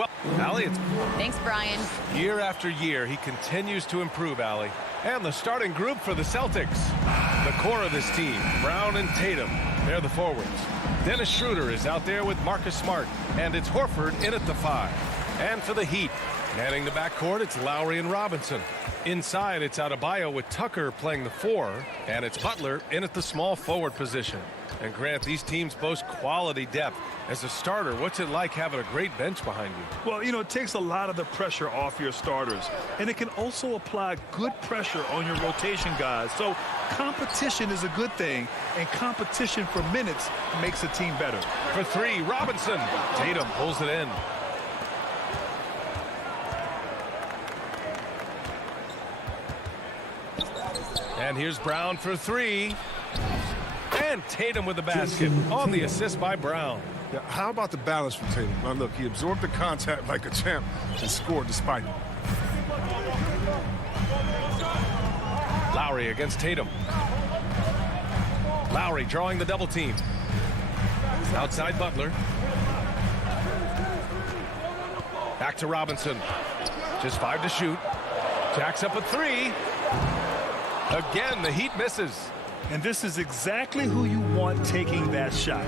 Well, Allie, it's Thanks, Brian. year after year, he continues to improve, Allie. And the starting group for the Celtics. The core of this team, Brown and Tatum, they're the forwards. Dennis Schroeder is out there with Marcus Smart, and it's Horford in at the 5. And for the Heat, manning the backcourt, it's Lowry and Robinson. Inside, it's Adebayo with Tucker playing the 4, and it's Butler in at the small forward position. And Grant, these teams boast quality depth. As a starter, what's it like having a great bench behind you? Well, it takes a lot of the pressure off your starters, and it can also apply good pressure on your rotation guys. So competition is a good thing, and competition for minutes makes a team better. For 3, Robinson. Tatum pulls it in. And here's Brown for 3. And Tatum with the basket on the assist by Brown. Yeah, how about the balance from Tatum? Now, look, he absorbed the contact like a champ and scored despite it. Lowry against Tatum. Lowry drawing the double team. Outside Butler. Back to Robinson. Just 5 to shoot. Jacks up a 3. Again, the Heat misses. And this is exactly who you want taking that shot.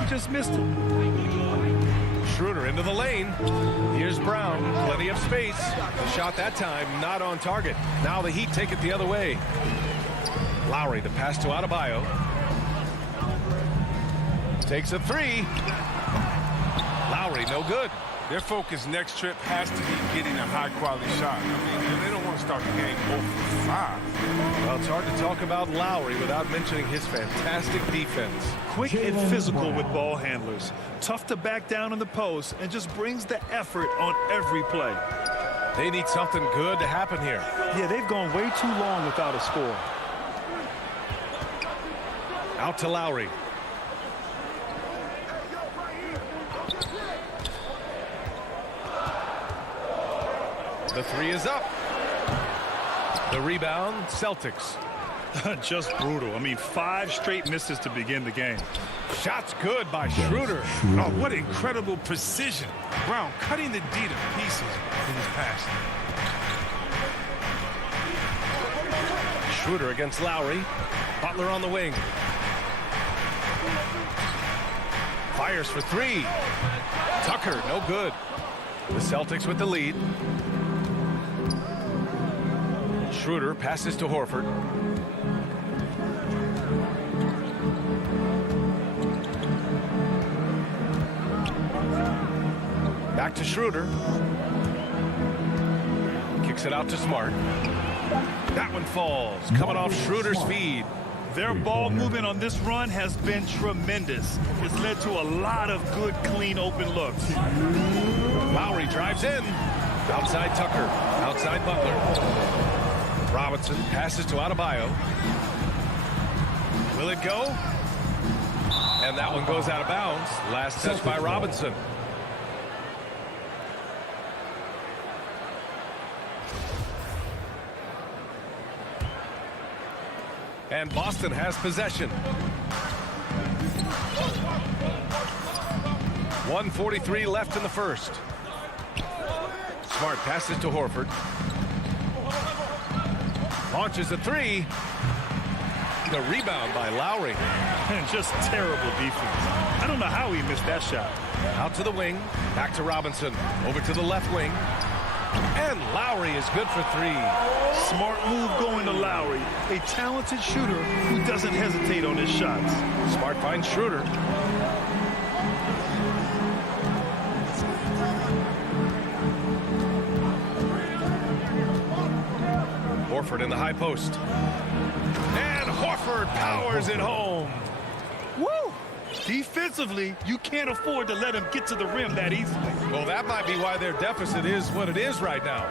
He just missed it. Schroeder into the lane. Here's Brown. Plenty of space. The shot that time not on target. Now the Heat take it the other way. Lowry, the pass to Adebayo. Takes a 3. Lowry, no good. Their focus next trip has to be getting a high-quality shot. I mean, they don't want to start the game 0 for 5. Well, it's hard to talk about Lowry without mentioning his fantastic defense. Quick and physical with ball handlers. Tough to back down in the post and just brings the effort on every play. They need something good to happen here. Yeah, they've gone way too long without a score. Out to Lowry. The 3 is up. The rebound, Celtics. Just brutal. I mean, 5 straight misses to begin the game. Shots good by Schroeder. Oh, what incredible precision. Brown cutting the D to pieces in his pass. Schroeder against Lowry. Butler on the wing. Fires for 3. Tucker, no good. The Celtics with the lead. Schroeder passes to Horford. Back to Schroeder. Kicks it out to Smart. That one falls. Coming off Schroeder's feed. Their ball movement on this run has been tremendous. It's led to a lot of good, clean, open looks. Lowry drives in. Outside Tucker. Outside Butler. Robinson passes to Adebayo. Will it go? And that one goes out of bounds. Last touch by Robinson. And Boston has possession. 1:43 left in the first. Smart passes to Horford. Launches a 3. The rebound by Lowry. And just terrible defense. I don't know how he missed that shot. Out to the wing. Back to Robinson. Over to the left wing. And Lowry is good for 3. Smart move going to Lowry. A talented shooter who doesn't hesitate on his shots. Smart finds Schroeder. Horford in the high post. And Horford powers it home. Woo! Defensively, you can't afford to let him get to the rim that easily. Well, that might be why their deficit is what it is right now.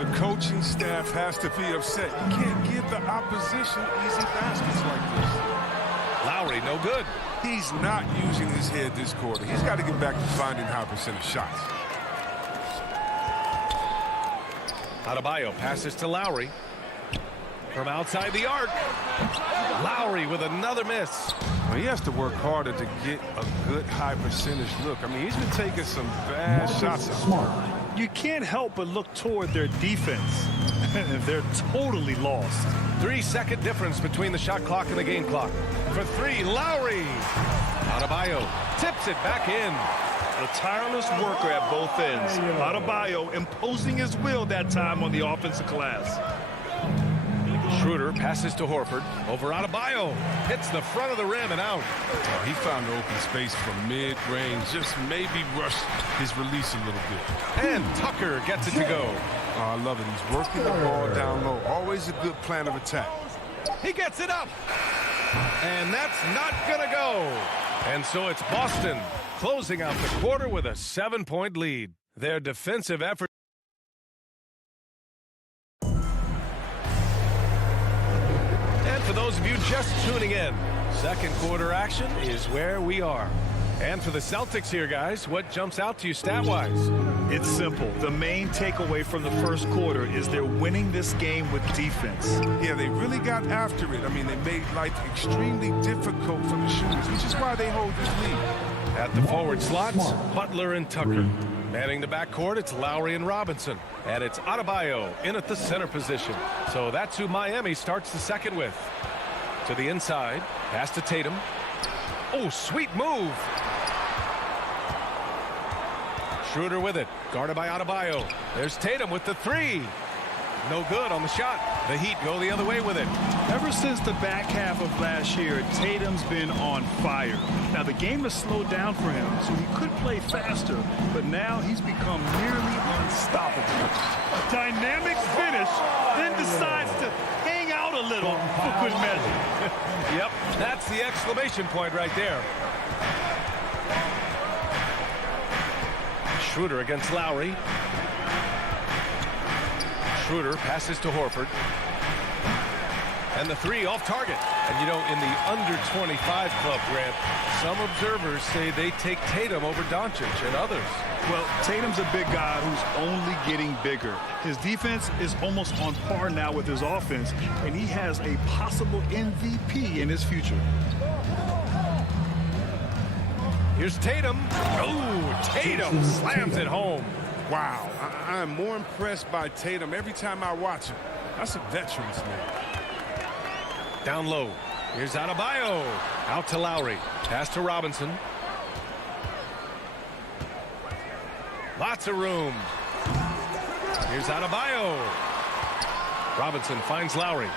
The coaching staff has to be upset. You can't give the opposition easy baskets like this. Lowry, no good. He's not using his head this quarter. He's got to get back to finding high percentage shots. Adebayo passes to Lowry. From outside the arc. Lowry with another miss. Well, he has to work harder to get a good high percentage look. I mean, he's been taking some bad shots. You can't help but look toward their defense. They're totally lost. 3-second difference between the shot clock and the game clock. For three, Lowry. Adebayo tips it back in. A tireless worker at both ends. Adebayo imposing his will that time on the offensive glass. Schroeder passes to Horford. Over Adebayo. Hits the front of the rim and out. Oh, he found the open space from mid-range. Just maybe rushed his release a little bit. And Tucker gets it to go. Oh, I love it. He's working the ball down low. Always a good plan of attack. He gets it up. And that's not going to go. And so it's Boston closing out the quarter with a 7-point lead. Their defensive effort. And for those of you just tuning in, second quarter action is where we are. And for the Celtics here, guys, what jumps out to you stat-wise? It's simple. The main takeaway from the first quarter is they're winning this game with defense. Yeah, they really got after it. I mean, they made life extremely difficult for the shooters, which is why they hold this lead. At the forward slots, Butler and Tucker. Manning the backcourt, it's Lowry and Robinson. And it's Adebayo in at the center position. So that's who Miami starts the second with. To the inside, pass to Tatum. Oh, sweet move. Schroeder with it, guarded by Adebayo. There's Tatum with the three. No good on the shot. The Heat go the other way with it. Ever since the back half of last year, Tatum's been on fire. Now, the game has slowed down for him, so he could play faster, but now he's become nearly unstoppable. Dynamic finish, then decides to hang out a little for good measure. Yep, that's the exclamation point right there. Schroeder against Lowry. Schroeder passes to Horford. And the three off target. And you know, in the under 25 club, Grant, some observers say they take Tatum over Doncic and others. Well, Tatum's a big guy who's only getting bigger. His defense is almost on par now with his offense, and he has a possible MVP in his future. Here's Tatum. Oh, Tatum slams it home. Wow, I am more impressed by Tatum every time I watch him. That's a veteran's name. Down low. Here's Adebayo. Out to Lowry. Pass to Robinson. Lots of room. Here's Adebayo. Robinson finds Lowry.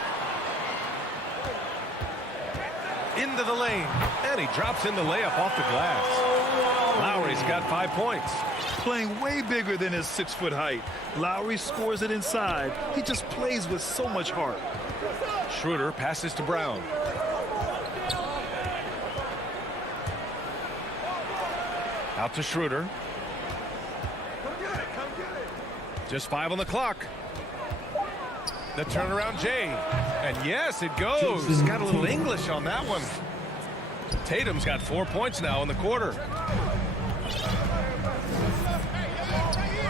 Into the lane. And he drops in the layup off the glass. Lowry's got 5 points. Playing way bigger than his 6-foot height. Lowry scores it inside. He just plays with so much heart. Schroeder passes to Brown. Out to Schroeder. Just 5 on the clock. The turnaround Jay. And yes, it goes. Got a little English on that one. Tatum's got 4 points now in the quarter.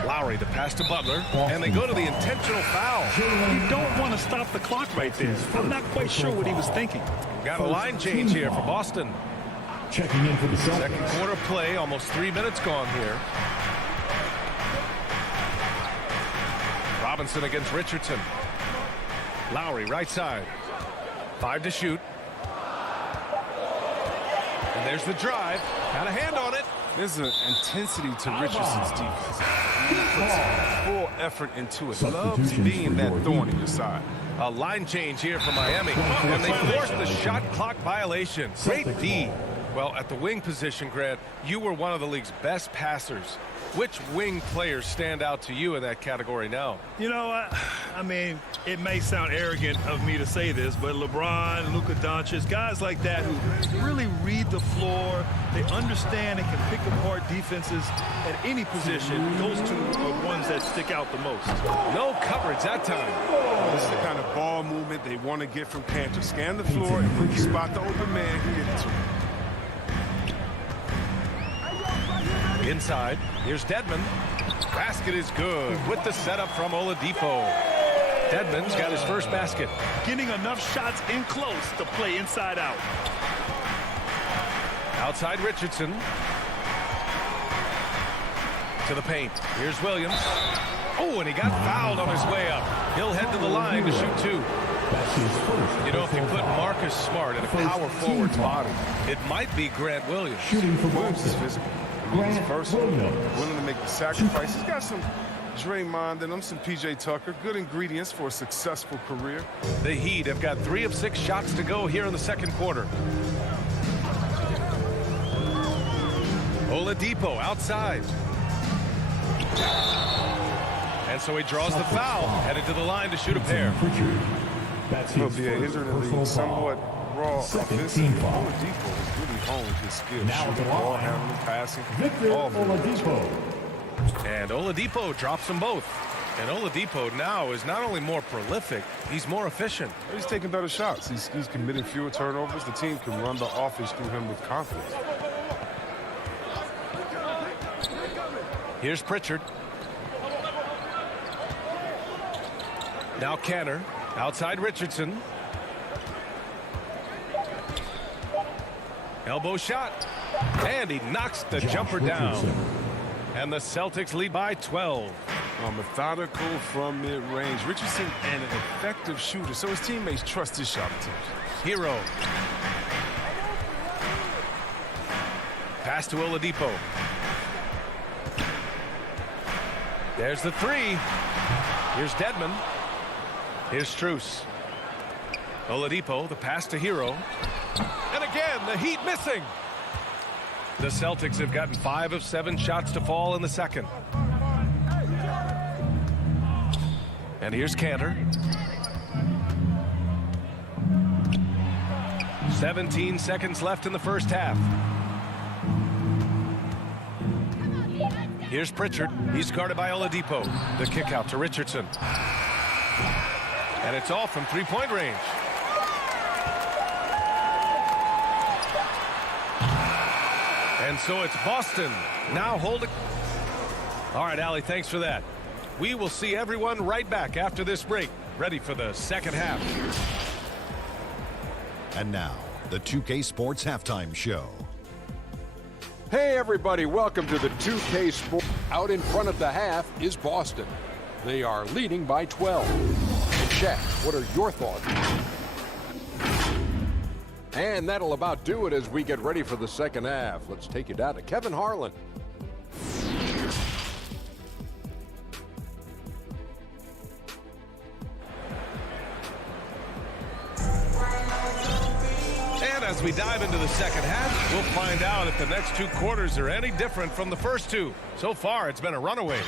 Lowry the pass to Butler, and they go to the intentional foul. You don't want to stop the clock right there. I'm not quite sure what he was thinking. Got a line change here for Boston. Checking in for the Celtics. Second quarter play, almost 3 minutes gone here. Robinson against Richardson. Lowry right side. 5 to shoot. And there's the drive. Got a hand on it. There's an intensity to Richardson's defense. He puts full effort into it. Loves being that thorn in your side. A line change here for Miami. And they forced the shot clock violation. Great D. Well, at the wing position, Grant, you were one of the league's best passers. Which wing players stand out to you in that category now? You know, I mean, it may sound arrogant of me to say this, but LeBron, Luka Doncic, guys like that who really read the floor, they understand and can pick apart defenses at any position. Those two are ones that stick out the most. No coverage that time. This is the kind of ball movement they want to get from Cantor. Scan the floor, and when you spot the open man, get it to him. Inside, here's Dedmon. Basket is good with the setup from Oladipo. Dedmon's got his first basket. Getting enough shots in close to play inside out. Outside Richardson. To the paint. Here's Williams. Oh, and he got fouled on his way up. He'll head to the line to shoot two. You know, if you put Marcus Smart in a power forward's body, it might be Grant Williams. Shooting for Williams is Boston. physical. He's Grant versatile, Williams. willing to make the sacrifice. He's got some Draymond in him, some PJ Tucker. Good ingredients for a successful career. The Heat have got 3 of 6 shots to go here in the second quarter. Oladipo outside. And so he draws the foul, headed to the line to shoot a pair. That's He'll his be a first hinder in the personal league, somewhat foul. raw Second offensively. team foul. Oladipo has really honed his skills. Now at the Shooting, ball line, handling, passing. Victor all very good. Oladipo. And Oladipo drops them both. And Oladipo now is not only more prolific, he's more efficient. He's taking better shots. He's committing fewer turnovers. The team can run the offense through him with confidence. Here's Pritchard. Now Canner. Outside Richardson. Elbow shot. And he knocks the jumper down. And the Celtics lead by 12. Methodical from mid-range. Richardson and an effective shooter, so his teammates trust his shot attempts. Hero. Pass to Oladipo. There's the three. Here's Dedmon. Here's Strus. Oladipo, the pass to Hero. And again, the Heat missing. The Celtics have gotten 5 of 7 shots to fall in the second. And here's Cantor. 17 seconds left in the first half. Here's Pritchard. He's guarded by Oladipo. The kick out to Richardson. And it's off from three-point range. And so it's Boston now holding. All right, Allie, thanks for that. We will see everyone right back after this break, ready for the second half. And now, the 2K Sports Halftime Show. Hey everybody, welcome to the 2K Sports. Out in front of the half is Boston. They are leading by 12. Shaq, what are your thoughts? And that'll about do it as we get ready for the second half. Let's take you down to Kevin Harlan. As we dive into the second half, we'll find out if the next 2 quarters are any different from the first 2. So far, it's been a runaway.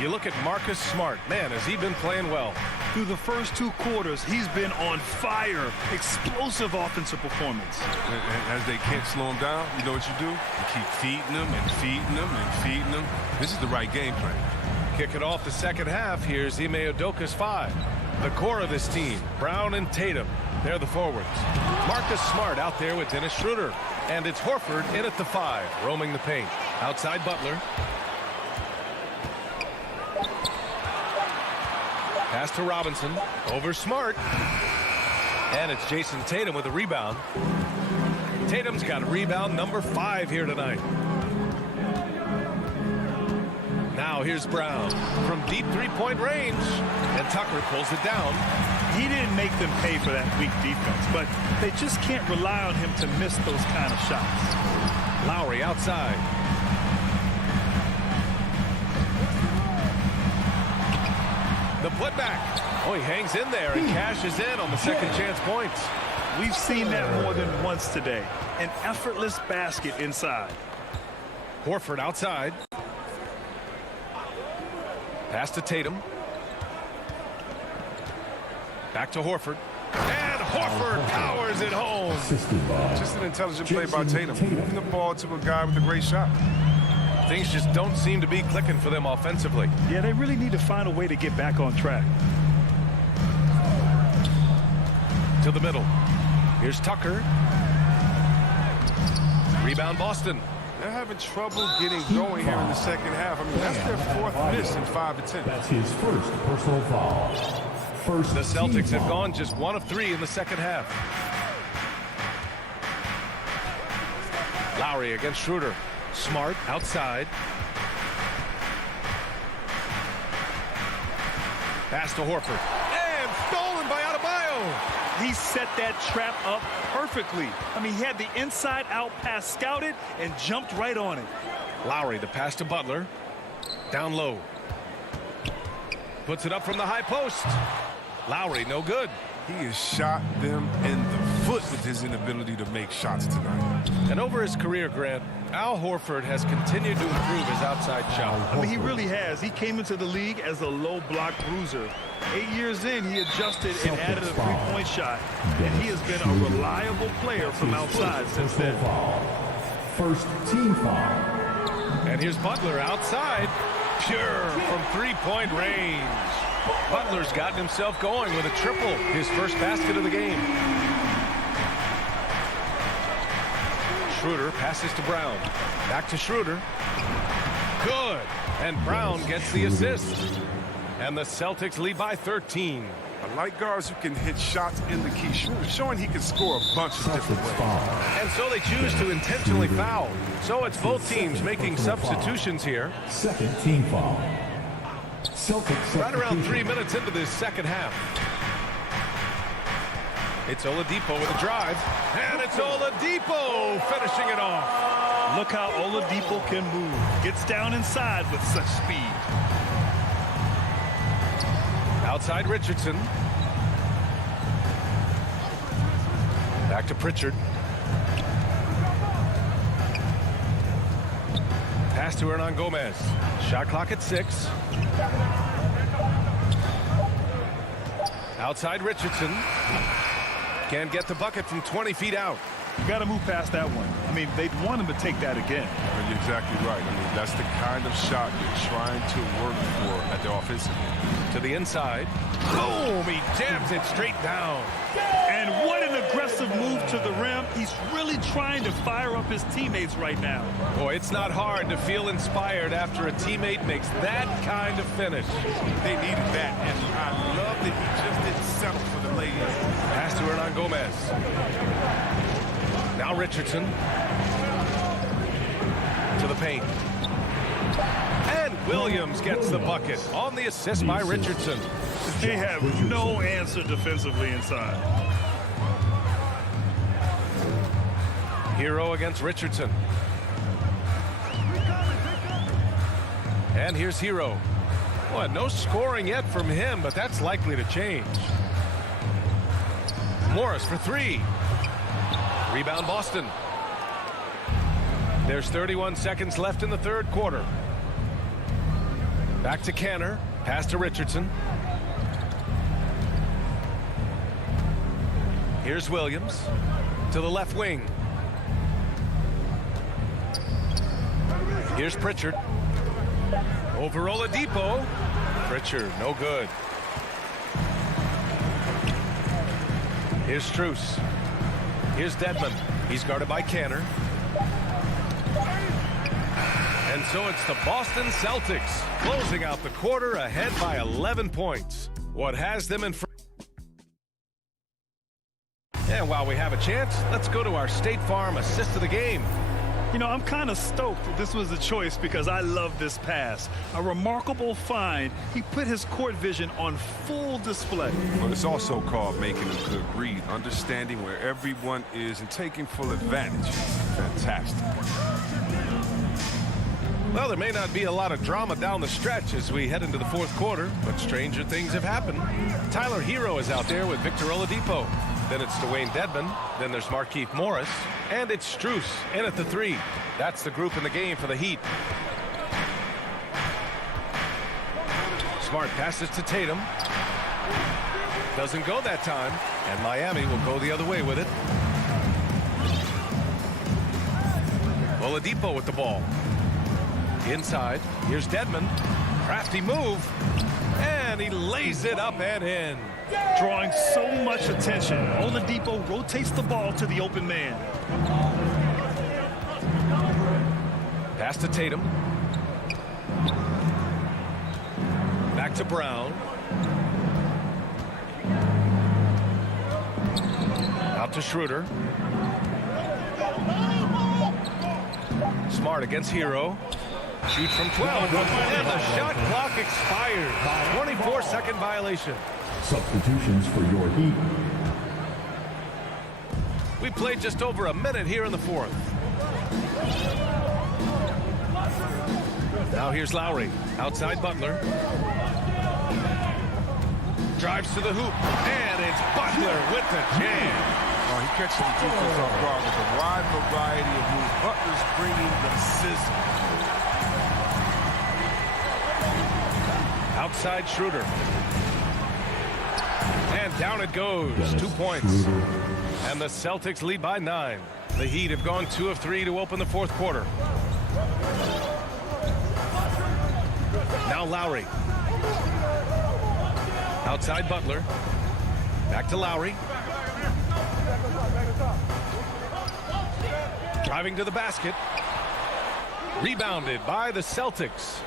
You look at Marcus Smart. Man, has he been playing well. Through the first 2 quarters, he's been on fire. Explosive offensive performance. And as they can't slow him down, you know what you do? You keep feeding them and feeding them and feeding them. This is the right game plan. Kicking off the second half, here's Ime Udoka's 5. The core of this team, Brown and Tatum. They're the forwards. Marcus Smart out there with Dennis Schroeder. And it's Horford in at the 5, roaming the paint. Outside Butler. Pass to Robinson. Over Smart. And it's Jason Tatum with a rebound. Tatum's got rebound number 5 here tonight. Now here's Brown from deep three-point range. And Tucker pulls it down. He didn't make them pay for that weak defense, but they just can't rely on him to miss those kind of shots. Lowry outside. The putback. Oh, he hangs in there and cashes in on the second chance points. We've seen that more than once today. An effortless basket inside. Horford outside. Pass to Tatum. Back to Horford. And Horford powers it home. Just an intelligent play by Tatum. Moving the ball to a guy with a great shot. Things just don't seem to be clicking for them offensively. Yeah, they really need to find a way to get back on track. To the middle. Here's Tucker. Rebound Boston. They're having trouble getting going here in the second half. I mean, that's their 4th miss in 5 attempts. That's his first personal foul. First The Celtics have foul. gone just 1 of 3 in the second half. Lowry against Schroeder. Smart outside. Pass to Horford. And stolen by Adebayo. He set that trap up perfectly. I mean, he had the inside-out pass scouted and jumped right on it. Lowry, the pass to Butler. Down low. Puts it up from the high post. Lowry, no good. He has shot them in the foot with his inability to make shots tonight. And over his career, Grant, Al Horford has continued to improve his outside shot. I mean, he really has. He came into the league as a low block bruiser. 8 years in, he adjusted and added a three-point shot. And he has been a reliable player from outside since then. First team foul. And here's Butler outside. Pure from three-point range. Butler's gotten himself going with a triple. His first basket of the game. Schroeder passes to Brown. Back to Schroeder. Good. And Brown gets the assist. And the Celtics lead by 13. I like guards who can hit shots in the key, showing he can score a bunch of different ways. And so they choose to intentionally foul. So it's both teams making substitutions here. Second team foul. Celtics Right around 3 minutes into this second half. It's Oladipo with a drive. And it's Oladipo finishing it off. Look how Oladipo can move. Gets down inside with such speed. Outside Richardson. Back to Pritchard. Pass to Hernan Gomez. Shot clock at 6. Outside Richardson. Can't get the bucket from 20 feet out. You got to move past that one. I mean, they'd want him to take that again. And you're exactly right. I mean, that's the kind of shot you're trying to work for at the offensive end. To the inside. Boom! He jams it straight down. And what an aggressive move to the rim. He's really trying to fire up his teammates right now. Boy, it's not hard to feel inspired after a teammate makes that kind of finish. They needed that, and I love that he just didn't settle for the lay-in. Pass to Hernan Gomez. Now Richardson. To the paint. And Williams gets the bucket on the assist by Richardson. They have no answer defensively inside. Hero against Richardson. And here's Hero. Boy, no scoring yet from him, but that's likely to change. Morris for 3. Rebound Boston. There's 31 seconds left in the third quarter. Back to Canner. Pass to Richardson. Here's Williams to the left wing. Here's Pritchard. Over Oladipo. Pritchard, no good. Here's Strus. Here's Dedmon. He's guarded by Canner. And so it's the Boston Celtics closing out the quarter ahead by 11 points. What has them in front? And while we have a chance, let's go to our State Farm assist of the game. You know, I'm kind of stoked that this was a choice because I love this pass. A remarkable find. He put his court vision on full display. But it's also called making a good read, understanding where everyone is and taking full advantage. Fantastic. Well, there may not be a lot of drama down the stretch as we head into the fourth quarter, but stranger things have happened. Tyler Hero is out there with Victor Oladipo. Then it's Dwayne Dedmon. Then there's Markieff Morris. And it's Strus in at the 3. That's the group in the game for the Heat. Smart passes to Tatum. Doesn't go that time. And Miami will go the other way with it. Oladipo with the ball. Inside. Here's Dedmon. Crafty move. And he lays it up and in. Drawing so much attention. Oladipo rotates the ball to the open man. Pass to Tatum. Back to Brown. Out to Schroeder. Smart against Hero. Shoots from 12. And the shot clock expires. 24-second violation. Substitutions for your Heat. We played just over a minute here in the fourth. Now here's Lowry. Outside Butler. Drives to the hoop. And it's Butler with the jam. Oh, he catches the defense off guard with a wide variety of moves. Butler's bringing the sizzle. Outside Schroeder. And down it goes. 2 points. And the Celtics lead by 9. The Heat have gone 2 of 3 to open the fourth quarter. Now Lowry. Outside Butler. Back to Lowry. Driving to the basket. Rebounded by the Celtics.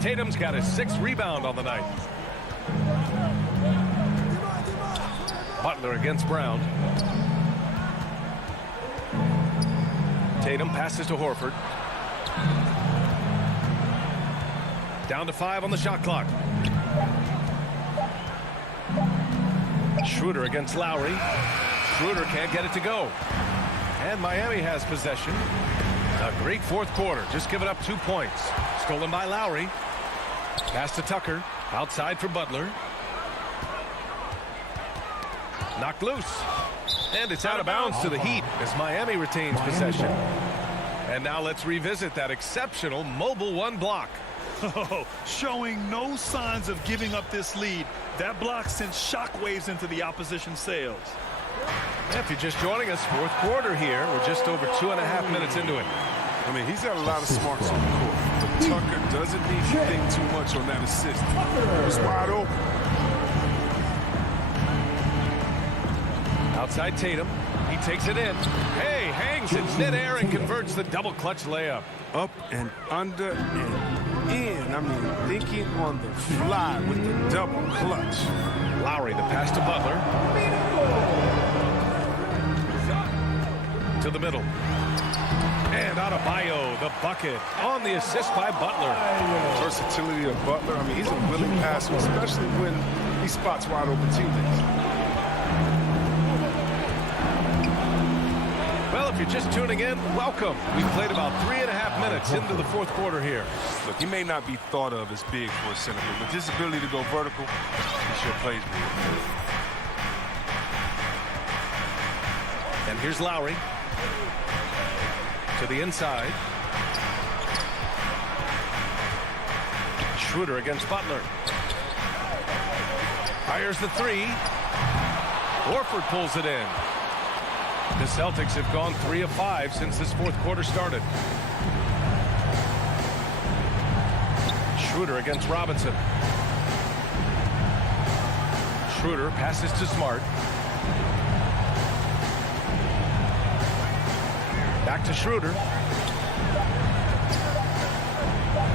Tatum's got his 6th rebound on the night. Butler against Brown. Tatum passes to Horford. Down to 5 on the shot clock. Schroeder against Lowry. Schroeder can't get it to go. And Miami has possession. A great fourth quarter. Just giving up 2 points. Stolen by Lowry. Pass to Tucker. Outside for Butler. Knocked loose. And it's out of bounds to the Heat as Miami retains possession. And now let's revisit that exceptional mobile 1 block. Oh, showing no signs of giving up this lead. That block sent shockwaves into the opposition sails. If you're just joining us, fourth quarter here. We're just over 2.5 minutes into it. I mean, he's got a lot of smarts on the court. But Tucker doesn't need to think too much on that assist. It was wide open. Outside Tatum. He takes it in. Hey, hangs in midair and converts the double clutch layup. Up and under and in. I mean, thinking on the fly with the double clutch. Lowry, the pass to Butler. To the middle. And Adebayo, the bucket on the assist by Butler. Versatility of Butler. I mean, he's a willing passer, especially when he spots wide open teammates. Well, if you're just tuning in, welcome. We've played about 3.5 minutes into the fourth quarter here. Look, he may not be thought of as big for a center, but with his ability to go vertical, he sure plays big. And here's Lowry. To the inside. Schroeder against Butler. Fires the 3. Horford pulls it in. The Celtics have gone 3 of 5 since this fourth quarter started. Schroeder against Robinson. Schroeder passes to Smart. Back to Schroeder.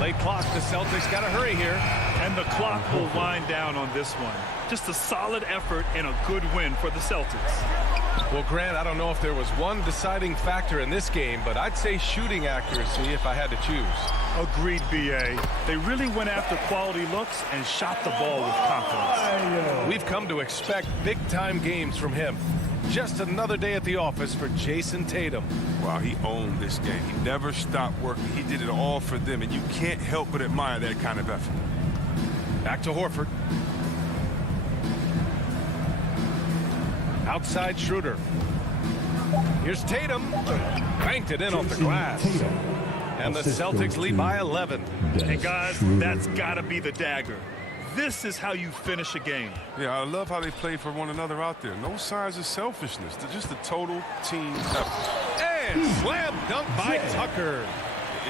Late clock. The Celtics got to hurry here. And the clock will wind down on this one. Just a solid effort and a good win for the Celtics. Well, Grant, I don't know if there was one deciding factor in this game, but I'd say shooting accuracy if I had to choose. Agreed, B.A. They really went after quality looks and shot the ball with confidence. We've come to expect big-time games from him. Just another day at the office for Jason Tatum. Wow, he owned this game. He never stopped working. He did it all for them, and you can't help but admire that kind of effort. Back to Horford. Outside Schroeder. Here's Tatum. Banked it in off the glass. And the Celtics lead by 11. And guys, that's got to be the dagger. This is how you finish a game. Yeah, I love how they play for one another out there. No signs of selfishness. They're just a total team effort. And slam dunk by Tucker.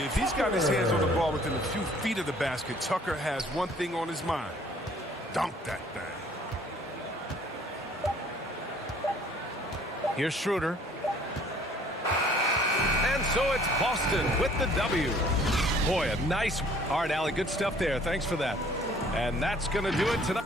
If he's got his hands on the ball within a few feet of the basket, Tucker has one thing on his mind. Dunk that thing. Here's Schroeder. And so it's Boston with the W. Boy, a nice. All right, Allie, good stuff there. Thanks for that. And that's going to do it tonight.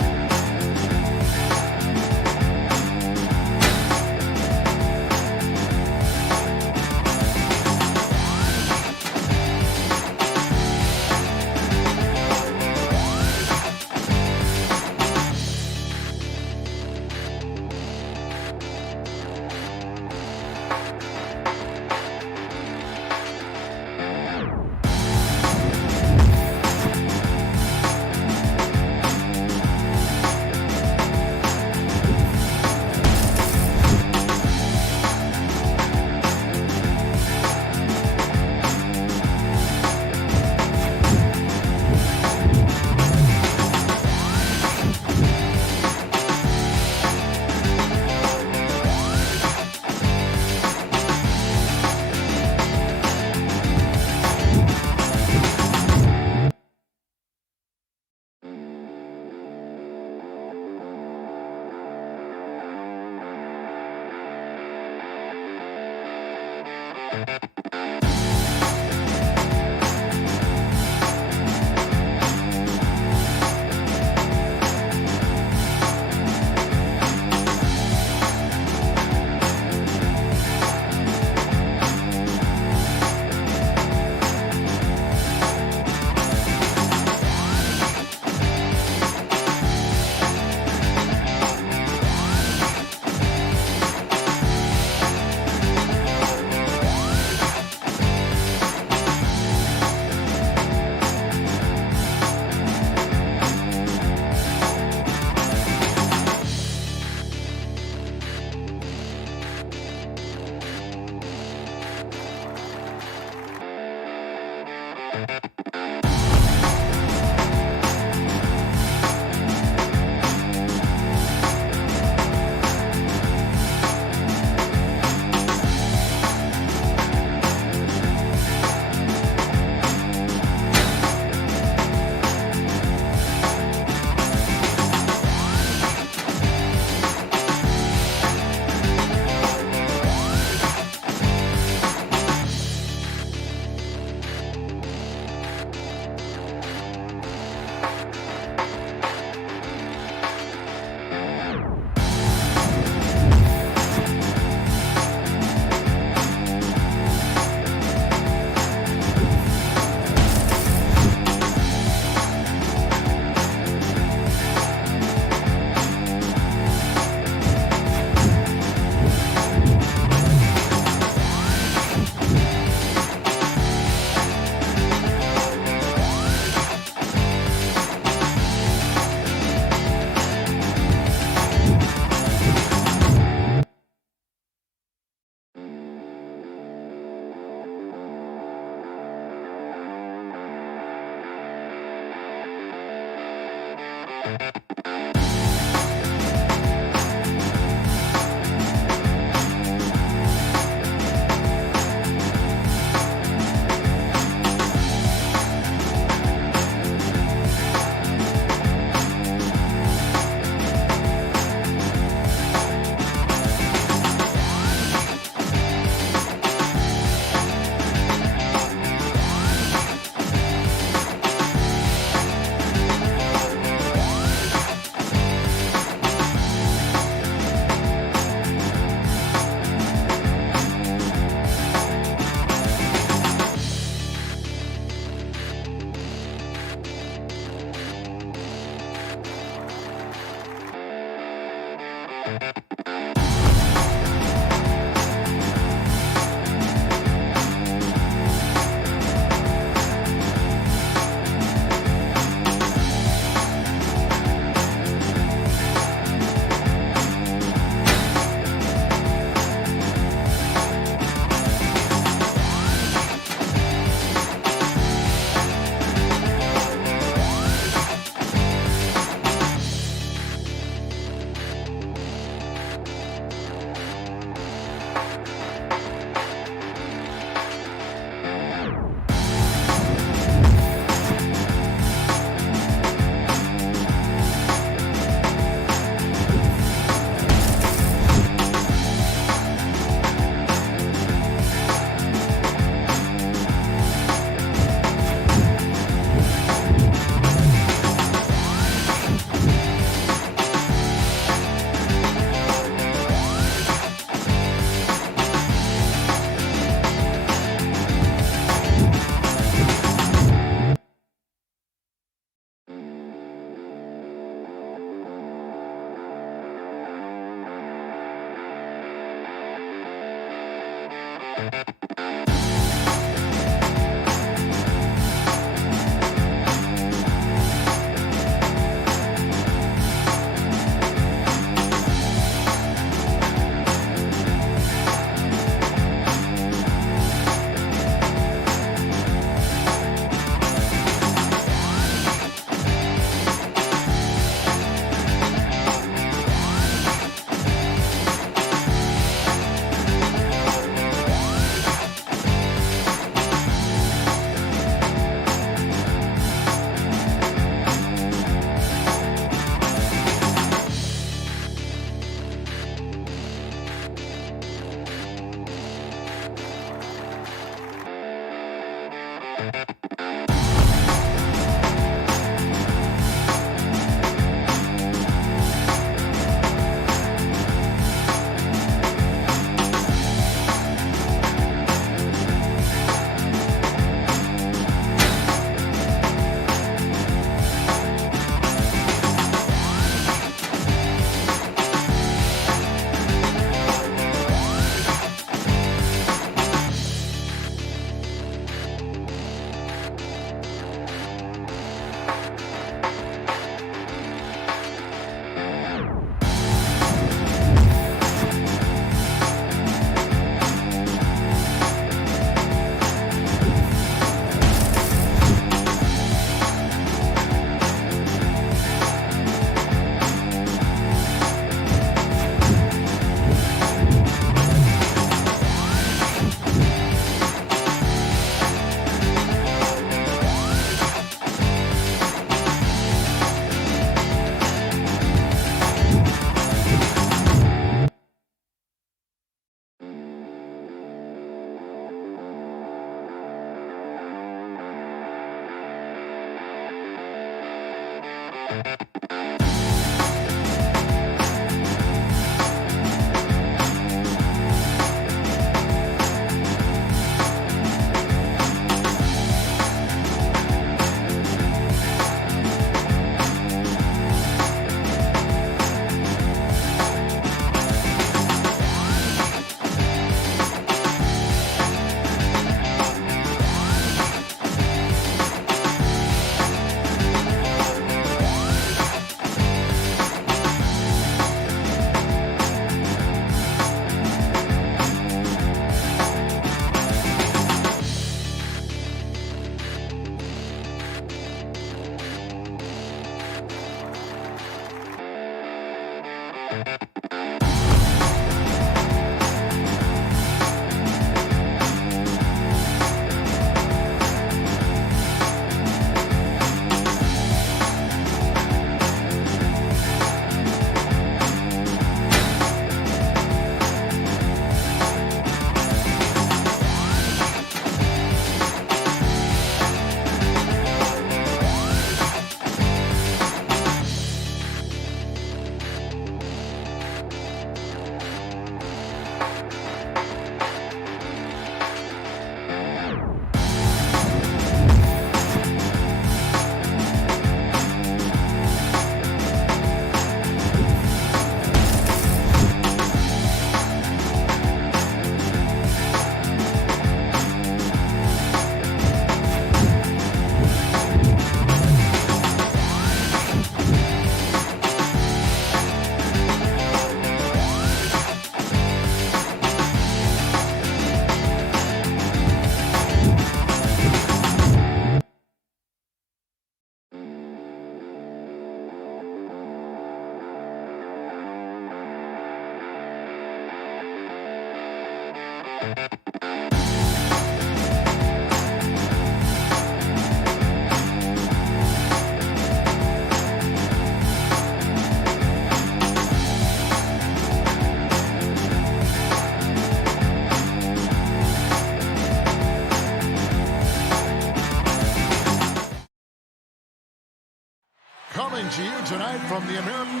Coming to you tonight from the American.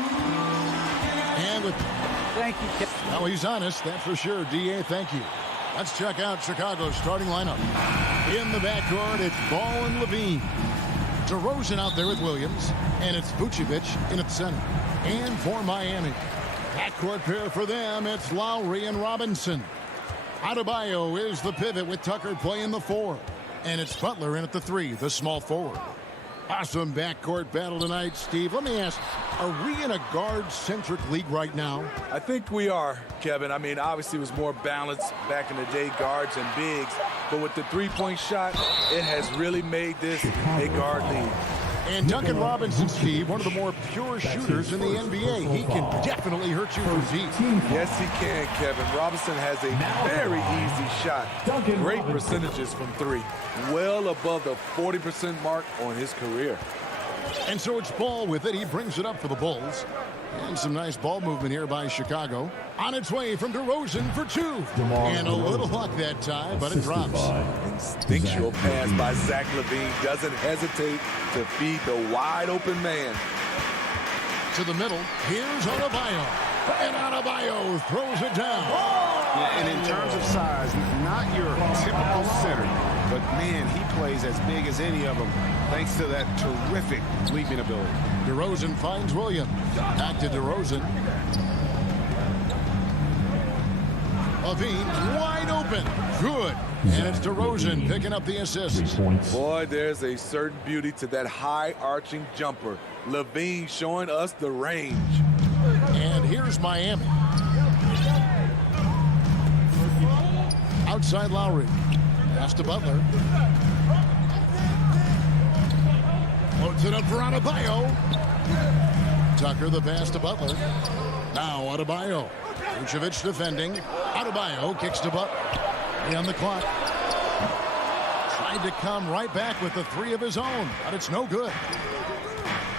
And with. Thank you, Kevin. Oh, he's honest, that's for sure. D.A., thank you. Let's check out Chicago's starting lineup. In the backcourt, it's Ball and Levine. DeRozan out there with Williams. And it's Vucevic in at center. And for Miami, backcourt pair for them, it's Lowry and Robinson. Adebayo is the pivot with Tucker playing the 4. And it's Butler in at the 3, the small forward. Awesome backcourt battle tonight, Steve. Let me ask, are we in a guard-centric league right now? I think we are, Kevin. I mean, obviously it was more balanced back in the day, guards and bigs. But with the three-point shot, it has really made this a guard league. And Duncan Robinson, Steve, one of the more pure shooters in the NBA. He can definitely hurt you from deep. Yes, he can, Kevin. Robinson has a very easy shot. Great percentages from 3. Well above the 40% mark on his career. And so it's Ball with it. He brings it up for the Bulls. And some nice ball movement here by Chicago. On its way from DeRozan for two. And a little luck that time, but it drops. Instinctual pass by Zach LaVine. Doesn't hesitate to feed the wide open man. To the middle. Here's Adebayo. And Adebayo throws it down. Yeah, and in terms of size, not your typical center. But, man, he plays as big as any of them thanks to that terrific leaping ability. DeRozan finds Williams. Back to DeRozan. LaVine wide open. Good. And it's DeRozan picking up the assist. Boy, there's a certain beauty to that high arching jumper. LaVine showing us the range. And here's Miami. Outside Lowry. Pass to Butler. Loads it up for Adebayo. Tucker the pass to Butler. Now Adebayo. Vucevic defending. Adebayo kicks to Butler. On the clock. Tried to come right back with the three of his own, but it's no good.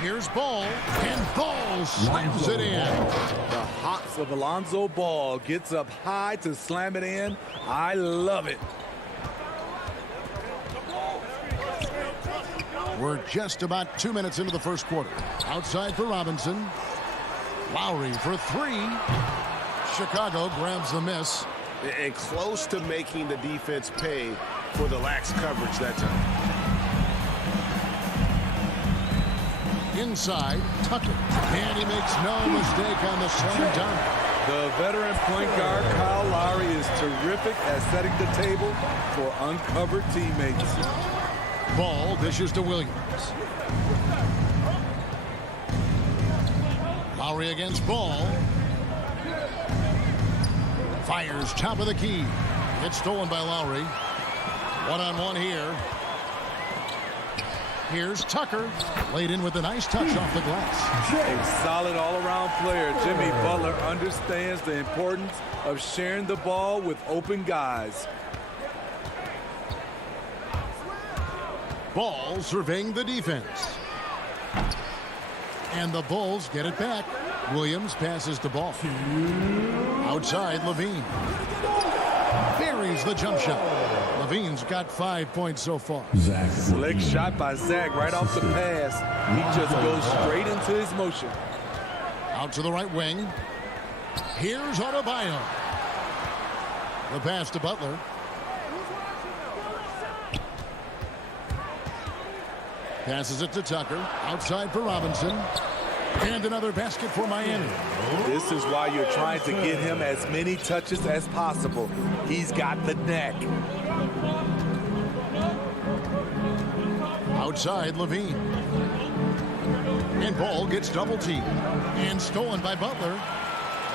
Here's Ball, and Ball slams it in. The hops of Alonzo Ball gets up high to slam it in. I love it. We're just about 2 minutes into the first quarter. Outside for Robinson. Lowry for three. Chicago grabs the miss. And close to making the defense pay for the lax coverage that time. Inside, Tucker. And he makes no mistake on the slam dunk. The veteran point guard, Kyle Lowry, is terrific at setting the table for uncovered teammates. Ball dishes to Williams. Lowry against Ball. Fires top of the key. It's stolen by Lowry. One-on-one here. Here's Tucker. Laid in with a nice touch off the glass. A solid all-around player. Jimmy Butler understands the importance of sharing the ball with open guys. Ball surveying the defense. And the Bulls get it back. Williams passes the ball. Outside, LaVine. Buries the jump shot. LaVine's got 5 points so far. Slick shot by Zach right off the pass. He just goes straight into his motion. Out to the right wing. Here's Adebayo. The pass to Butler. Passes it to Tucker. Outside for Robinson. And another basket for Miami. This is why you're trying to get him as many touches as possible. He's got the neck. Outside, LaVine. And Ball gets double teamed. And stolen by Butler.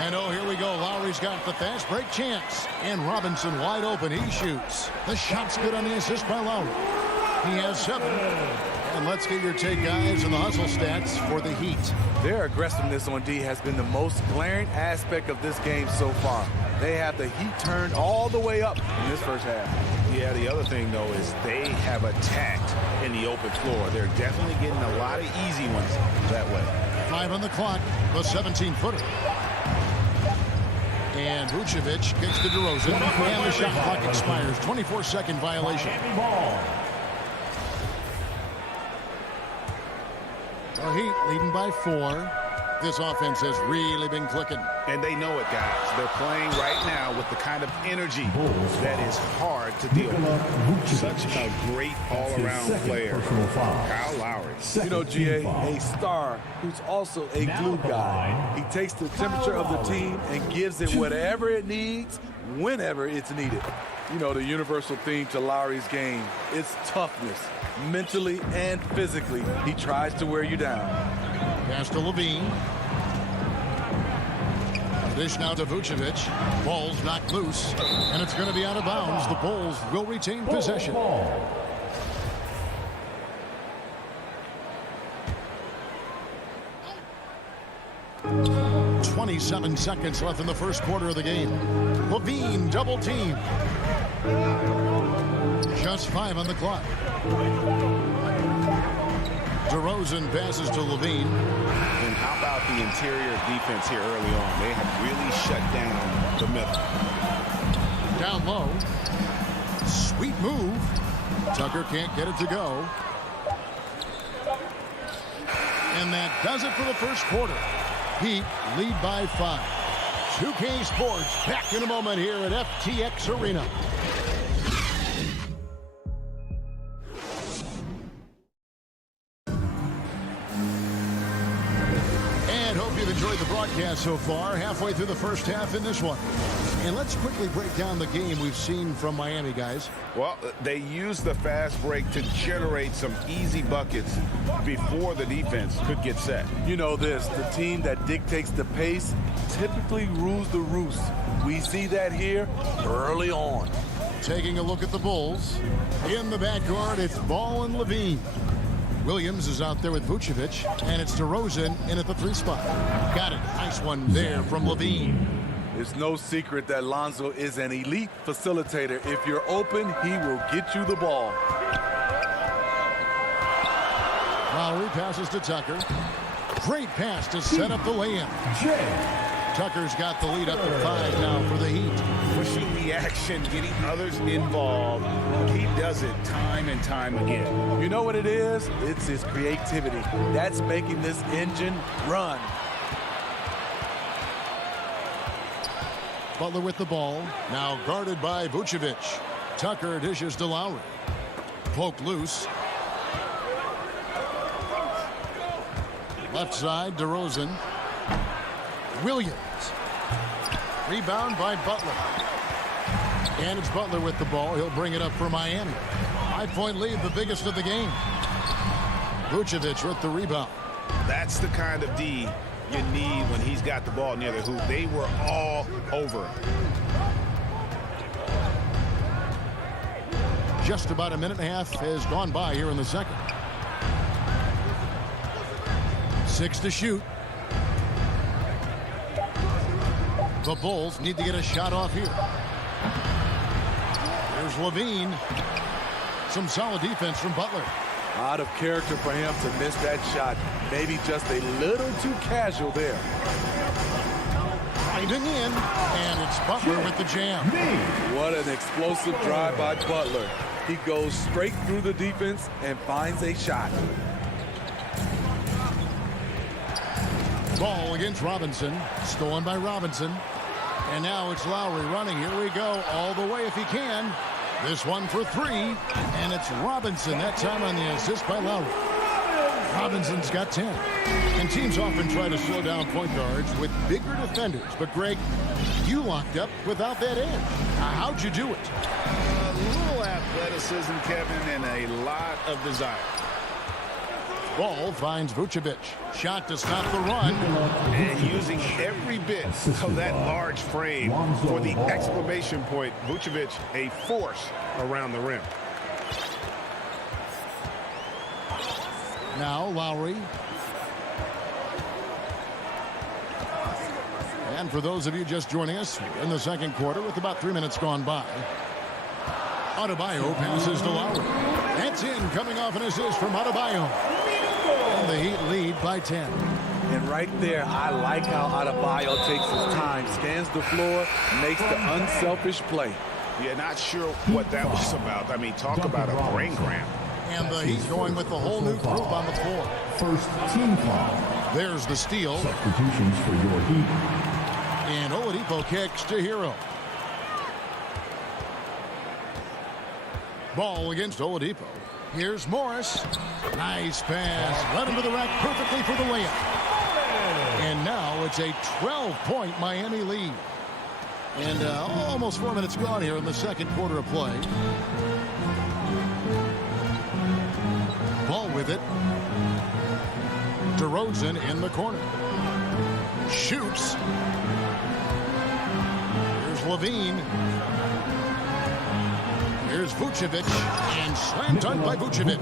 And oh, here we go. Lowry's got the fast break chance. And Robinson wide open. He shoots. The shot's good on the assist by Lowry. He has 7. And let's get your take, guys, on the hustle stats for the Heat. Their aggressiveness on D has been the most glaring aspect of this game so far. They have the heat turned all the way up in this first half. Yeah, the other thing, though, is they have attacked in the open floor. They're definitely getting a lot of easy ones that way. 5 on the clock, the 17-footer. And Vucevic kicks to DeRozan. And the shot clock expires. 24-second violation. The Heat leading by 4. This offense has really been clicking. And they know it, guys. They're playing right now with the kind of energy that is hard to deal with. Such a great all-around player, Kyle Lowry. You know, GA, a star who's also a glue guy. He takes the temperature of the team and gives it whatever it needs, whenever it's needed. You know, the universal theme to Lowry's game is toughness, mentally and physically. He tries to wear you down. Pass to LaVine. Dish now to Vucevic. Ball's knocked loose, and it's going to be out of bounds. The Bulls will retain possession. 27 seconds left in the first quarter of the game. LaVine double team. Just 5 on the clock. DeRozan passes to Levine. And how about the interior defense here early on? They have really shut down the middle. Down low. Sweet move. Tucker can't get it to go. And that does it for the first quarter. Heat lead by 5. 2K Sports back in a moment here at FTX Arena. And hope you've enjoyed the broadcast so far. Halfway through the first half in this one. And let's quickly break down the game we've seen from Miami, guys. Well, they used the fast break to generate some easy buckets before the defense could get set. You know this, the team that dictates the pace typically rules the roost. We see that here early on. Taking a look at the Bulls. In the backcourt, it's Ball and Levine. Williams is out there with Vucevic, and it's DeRozan in at the 3 spot. Got it. Nice one there from Levine. It's no secret that Lonzo is an elite facilitator. If you're open, he will get you the ball. Lowry passes to Tucker. Great pass to set up the layup. Tucker's got the lead up to 5 now for the Heat. Pushing the action, getting others involved. He does it time and time again. You know what it is? It's his creativity. That's making this engine run. Butler with the ball. Now guarded by Vucevic. Tucker dishes to Lowry. Poke loose. Left side, DeRozan. Williams. Rebound by Butler. And it's Butler with the ball. He'll bring it up for Miami. 5-point lead, the biggest of the game. Vucevic with the rebound. That's the kind of D you need when he's got the ball near the hoop. They were all over him. Just about a minute and a half has gone by here in the second. 6 to shoot. The Bulls need to get a shot off here. Here's Levine. Some solid defense from Butler. Out of character for him to miss that shot. Maybe just a little too casual there. Driving in, and it's Butler with the jam. What an explosive drive by Butler. He goes straight through the defense and finds a shot. Ball against Robinson. Stolen by Robinson. And now it's Lowry running. Here we go. All the way if he can. This one for 3. And it's Robinson. That time on the assist by Lowry. Robinson's got 10. And teams often try to slow down point guards with bigger defenders. But, Greg, you locked up without that edge. How'd you do it? A little athleticism, Kevin, and a lot of desire. Ball finds Vucevic. Shot to stop the run. And using every bit of that large frame for the exclamation point. Vucevic, a force around the rim. Now Lowry. And for those of you just joining us in the second quarter with about 3 minutes gone by, Adebayo passes to Lowry. That's in, coming off an assist from Adebayo. And the Heat lead by 10. And right there, I like how Adebayo takes his time, scans the floor, makes the unselfish play. Yeah, not sure what that was about. I mean, talk about a brain cramp. And the Heat going with the whole new group on the floor. First team foul. There's the steal. Substitutions for your Heat. And Oladipo kicks to Hero. Ball against Oladipo. Here's Morris. Nice pass. Led him to the rack perfectly for the layup. And now it's a 12-point Miami lead. And almost 4 minutes gone here in the second quarter of play. Ball with it. DeRozan in the corner. Shoots. Here's Levine. Here's Vucevic. And slam dunk by Vucevic.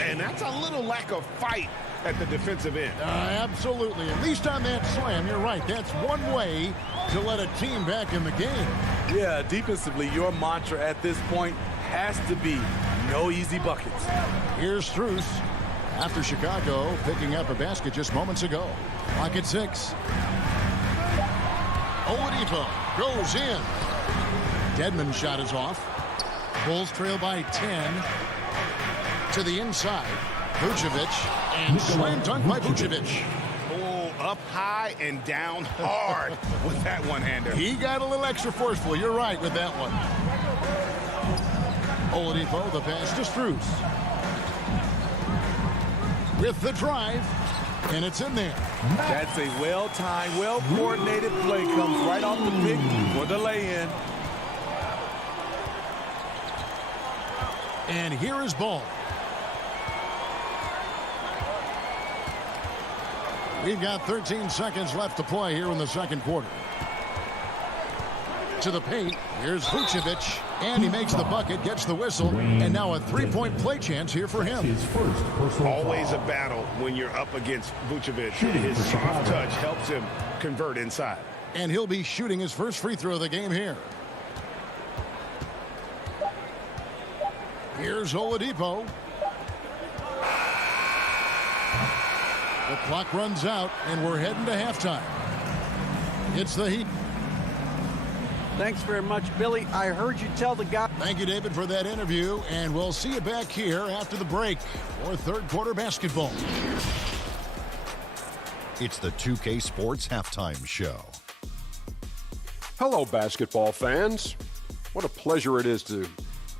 And that's a little lack of fight at the defensive end. Absolutely. At least on that slam, you're right. That's one way to let a team back in the game. Yeah, defensively, your mantra at this point has to be no easy buckets. Here's Strus. after Chicago picking up a basket just moments ago. Clock at 6. Oladipo goes in. Dedmon's shot is off. Bulls trail by 10. To the inside. Vucevic. And slam dunk by Vucevic. Oh, up high and down hard with that one-hander. He got a little extra forceful. You're right with that one. Oladipo, the pass to Strus. With the drive. And it's in there. That's a well-timed, well-coordinated play. Comes right off the pick for the lay-in. And here is Ball. We've got 13 seconds left to play here in the second quarter. To the paint. Here's Vucevic. And he makes the bucket, gets the whistle. And now a three-point play chance here for him. His first personal Always foul. a battle when you're up against Vucevic. His soft touch helps him convert inside. And he'll be shooting his first free throw of the game here. Here's Oladipo. The clock runs out, and we're heading to halftime. It's the Heat. Thanks very much, Billy. I heard you tell the guy. Thank you, David, for that interview, and we'll see you back here after the break for third quarter basketball. It's the 2K Sports Halftime Show. Hello, basketball fans. What a pleasure it is to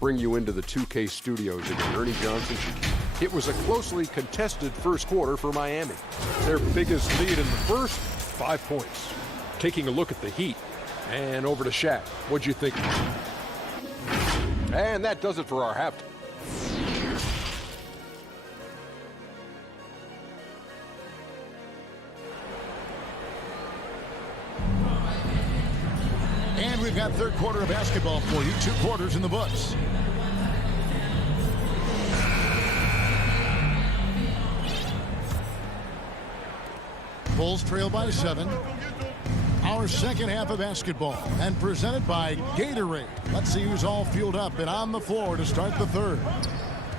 bring you into the 2K studios again. Ernie Johnson. It was a closely contested first quarter for Miami. Their biggest lead in the first, 5 points. Taking a look at the Heat. And over to Shaq. What'd you think? And that does it for our halftime. And we've got third quarter of basketball for you. 2 quarters in the books. Bulls trail by 7. Our second half of basketball, and presented by Gatorade. Let's see who's all fueled up and on the floor to start the third.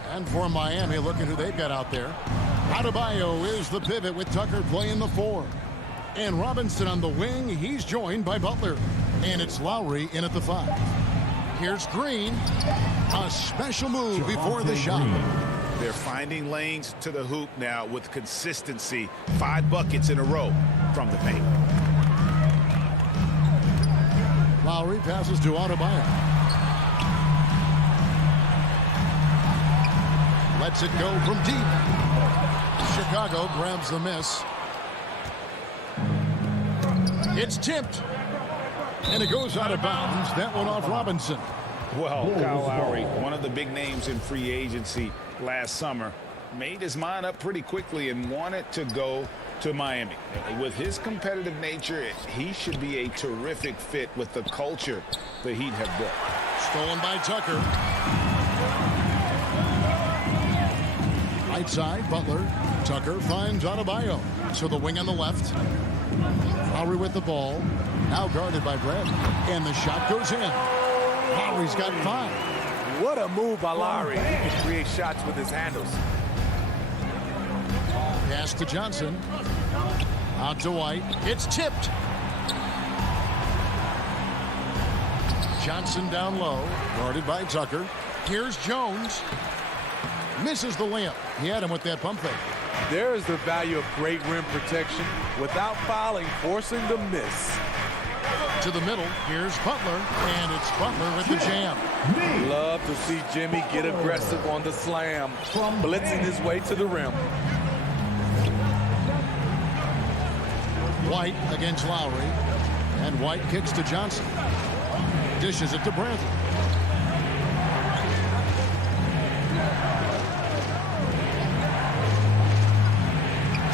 And for Miami, look at who they've got out there. Adebayo is the pivot with Tucker playing the 4. And Robinson on the wing. He's joined by Butler. And it's Lowry in at the 5. Here's Green. A special move before the shot. They're finding lanes to the hoop now with consistency. 5 buckets in a row from the paint. Lowry passes to Adebayo. Lets it go from deep. Chicago grabs the miss. It's tipped. And it goes out of bounds. That one off Robinson. Well, Kyle Lowry, one of the big names in free agency last summer, made his mind up pretty quickly and wanted to go to Miami. With his competitive nature, he should be a terrific fit with the culture the Heat have built. Stolen by Tucker. Right side, Butler. Tucker finds Adebayo. To the wing on the left. Lowry with the ball. Now guarded by Bradley. And the shot goes in. Lowry's got 5. What a move by Lowry. He can create shots with his handles. Pass to Johnson. Out to White. It's tipped. Johnson down low. Guarded by Tucker. Here's Jones. Misses the layup. He had him with that pump fake. There is the value of great rim protection without fouling, forcing the miss. To the middle. Here's Butler. And it's Butler with the jam. Love to see Jimmy get aggressive on the slam, blitzing his way to the rim. White against Lowry. And White kicks to Johnson. Dishes it to Bradley.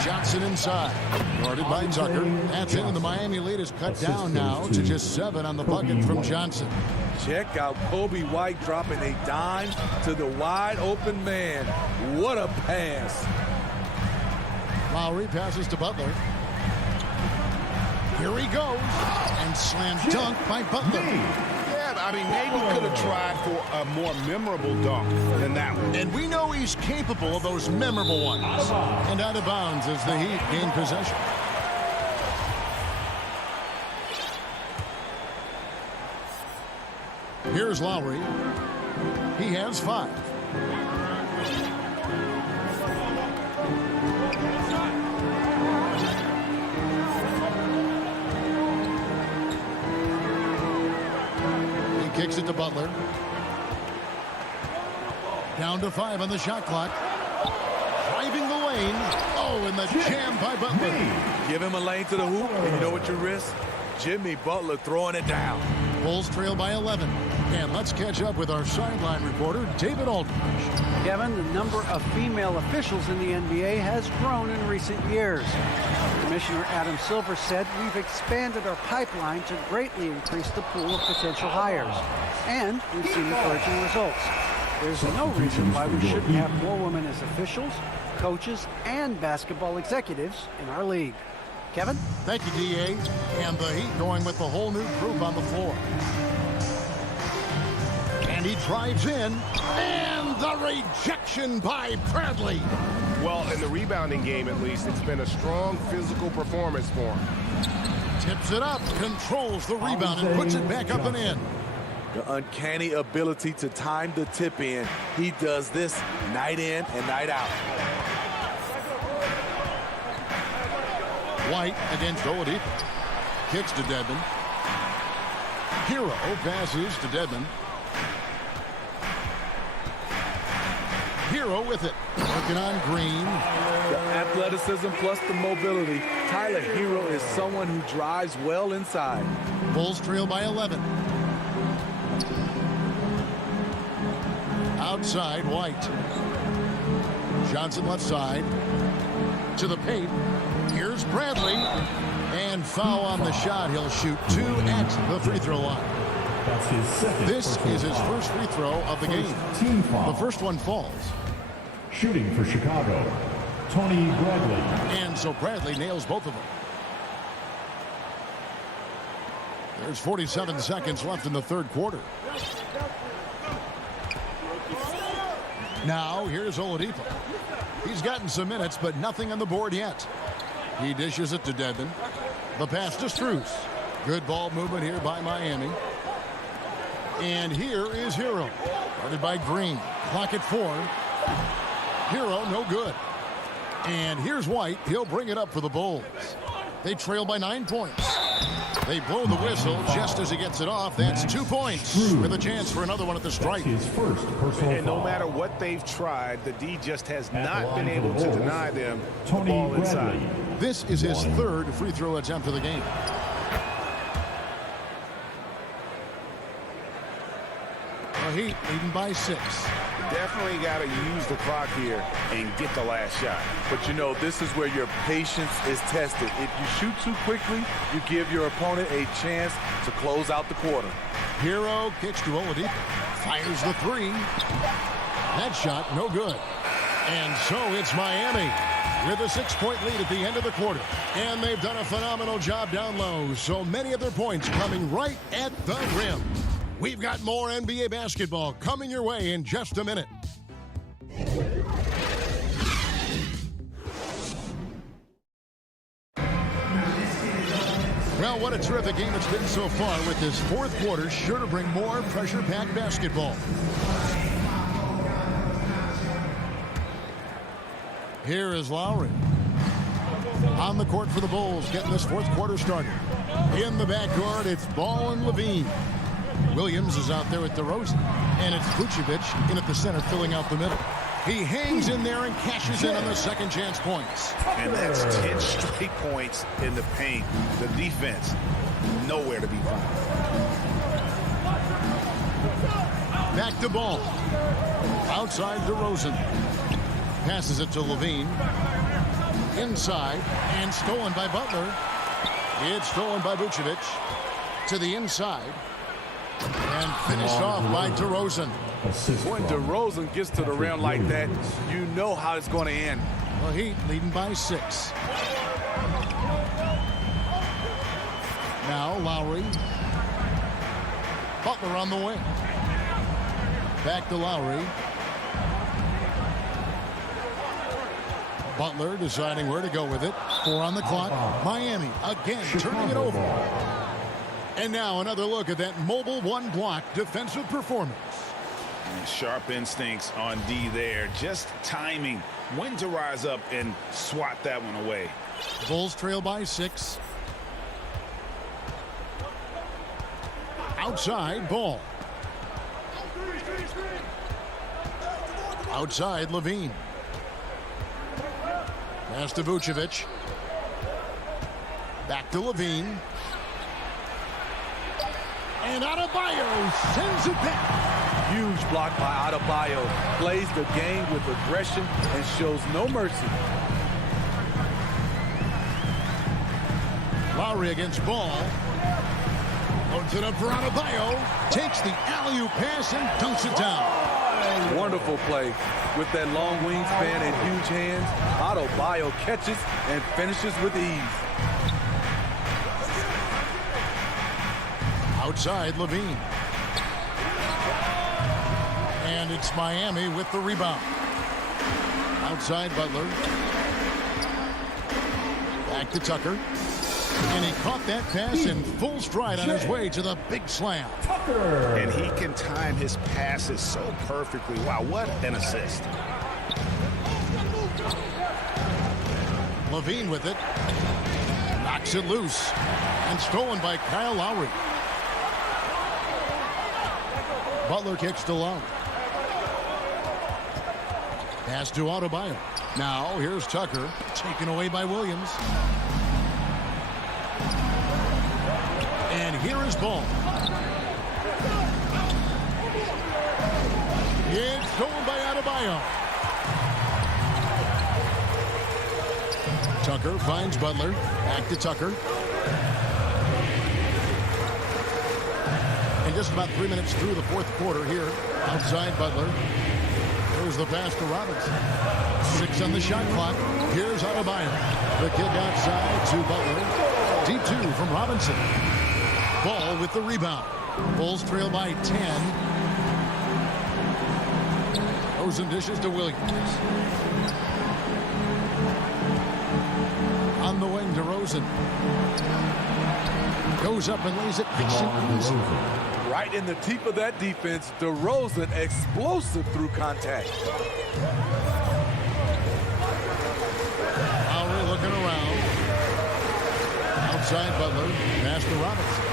Johnson inside. Guarded by Tucker. That's it, and the Miami lead is cut down now to just 7 on the bucket from Johnson. Check out Kobe White dropping a dime to the wide open man. What a pass. Lowry passes to Butler. Here he goes. And slam dunk by Butler. Yeah, I mean, maybe could have tried for a more memorable dunk than that one. And we know he's He's capable of those memorable ones. And out of bounds as the Heat gain possession. Here's Lowry. He has 5. He kicks it to Butler. Down to 5 on the shot clock. Driving the lane. Oh, and the jam by Butler. Give him a lane to the hoop, and you know what you risk? Jimmy Butler throwing it down. Bulls trail by 11. And let's catch up with our sideline reporter, David Aldridge. Kevin, the number of female officials in the NBA has grown in recent years. Commissioner Adam Silver said we've expanded our pipeline to greatly increase the pool of potential hires. And we've seen encouraging results. There's no reason why we shouldn't have more women as officials, coaches, and basketball executives in our league. Kevin? Thank you, D.A. And the Heat going with the whole new group on the floor. And he drives in. And the rejection by Bradley. Well, in the rebounding game, at least, it's been a strong physical performance for him. Tips it up, controls the rebound, and puts it back up and in. The uncanny ability to time the tip in. He does this night in and night out. White against Oladipo. Kicks to Dedmon. Hero passes to Dedmon. Hero with it. Working on Green. The athleticism plus the mobility. Tyler Hero is someone who drives well inside. Bulls trail by 11. Outside, White. Johnson left side. To the paint. Here's Bradley. And foul on the shot. He'll shoot 2 at the free throw line. That's his second. This is his first free throw of the game. Team foul. The first one falls. Shooting for Chicago, Tony Bradley. And so Bradley nails both of them. There's 47 seconds left in the third quarter. Now, here's Oladipo. He's gotten some minutes, but nothing on the board yet. He dishes it to Dedmon. The pass to Strus. Good ball movement here by Miami. And here is Hero. Guarded by Green. Clock at 4. Hero, no good. And here's White. He'll bring it up for the Bulls. They trail by 9 points. They blow the whistle just as he gets it off. That's 2 points with a chance for another one at the stripe. His first personal And no foul. matter what they've tried, the D just has not been able to deny them the Tony ball Bradley. inside. This is his third free throw attempt of the game. The Heat leading by 6. Definitely got to use the clock here and get the last shot. But you know, this is where your patience is tested. If you shoot too quickly, you give your opponent a chance to close out the quarter. Hero kicks to Oladipo. Fires the 3. That shot, no good. And so it's Miami with a 6-point lead at the end of the quarter. And they've done a phenomenal job down low. So many of their points coming right at the rim. We've got more NBA basketball coming your way in just a minute. Well, what a terrific game it's been so far, with this fourth quarter sure to bring more pressure-packed basketball. Here is Lowry. On the court for the Bulls, getting this fourth quarter started. In the backcourt, it's Ball and Levine. Williams is out there with DeRozan. And it's Vucevic in at the center, filling out the middle. He hangs in there and cashes in on the second chance points. And that's 10 straight points in the paint. The defense, nowhere to be found. Back to Ball. Outside DeRozan. Passes it to Levine. Inside, and stolen by Butler. It's stolen by Vucevic. To the inside. And finished off by DeRozan. When DeRozan gets to the rim like that, you know how it's going to end. The Heat leading by 6. Now Lowry. Butler on the wing. Back to Lowry. Butler deciding where to go with it. 4 on the clock. Miami again turning it over. And now another look at that mobile one block defensive performance. And sharp instincts on D there. Just timing when to rise up and swat that one away. Bulls trail by 6. Outside ball. Outside Levine. Pass to Vucevic. Back to Levine. And Adebayo sends it back. Huge block by Adebayo. Plays the game with aggression and shows no mercy. Lowry against Ball. Loads it up for Adebayo. Takes the alley-oop pass and dunks it down. Wonderful play. With that long wingspan and huge hands, Adebayo catches and finishes with ease. Outside Levine. And it's Miami with the rebound. Outside Butler. Back to Tucker. And he caught that pass in full stride on his way to the big slam. And he can time his passes so perfectly. Wow, what an assist. Levine with it. Knocks it loose. And stolen by Kyle Lowry. Butler kicks to Lowry. Pass to Adebayo. Now here's Tucker. Taken away by Williams. And here is Ball. It's stolen by Adebayo. Tucker finds Butler. Back to Tucker. And just about 3 minutes through the fourth quarter here. Outside Butler. There's the pass to Robinson. 6 on the shot clock. Here's Adebayo. The kick outside to Butler. Deep 2 from Robinson. Ball with the rebound. Bulls trail by 10. Rosen dishes to Williams. On the wing to Rosen. Goes up and lays it nice and easy. Right in the teeth of that defense, DeRozan explosive through contact. Lowry looking around. Outside Butler. Pass to Robinson.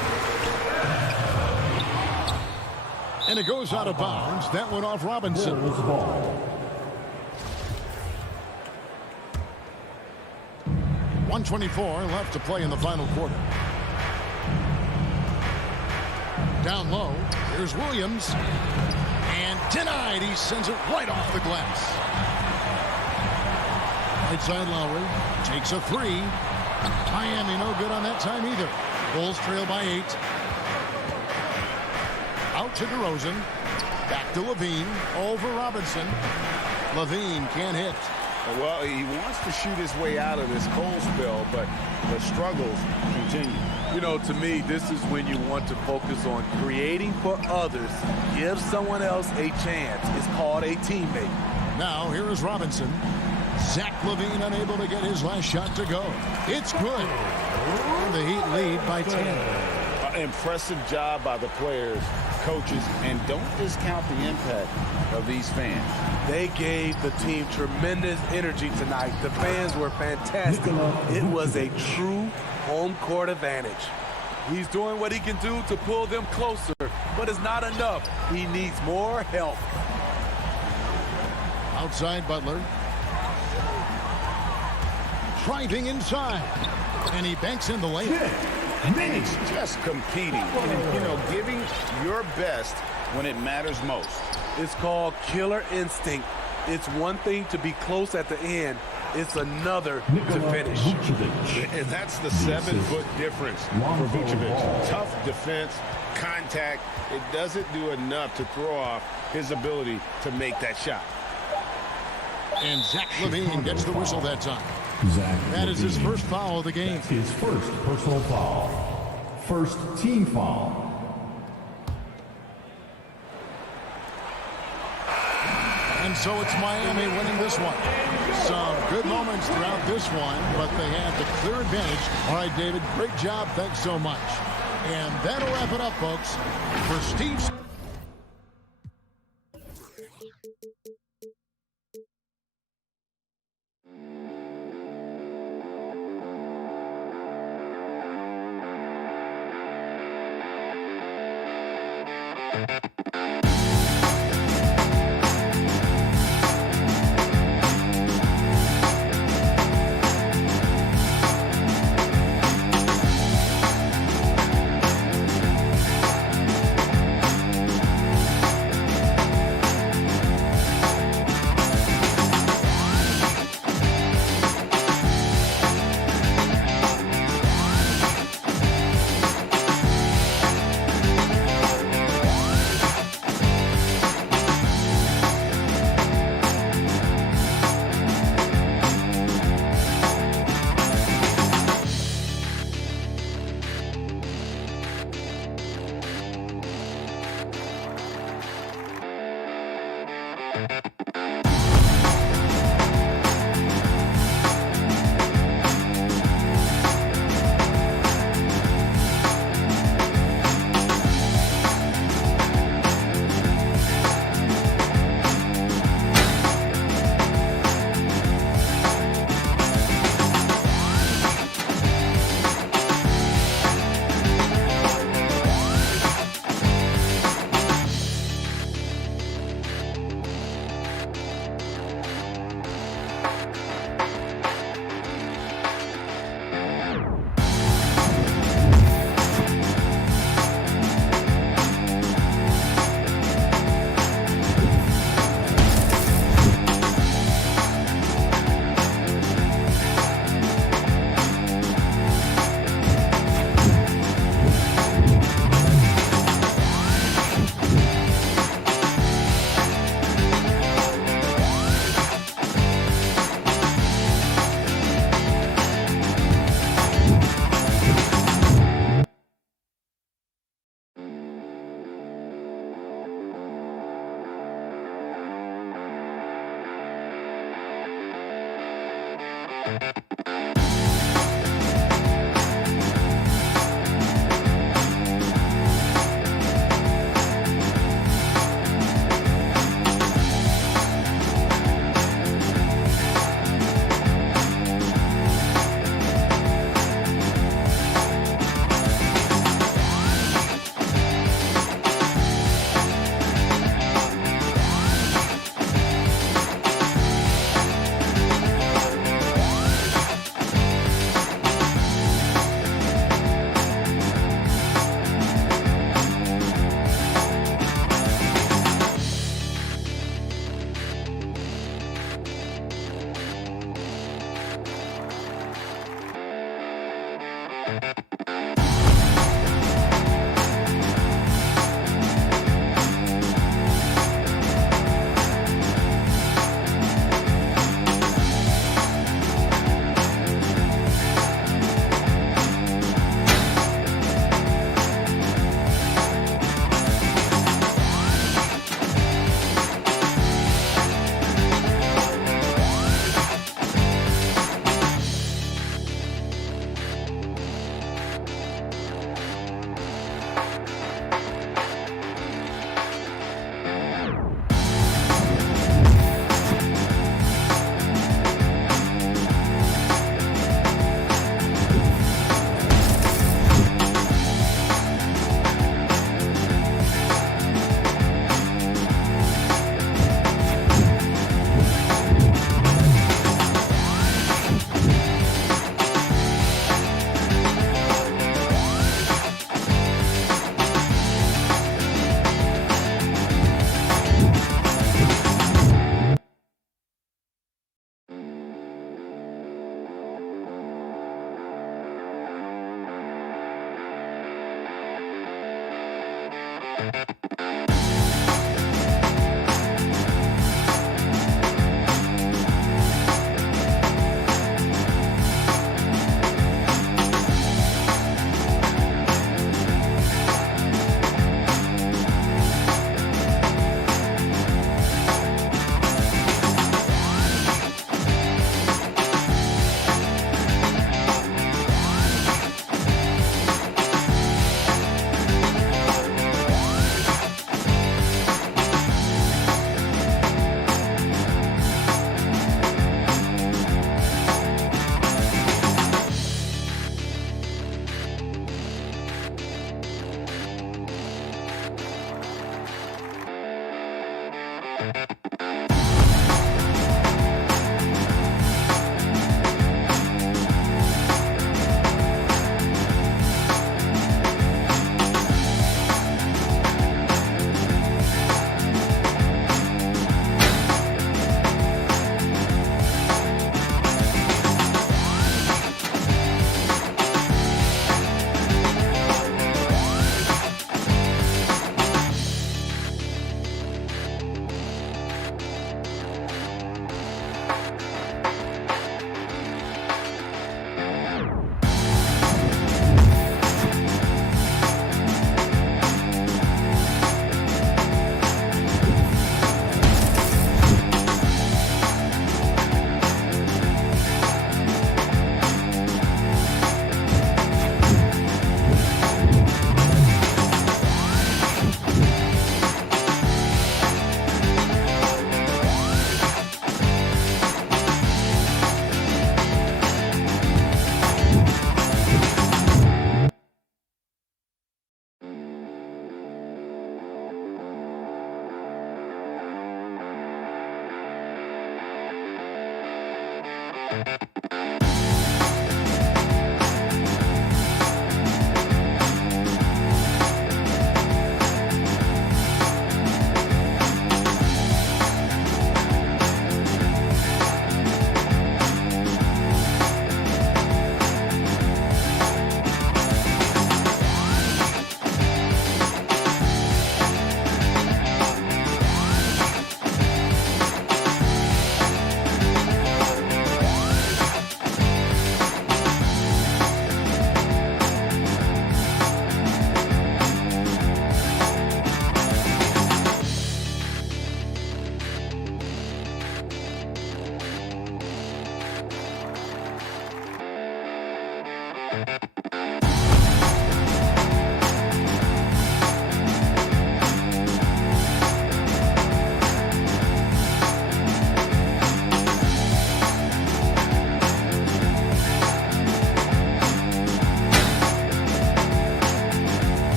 And it goes out of bounds. That went off Robinson. 1:24 left to play in the final quarter. Down low. Here's Williams. And denied. He sends it right off the glass. Right side Lowry. Takes a 3. Miami no good on that time either. Bulls trail by 8. Out to DeRozan. Back to Levine. Over Robinson. Levine can't hit. Well, he wants to shoot his way out of this cold spell, but the struggles continue. You know, to me, this is when you want to focus on creating for others. Give someone else a chance. It's called a teammate. Now, here is Robinson. Zach LaVine unable to get his last shot to go. It's good. The Heat lead by 10. Impressive job by the players, coaches, and don't discount the impact of these fans. They gave the team tremendous energy tonight. The fans were fantastic. It was a true home court advantage. He's doing what he can do to pull them closer, but it's not enough. He needs more help. Outside Butler. Driving inside. And he banks in the layup. It's just competing, and, you know, giving your best when it matters most. It's called killer instinct. It's one thing to be close at the end. It's another to finish. And that's the 7-foot difference for Vucevic. Tough defense, contact. It doesn't do enough to throw off his ability to make that shot. And Zach LaVine gets the whistle that time. That is his first foul of the game. That's his first personal foul. First team foul. And so it's Miami winning this one. Some good moments throughout this one, but they have the clear advantage. All right, David, great job. Thanks so much. And that'll wrap it up, folks. For Steve...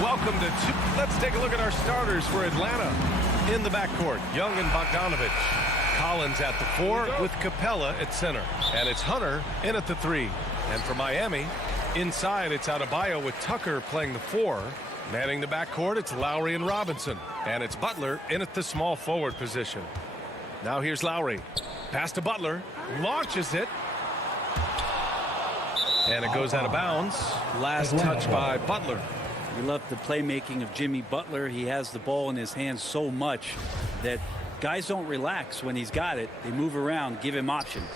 Welcome to two. Let's take a look at our starters for Atlanta. In the backcourt, Young and Bogdanovich. Collins at the 4 with Capella at center. And it's Hunter in at the 3. And for Miami, inside it's Adebayo with Tucker playing the 4. Manning the backcourt, it's Lowry and Robinson. And it's Butler in at the small forward position. Now here's Lowry. Pass to Butler. Launches it. And it goes out of bounds. Last touch by Butler. We love the playmaking of Jimmy Butler. He has the ball in his hands so much that guys don't relax when he's got it. They move around, give him options.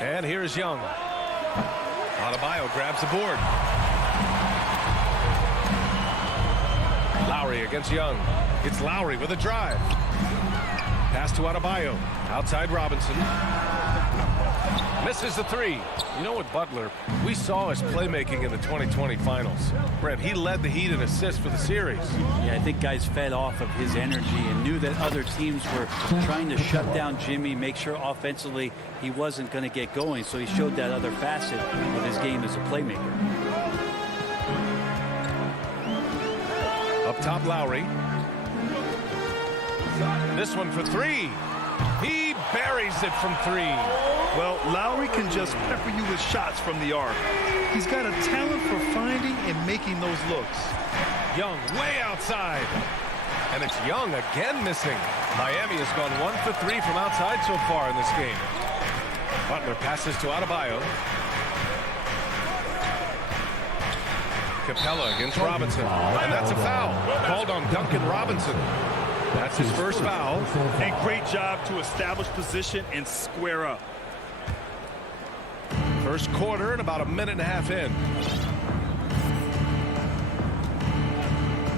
And here's Young. Adebayo grabs the board. Lowry against Young. It's Lowry with a drive. Pass to Adebayo. Outside Robinson. Misses the 3. You know what, Butler, we saw his playmaking in the 2020 finals. Brent, he led the Heat in assists for the series. Yeah, I think guys fed off of his energy and knew that other teams were trying to shut down Jimmy, make sure offensively he wasn't going to get going. So he showed that other facet of his game as a playmaker. Up top, Lowry. This one for 3. He buries it from 3. Well, Lowry can just pepper you with shots from the arc. He's got a talent for finding and making those looks. Young way outside. And it's Young again missing. Miami has gone 1 for 3 from outside so far in this game. Butler passes to Adebayo. Capella against Robinson. And that's a foul. Called on Duncan Robinson. That's his first foul. And great job to establish position and square up. First quarter and about a minute and a half in.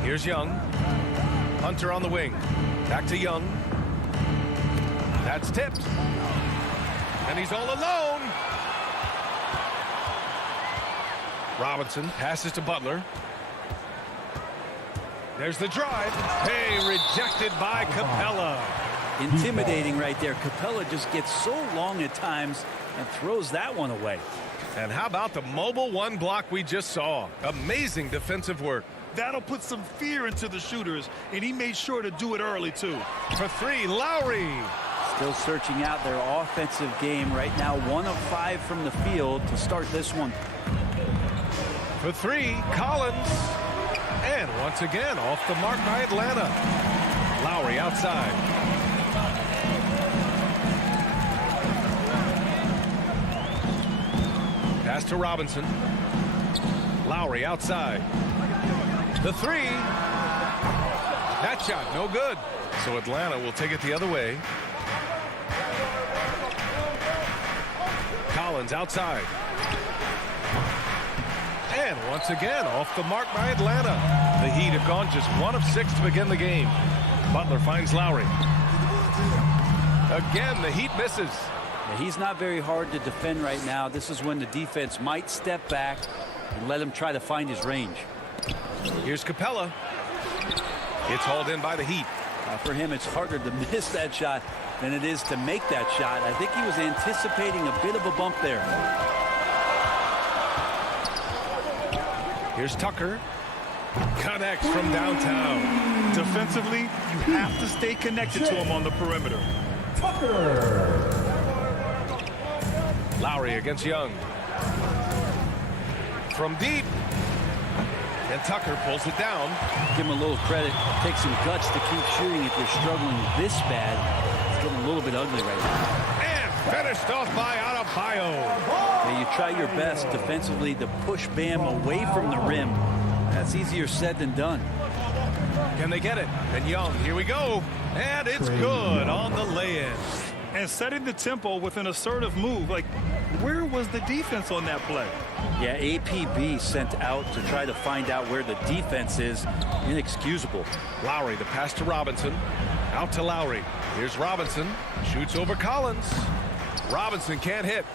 Here's Young. Hunter on the wing. Back to Young. That's tipped. And he's all alone. Robinson passes to Butler. There's the drive. Hey, rejected by Capella. Intimidating right there. Capella just gets so long at times and throws that one away. And how about the mobile one block we just saw? Amazing defensive work. That'll put some fear into the shooters, and he made sure to do it early, too. For three, Lowry. Still searching out their offensive game right now. 1 of 5 from the field to start this one. For three, Collins. And once again, off the mark by Atlanta. Lowry outside. Pass to Robinson. Lowry outside. The three. That shot, no good. So Atlanta will take it the other way. Collins outside. And once again, off the mark by Atlanta. The Heat have gone just 1 of 6 to begin the game. Butler finds Lowry. Again, the Heat misses. Yeah, he's not very hard to defend right now. This is when the defense might step back and let him try to find his range. Here's Capella. It's hauled in by the Heat. For him, it's harder to miss that shot than it is to make that shot. I think he was anticipating a bit of a bump there. Here's Tucker. Connects from downtown. Defensively, you have to stay connected to him on the perimeter. Tucker. Lowry against Young. From deep. And Tucker pulls it down. Give him a little credit. Take some guts to keep shooting if you're struggling this bad. It's getting a little bit ugly right now. And finished off by Adebayo. Yeah, you try your best defensively to push Bam away from the rim. That's easier said than done. Can they get it? And Young, here we go. And it's good on the lay-in. And setting the tempo with an assertive move. Like, where was the defense on that play? Yeah, APB sent out to try to find out where the defense is. Inexcusable. Lowry, the pass to Robinson. Out to Lowry. Here's Robinson. Shoots over Collins. Robinson can't hit.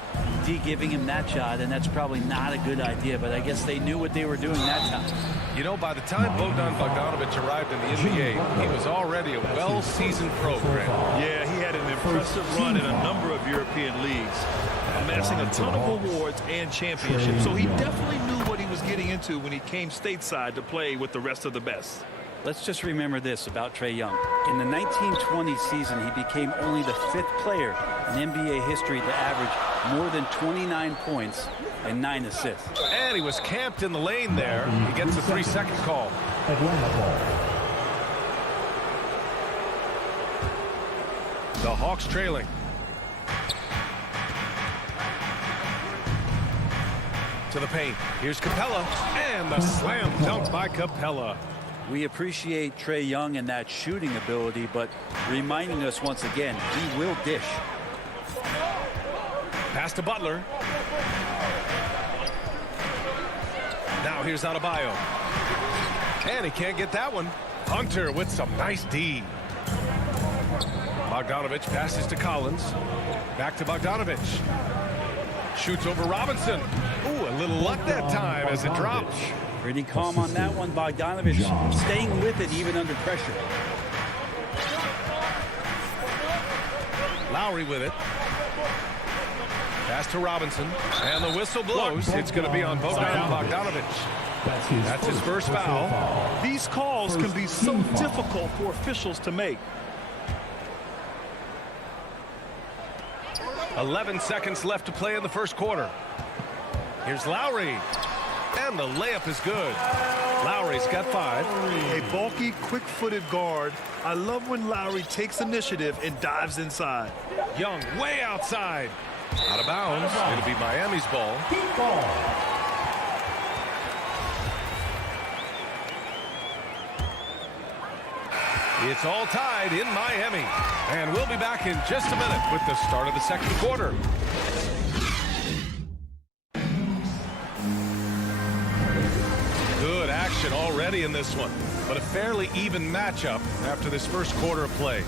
D giving him that shot, and that's probably not a good idea, but I guess they knew what they were doing that time. You know, by the time Bogdan Bogdanovic arrived in the NBA, he was already a well-seasoned program. Yeah, he had an impressive run in a number of European leagues, amassing a ton of awards and championships. So he definitely knew what he was getting into when he came stateside to play with the rest of the best. Let's just remember this about Trae Young. In the 1920 season, he became only the 5th player in NBA history to average more than 29 points and 9 assists. And he was camped in the lane there. He gets a 3-second call. The Hawks trailing. To the paint. Here's Capella. And the slam dunk by Capella. We appreciate Trae Young and that shooting ability, but reminding us once again, he will dish. Pass to Butler. Now here's Adebayo. And he can't get that one. Hunter with some nice D. Bogdanovic passes to Collins. Back to Bogdanovic. Shoots over Robinson. Ooh, a little luck that time as it drops. Pretty calm on that one. Bogdanovic staying with it even under pressure. Lowry with it. Pass to Robinson. And the whistle blows. It's going to be on Bogdan Bogdanovic. That's his first foul. These calls can be so difficult for officials to make. 11 seconds left to play in the first quarter. Here's Lowry. And the layup is good. Lowry's got 5. A bulky, quick-footed guard. I love when Lowry takes initiative and dives inside. Young way outside. Out of bounds. It'll be Miami's ball. It's all tied in Miami. And we'll be back in just a minute with the start of the second quarter. Good action already in this one, but a fairly even matchup after this first quarter of play.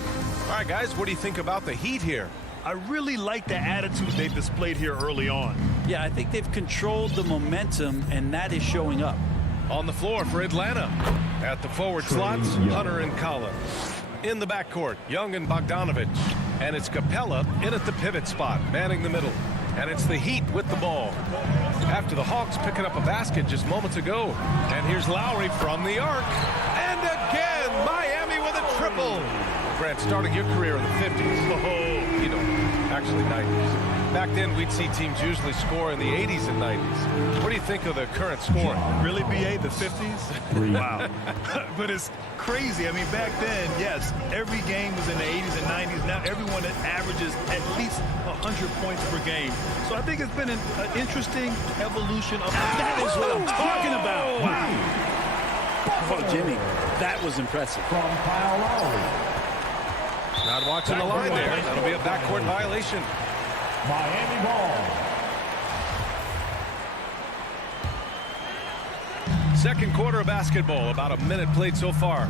All right, guys, what do you think about the Heat here? I really like the attitude they've displayed here early on. Yeah, I think they've controlled the momentum, and that is showing up. On the floor for Atlanta. At the forward slots, Hunter and Collins. In the backcourt, Young and Bogdanovich. And it's Capella in at the pivot spot, manning the middle. And it's the Heat with the ball. After the Hawks picking up a basket just moments ago. And here's Lowry from the arc. And again, Miami with a triple. Grant, starting your career in the 50s. Oh, you know, actually 90s. Back then, we'd see teams usually score in the 80s and 90s. What do you think of the current scoring? Really, BA, the 50s? Wow. But it's crazy. I mean, back then, yes, every game was in the 80s and 90s. Now everyone averages at least 100 points per game. So I think it's been an interesting evolution of that is what I'm talking about. Wow. Oh, Jimmy, that was impressive. From Kyle Lowry. Not watching the line there. That'll be a backcourt violation. Miami ball. Second quarter of basketball. About a minute played so far.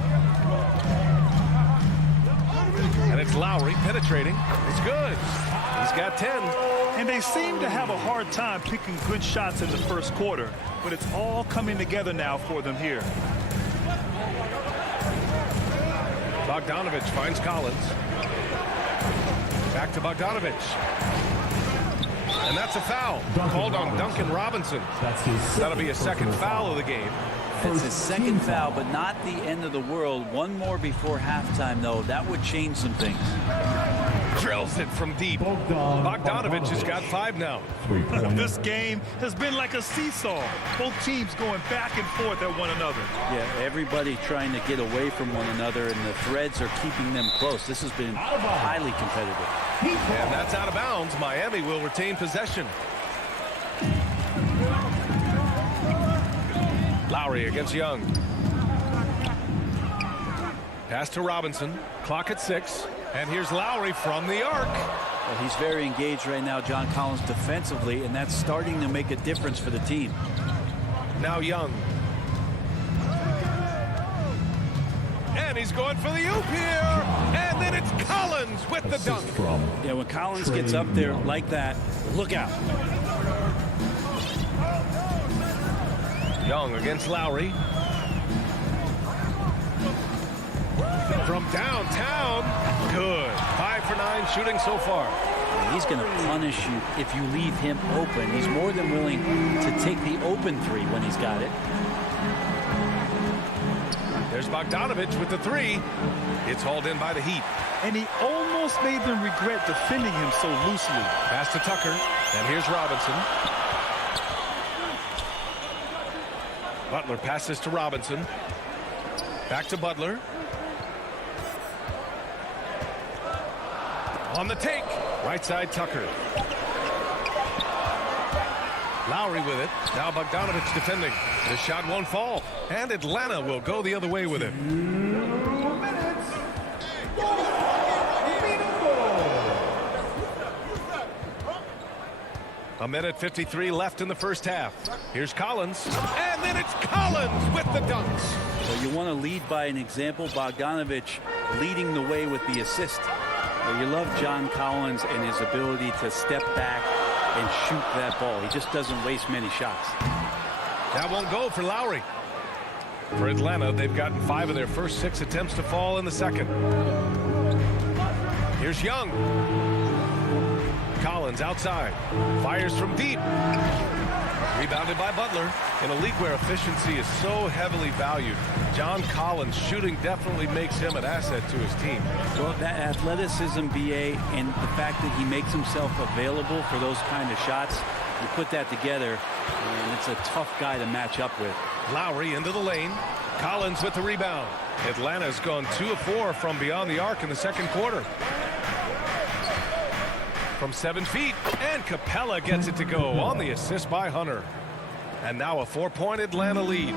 And it's Lowry penetrating. It's good. He's got 10. And they seem to have a hard time picking good shots in the first quarter. But it's all coming together now for them here. Bogdanovich finds Collins. Back to Bogdanovich. And that's a foul called on Duncan Robinson. That'll be a second foul of the game. It's his second foul, but not the end of the world. One more before halftime, though. That would change some things. Drills it from deep. Bogdanovich has got 5 now. This game has been like a seesaw. Both teams going back and forth at one another. Yeah, everybody trying to get away from one another, and the threads are keeping them close. This has been highly competitive. And that's out of bounds. Miami will retain possession. Lowry against Young. Pass to Robinson. Clock at 6. And here's Lowry from the arc. Well, he's very engaged right now, John Collins, defensively, and that's starting to make a difference for the team. Now Young. And he's going for the oop here. And then it's Collins with the dunk. Yeah, when Collins gets up there like that, look out. Young against Lowry. From downtown. Good. 5 for 9 shooting so far. He's going to punish you if you leave him open. He's more than willing to take the open 3 when he's got it. There's Bogdanovich with the 3. It's hauled in by the Heat. And he almost made them regret defending him so loosely. Pass to Tucker. And here's Robinson. Butler passes to Robinson. Back to Butler. On the take. Right side Tucker. Lowry with it. Now Bogdanovich defending. The shot won't fall. And Atlanta will go the other way with it. A minute 53 left in the first half. Here's Collins. And then it's Collins with the dunks. Well, you want to lead by an example. Bogdanovich leading the way with the assist. Well, you love John Collins and his ability to step back and shoot that ball. He just doesn't waste many shots. That won't go for Lowry. For Atlanta, they've gotten 5 of their first 6 attempts to fall in the second. Here's Young. Collins outside. Fires from deep. Rebounded by Butler. In a league where efficiency is so heavily valued, John Collins' shooting definitely makes him an asset to his team. Well, that athleticism, BA, and the fact that he makes himself available for those kind of shots, you put that together, and it's a tough guy to match up with. Lowry into the lane. Collins with the rebound. Atlanta's gone 2 of 4 from beyond the arc in the second quarter. from 7 feet. And Capella gets it to go on the assist by Hunter. And now a 4-point Atlanta lead.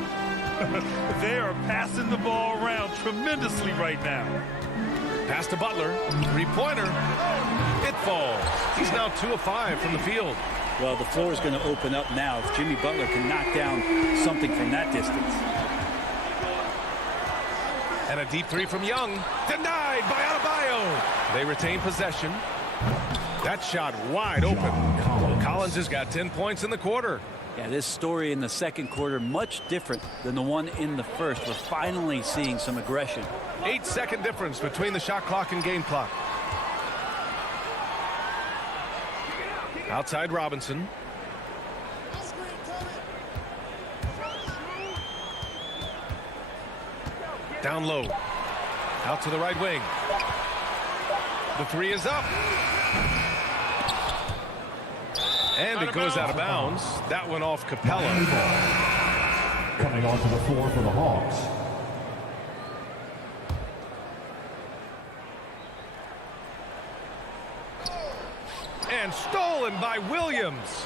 They are passing the ball around tremendously right now. Pass to Butler. 3-pointer. It falls. He's now 2 of 5 from the field. Well, the floor is going to open up now if Jimmy Butler can knock down something from that distance. And a deep 3 from Young. Denied by Adebayo. They retain possession. That shot wide open. Collins has got 10 points in the quarter. Yeah, this story in the second quarter much different than the one in the first. We're finally seeing some aggression. 8-second difference between the shot clock and game clock. Outside Robinson. Down low. Out to the right wing. The 3 is up. And it goes out of bounds. That went off Capella. Coming onto the floor for the Hawks. And stolen by Williams.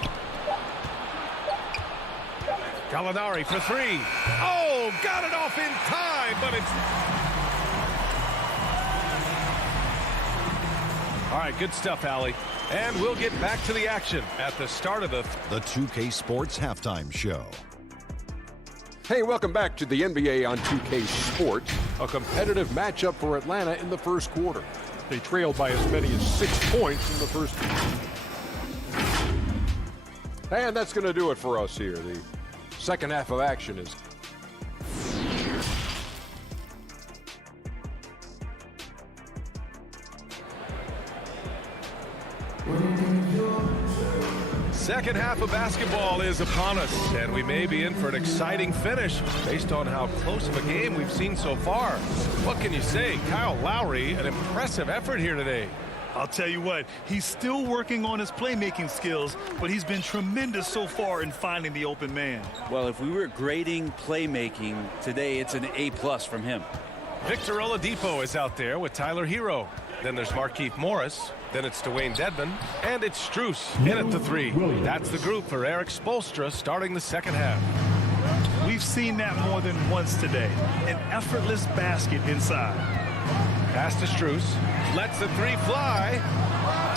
Gallinari for 3. Oh, got it off in time, but it's... All right, good stuff, Allie. And we'll get back to the action at the start of the 2K Sports Halftime Show. Hey, welcome back to the NBA on 2K Sports. A competitive matchup for Atlanta in the first quarter. They trailed by as many as 6 points in the first. And that's going to do it for us here. The second half of action is second half of basketball is upon us, and we may be in for an exciting finish based on how close of a game we've seen so far. What can you say? Kyle Lowry, an impressive effort here today. I'll tell you what, he's still working on his playmaking skills, but he's been tremendous so far in finding the open man. Well, if we were grading playmaking today, it's an A+ from him. Victor Oladipo is out there with Tyler Hero. Then there's Markieff Morris. Then it's Dwayne Dedmon. And it's Strus in at the 3. That's the group for Eric Spoelstra starting the second half. We've seen that more than once today. An effortless basket inside. Pass to Strus. Lets the 3 fly.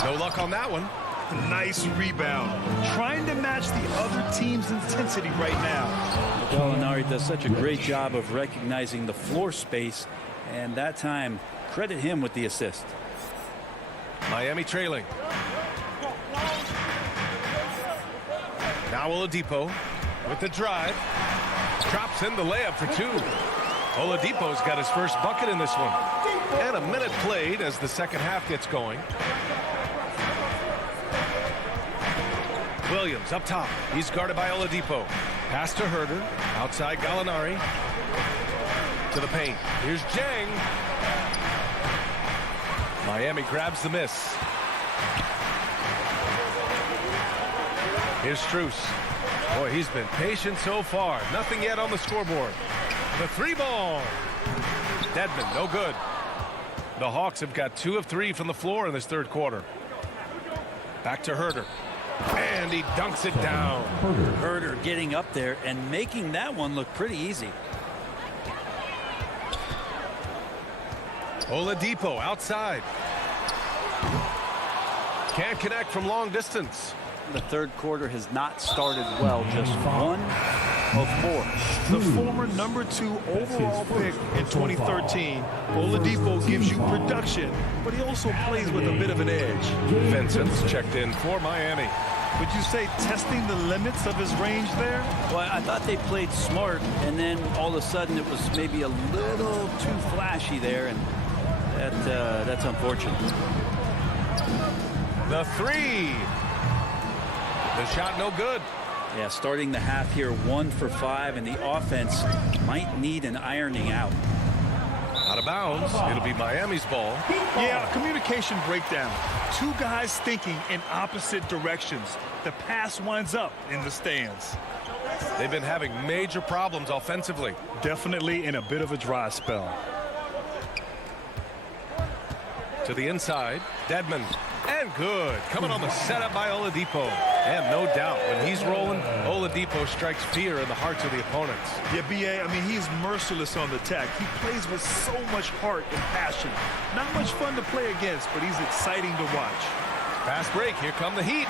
No luck on that one. Nice rebound. Trying to match the other team's intensity right now. Gallinari does such a great job of recognizing the floor space, and that time, credit him with the assist. Miami trailing. Now Oladipo with the drive. Drops in the layup for 2. Oladipo's got his first bucket in this one. And a minute played as the second half gets going. Williams up top. He's guarded by Oladipo. Pass to Herder. Outside Gallinari. To the paint. Here's Jang. Miami grabs the miss. Here's Strus. Boy, he's been patient so far. Nothing yet on the scoreboard. The 3 ball. Dedmon, no good. The Hawks have got 2 of 3 from the floor in this third quarter. Back to Herder. And he dunks it down. Herder getting up there and making that one look pretty easy. Oladipo outside. Can't connect from long distance. The third quarter has not started well. Just 1 of 4. The former number 2 overall pick in 2013, Oladipo gives you production, but he also plays with a bit of an edge. Vincent's checked in for Miami. Would you say testing the limits of his range there? Well, I thought they played smart, and then all of a sudden it was maybe a little too flashy there, and that's unfortunate. The 3. The shot no good. Yeah, starting the half here 1 for 5, and the offense might need an ironing out. Out of bounds. It'll be Miami's ball. Yeah, communication breakdown. 2 guys thinking in opposite directions. The pass winds up in the stands. They've been having major problems offensively. Definitely in a bit of a dry spell. To the inside. Dedmon. And good. Coming on the setup by Oladipo. And no doubt, when he's rolling, Oladipo strikes fear in the hearts of the opponents. Yeah, B.A., I mean, he's merciless on the attack. He plays with so much heart and passion. Not much fun to play against, but he's exciting to watch. Fast break. Here come the Heat.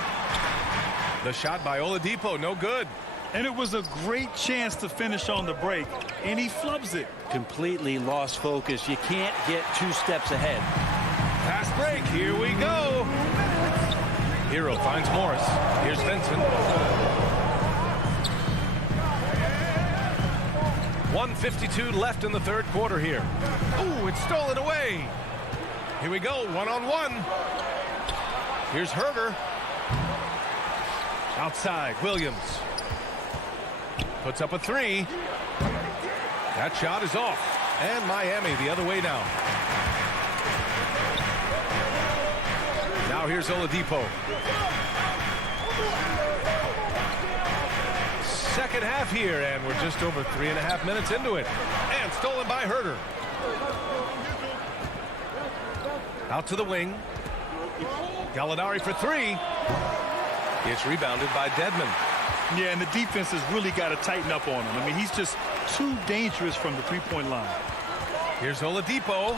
The shot by Oladipo, no good. And it was a great chance to finish on the break, and he flubs it. Completely lost focus. You can't get 2 steps ahead. Fast break. Here we go. Hero finds Morris. Here's Vincent. 1:52 left in the third quarter here. Ooh, it's stolen away. Here we go, one-on-one. Here's Herder. Outside, Williams. Puts up a 3. That shot is off. And Miami the other way now. Now here's Oladipo. Second half here, and we're just over 3.5 minutes into it. And stolen by Herder. Out to the wing. Gallinari for 3. It's rebounded by Dedmon. Yeah, and the defense has really got to tighten up on him. I mean, he's just too dangerous from the three-point line. Here's Oladipo.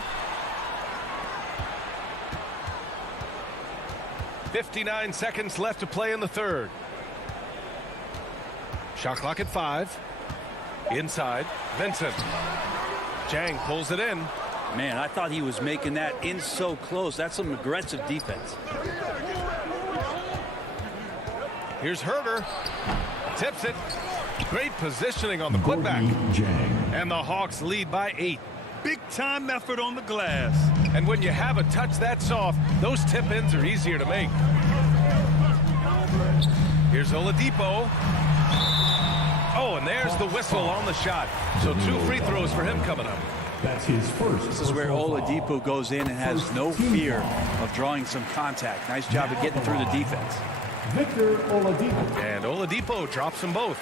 59 seconds left to play in the third. Shot clock at 5. Inside, Vincent. Jang pulls it in. Man, I thought he was making that in so close. That's some aggressive defense. Here's Herder. Tips it. Great positioning on the putback. And the Hawks lead by 8. Big-time effort on the glass. And when you have a touch that soft, those tip-ins are easier to make. Here's Oladipo. Oh, and there's the whistle on the shot. So 2 free throws for him coming up. That's his first. This is where Oladipo goes in and has no fear of drawing some contact. Nice job of getting through the defense. Victor Oladipo. And Oladipo drops them both.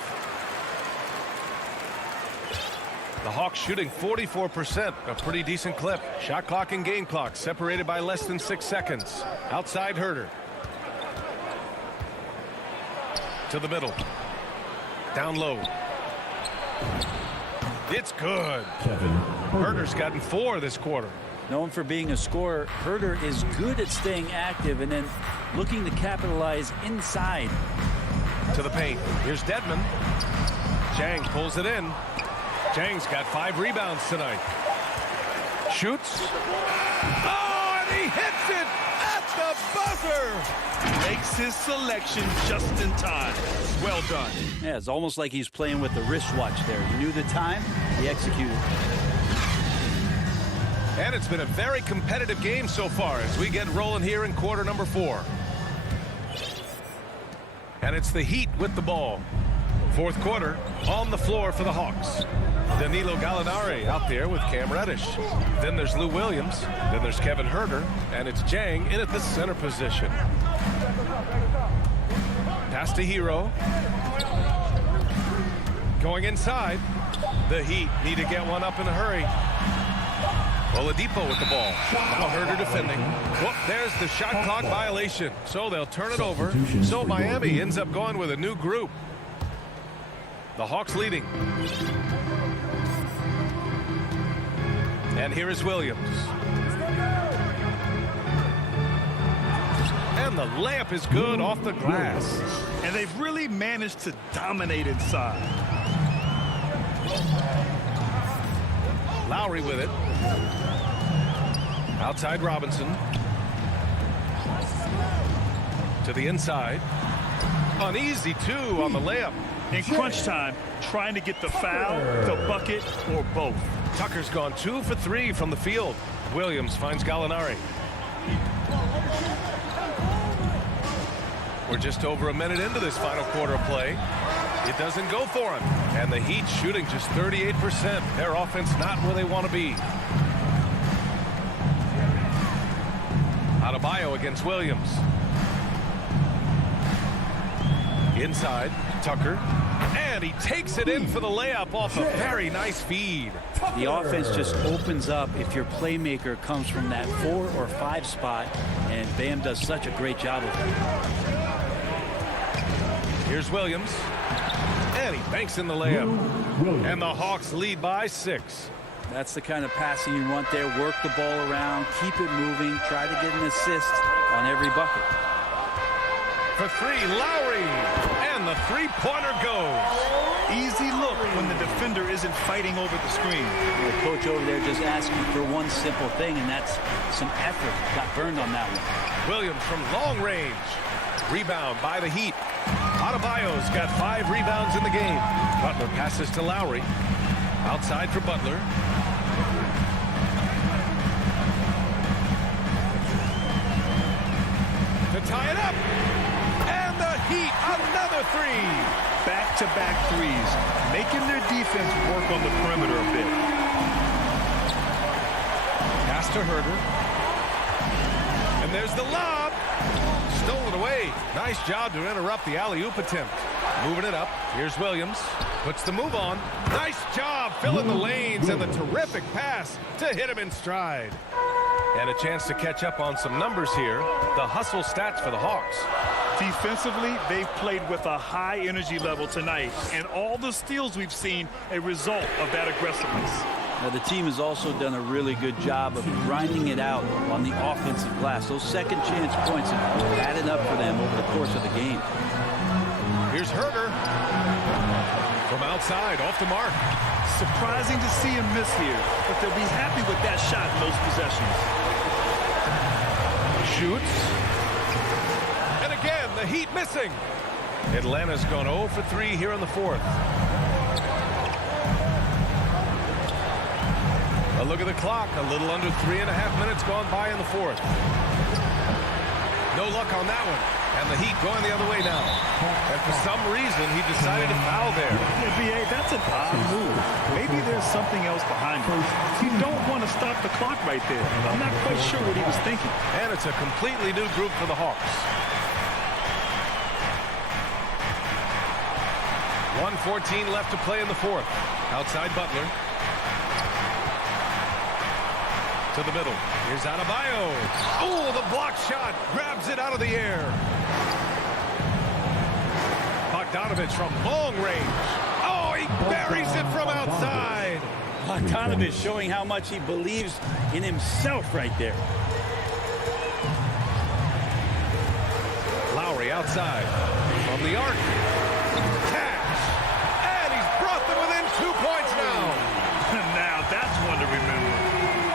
The Hawks shooting 44%, a pretty decent clip. Shot clock and game clock separated by less than 6 seconds. Outside Herder. To the middle. Down low. It's good. Herder's gotten 4 this quarter. Known for being a scorer, Herder is good at staying active and then looking to capitalize inside. To the paint. Here's Dedmon. Jang pulls it in. Jang's got 5 rebounds tonight. Shoots. Oh, and he hits it at the buzzer. Makes his selection just in time. Well done. Yeah, it's almost like he's playing with the wristwatch there. He knew the time, he executed. And it's been a very competitive game so far as we get rolling here in quarter number 4. And it's the Heat with the ball. Fourth quarter on the floor for the Hawks. Danilo Gallinari out there with Cam Reddish. Then there's Lou Williams. Then there's Kevin Herder. And it's Jang in at the center position. Pass to Hero. Going inside. The Heat need to get one up in a hurry. Oladipo with the ball. Now Herder defending. Whoop, there's the shot clock violation. So they'll turn it over. So Miami ends up going with a new group. The Hawks leading. And here is Williams. And the layup is good off the glass. And they've really managed to dominate inside. Lowry with it. Outside Robinson. To the inside. An easy 2 on the layup. In crunch time, trying to get the foul, the bucket, or both. Tucker's gone 2 for 3 from the field. Williams finds Gallinari. We're just over a minute into this final quarter of play. It doesn't go for him. And the Heat shooting just 38%. Their offense not where they want to be. Adebayo against Williams. Inside, Tucker. And he takes it in for the layup off a very nice feed. The offense just opens up if your playmaker comes from that 4 or 5 spot and Bam does such a great job of it. Here's Williams. And he banks in the layup. And the Hawks lead by 6. That's the kind of passing you want there. Work the ball around, keep it moving, try to get an assist on every bucket. For 3, Lowry. And the three-pointer goes. Easy look when the defender isn't fighting over the screen. The coach over there just asking for one simple thing, and that's some effort. Got burned on that one. Williams from long range. Rebound by the Heat. Adebayo's got 5 rebounds in the game. Butler passes to Lowry. Outside for Butler. To tie it up. And the Heat, another 3. Back-to-back threes, making their defense work on the perimeter a bit. Pass to Herder. And there's the lob. Stolen away. Nice job to interrupt the alley-oop attempt. Moving it up. Here's Williams. Puts the move on. Nice job filling the lanes and the terrific pass to hit him in stride. And a chance to catch up on some numbers here. The hustle stats for the Hawks. Defensively, they've played with a high energy level tonight, and all the steals we've seen a result of that aggressiveness. Now, the team has also done a really good job of grinding it out on the offensive glass. Those second chance points have added up for them over the course of the game. Here's Herder. From outside, off the mark. Surprising to see him miss here, but they'll be happy with that shot in those possessions. Shoots. And again, the Heat missing. Atlanta's gone 0 for 3 here in the 4th. A look at the clock. A little under 3.5 minutes gone by in the 4th. No luck on that one. And the Heat going the other way now. And for some reason, he decided to foul there. Yeah, B.A., that's an odd move. Maybe there's something else behind it. You don't want to stop the clock right there. I'm not quite sure what he was thinking. And it's a completely new group for the Hawks. 1:14 left to play in the 4th. Outside Butler. To the middle. Here's Adebayo. Oh, the block shot. Grabs it out of the air. Bogdanovich from long range. Oh, he buries it from outside. Bogdanovich showing how much he believes in himself right there. Lowry outside. From the arc. Catch. And he's brought them within 2 points now. Now that's one to remember.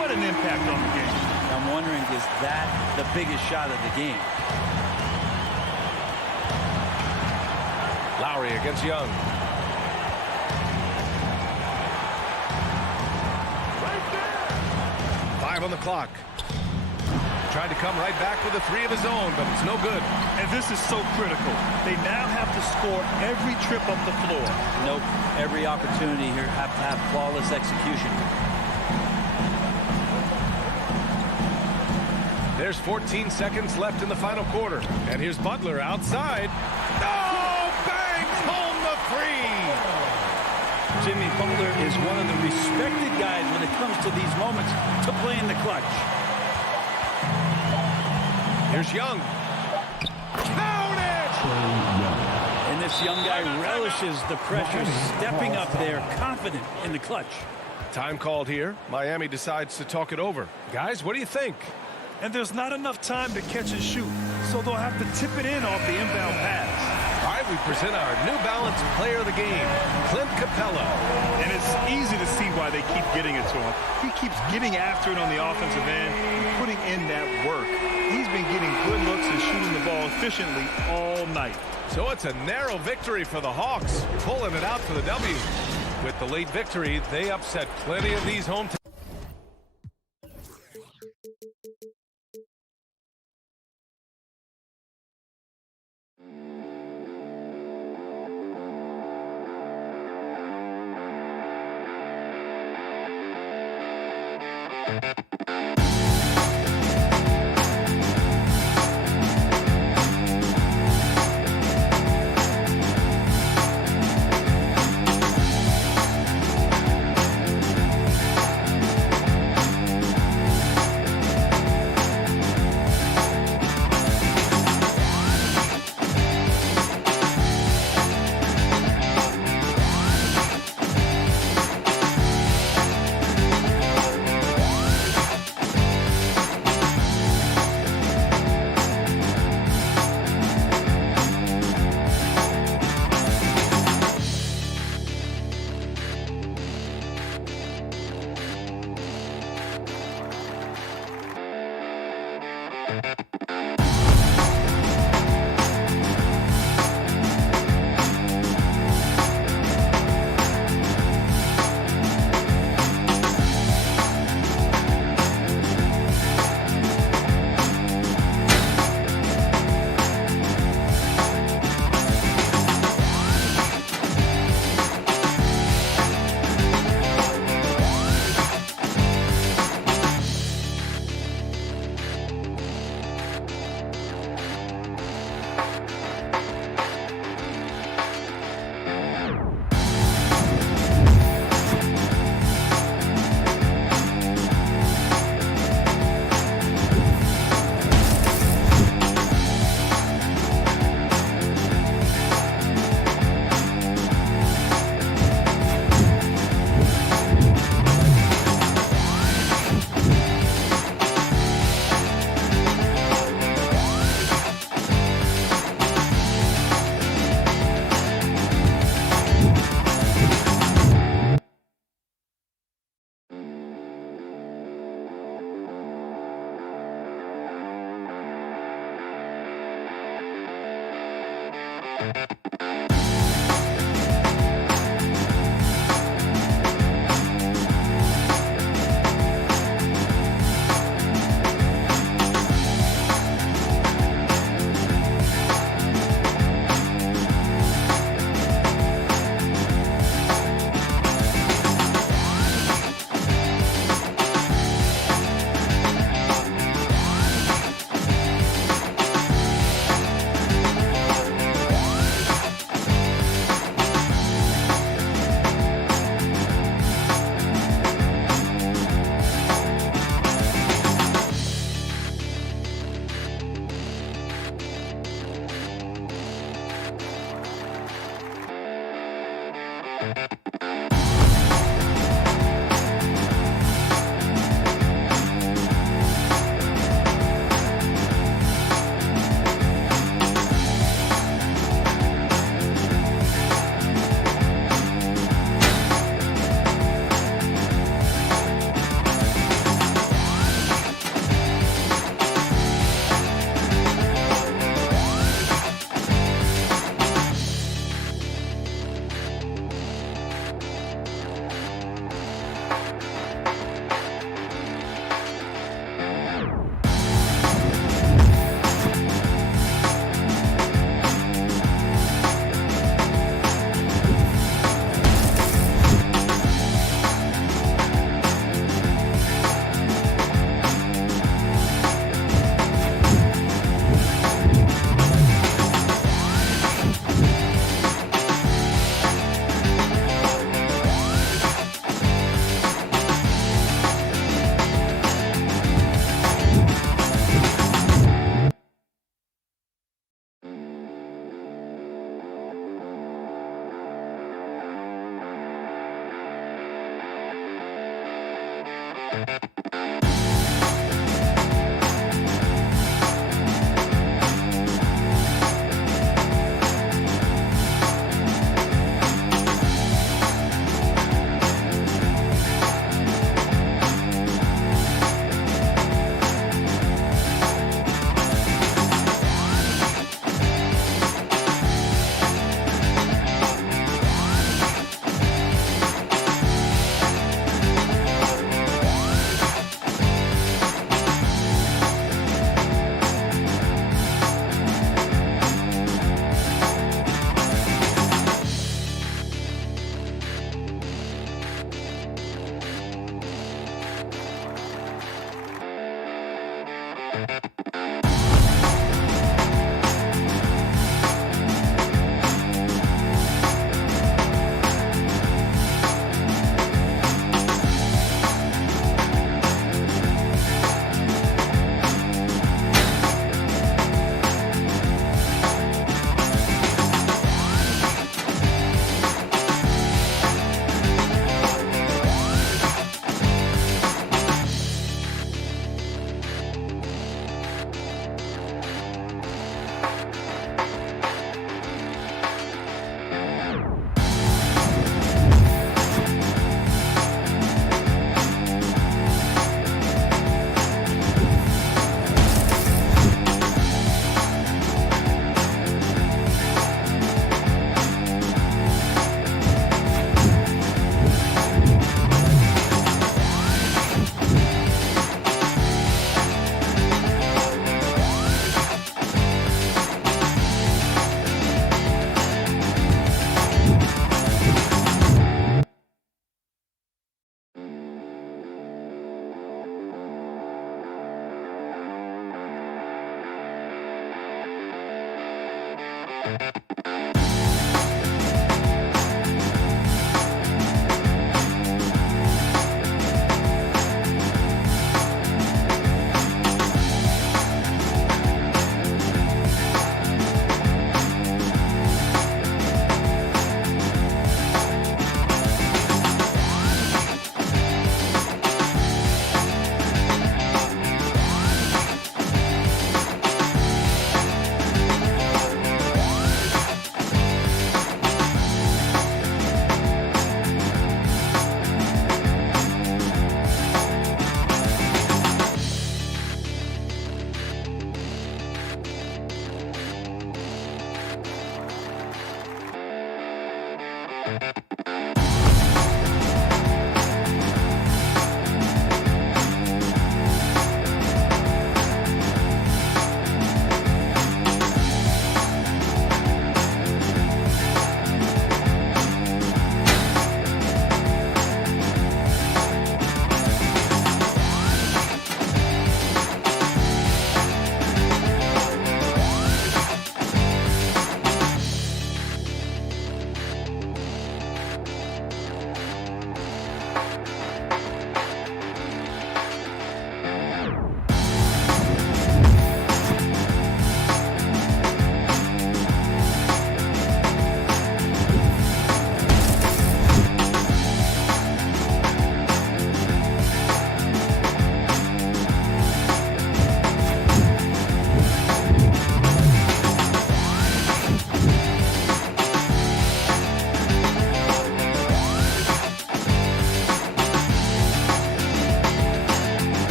What an impact on the game. I'm wondering, is that the biggest shot of the game? Lowry against Young. Five on the clock. Tried to come right back with a 3 of his own, but it's no good. And this is so critical. They now have to score every trip up the floor. Nope. Every opportunity here have to have flawless execution. There's 14 seconds left in the final quarter. And here's Butler outside. Oh, bangs home the 3. Jimmy Butler is one of the respected guys when it comes to these moments to play in the clutch. Here's Young. Count it! And this young guy relishes the pressure, stepping up there, confident in the clutch. Time called here. Miami decides to talk it over. Guys, what do you think? And there's not enough time to catch and shoot, so they'll have to tip it in off the inbound pass. All right, we present our New Balance player of the game, Clint Capella. And it's easy to see why they keep getting it to him. He keeps getting after it on the offensive end and putting in that work. He's been getting good looks and shooting the ball efficiently all night. So it's a narrow victory for the Hawks, pulling it out for the W. With the late victory, they upset plenty of these home teams.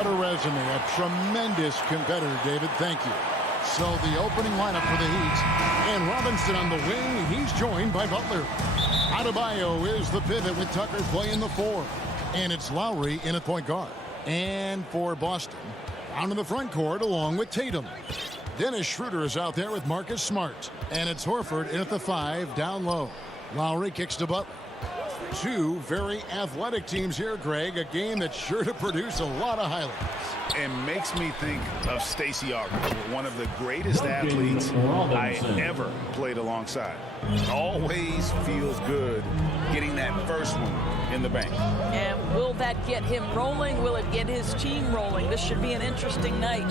What a resume. A tremendous competitor, David. Thank you. So the opening lineup for the Heat. And Robinson on the wing. He's joined by Butler. Adebayo is the pivot with Tucker playing the 4. And it's Lowry in at point guard. And for Boston, down in the front court along with Tatum. Dennis Schroeder is out there with Marcus Smart. And it's Horford in at the 5 down low. Lowry kicks to Butler. Two very athletic teams here, Greg. A game that's sure to produce a lot of highlights. And makes me think of Stacey Augmon, one of the greatest athletes I ever played alongside. Always feels good getting that first one in the bank. And will that get him rolling? Will it get his team rolling? This should be an interesting night.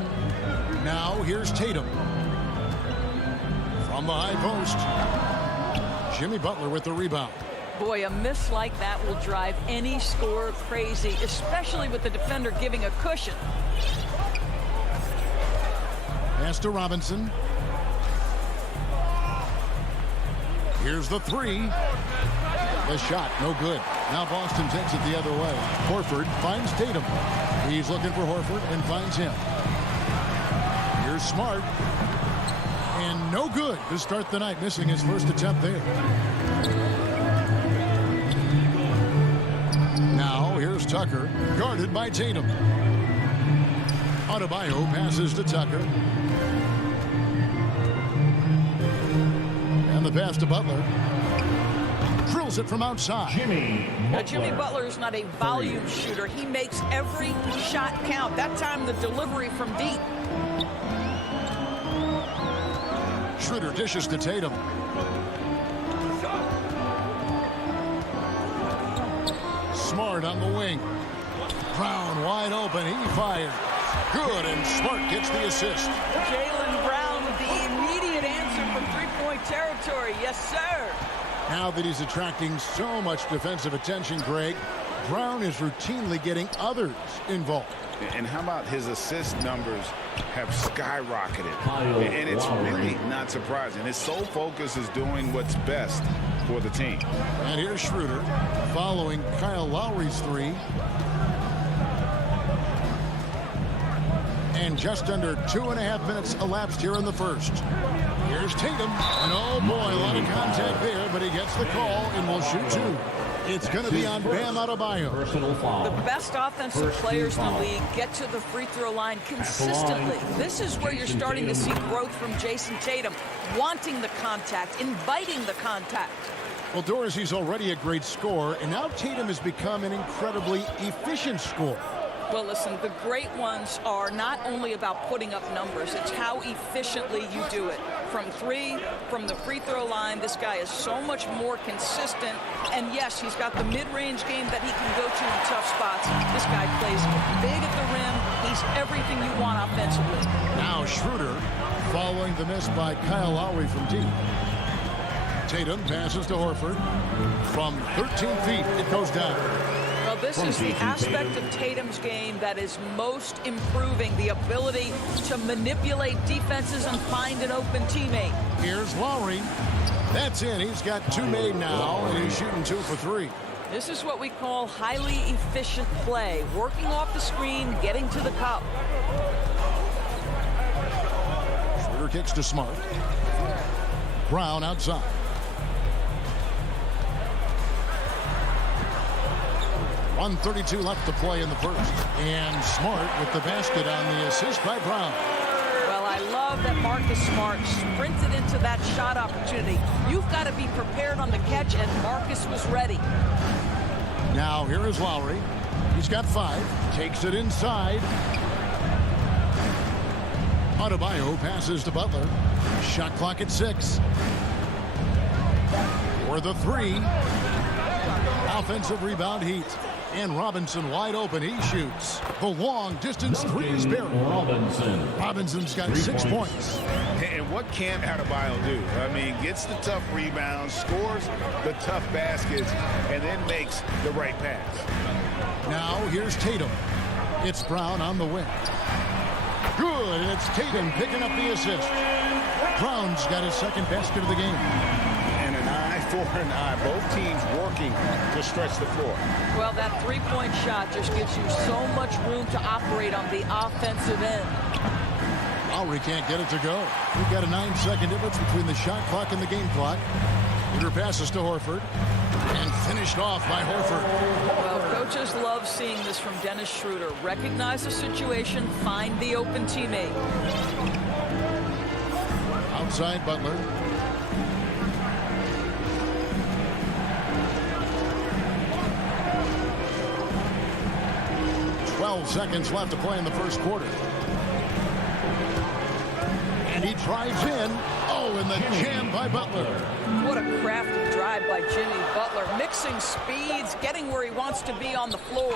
Now here's Tatum. From the high post. Jimmy Butler with the rebound. Boy, a miss like that will drive any scorer crazy, especially with the defender giving a cushion. Pass to Robinson. Here's the 3. The shot, no good. Now Boston takes it the other way. Horford finds Tatum. He's looking for Horford and finds him. Here's Smart. And no good to start the night, missing his first attempt there. Now here's Tucker, guarded by Tatum. Adebayo passes to Tucker. And the pass to Butler. Drills it from outside. Jimmy Butler is not a volume shooter. He makes every shot count. That time the delivery from deep. Schroeder dishes to Tatum. Smart on the wing. Brown wide open. He fires. Good, and Smart gets the assist. Jaylen Brown with the immediate answer from three-point territory. Yes, sir. Now that he's attracting so much defensive attention, Greg, Brown is routinely getting others involved. And how about his assist numbers have skyrocketed? And it's really not surprising. His sole focus is doing what's best for the team. And here's Schroeder following Kyle Lowry's three. And just under 2.5 minutes elapsed here in the first. Here's Tatum. And oh boy, a lot of contact there, but he gets the call and will shoot two. It's going to be on Bam Adebayo. The best offensive players in the league get to the free throw line consistently. This is where you're starting to see growth from Jason Tatum, wanting the contact, inviting the contact. Well, Dorsey's already a great scorer, and now Tatum has become an incredibly efficient scorer. Well, listen, the great ones are not only about putting up numbers, it's how efficiently you do it. From three, from the free throw line, this guy is so much more consistent. And yes, he's got the mid-range game that he can go to in tough spots. This guy plays big at the rim. He's everything you want offensively. Now Schroeder following the miss by Kyle Lowry from deep. Tatum passes to Horford. From 13 feet, it goes down. Well, this is the aspect of Tatum's game that is most improving, the ability to manipulate defenses and find an open teammate. Here's Lowry. That's in. He's got two made now, and he's shooting 2 for 3. This is what we call highly efficient play, working off the screen, getting to the cup. Schroeder kicks to Smart. Brown outside. .132 left to play in the first. And Smart with the basket on the assist by Brown. Well, I love that Marcus Smart sprinted into that shot opportunity. You've got to be prepared on the catch, and Marcus was ready. Now here is Lowry. He's got 5. Takes it inside. Adebayo passes to Butler. Shot clock at 6. For the 3. Offensive rebound Heat. And Robinson wide open. He shoots. The long distance 3 is buried. Robinson's got 6 points. And what can Adebayo do? I mean, gets the tough rebounds, scores the tough baskets, and then makes the right pass. Now here's Tatum. It's Brown on the wing. Good, and it's Tatum picking up the assist. Brown's got his second basket of the game. And an eye for an eye. Both teams working to stretch the floor. Well, that three-point shot just gives you so much room to operate on the offensive end. Lowry can't get it to go. We've got a 9-second difference between the shot clock and the game clock. Peter passes to Horford. And finished off by Horford. Well, coaches love seeing this from Dennis Schroeder. Recognize the situation, find the open teammate. Outside Butler. Seconds left to play in the first quarter. And he drives in. Oh, and the jam by Butler. What a crafty drive by Jimmy Butler. Mixing speeds, getting where he wants to be on the floor.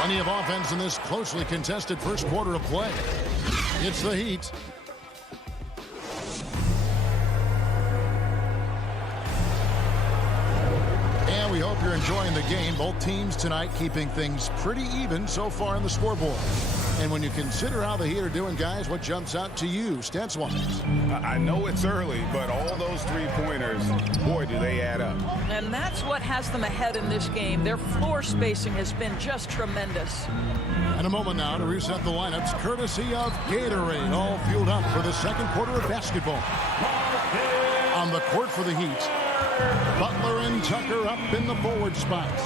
Plenty of offense in this closely contested first quarter of play. It's the Heat. And we hope you're enjoying the game. Both teams tonight keeping things pretty even so far in the scoreboard. And when you consider how the Heat are doing, guys, what jumps out to you, stats-wise? I know it's early, but all those three-pointers, boy, do they add up. And that's what has them ahead in this game. Their floor spacing has been just tremendous. And a moment now to reset the lineups, courtesy of Gatorade, all fueled up for the second quarter of basketball. On the court for the Heat, Butler and Tucker up in the forward spots.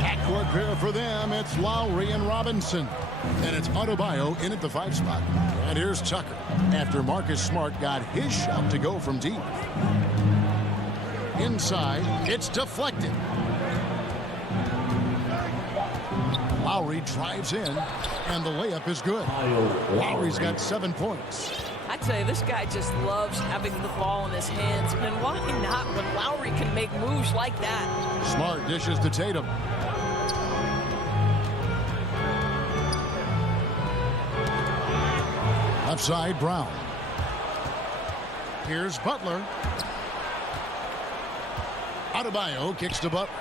Backcourt pair for them, it's Lowry and Robinson. And it's Adebayo in at the 5 spot. And here's Tucker after Marcus Smart got his shot to go from deep. Inside, it's deflected. Lowry drives in, and the layup is good. Lowry's got 7 points. I tell you, this guy just loves having the ball in his hands. And why not when Lowry can make moves like that? Smart dishes to Tatum. Left side, Brown. Here's Butler. Adebayo kicks to Butler.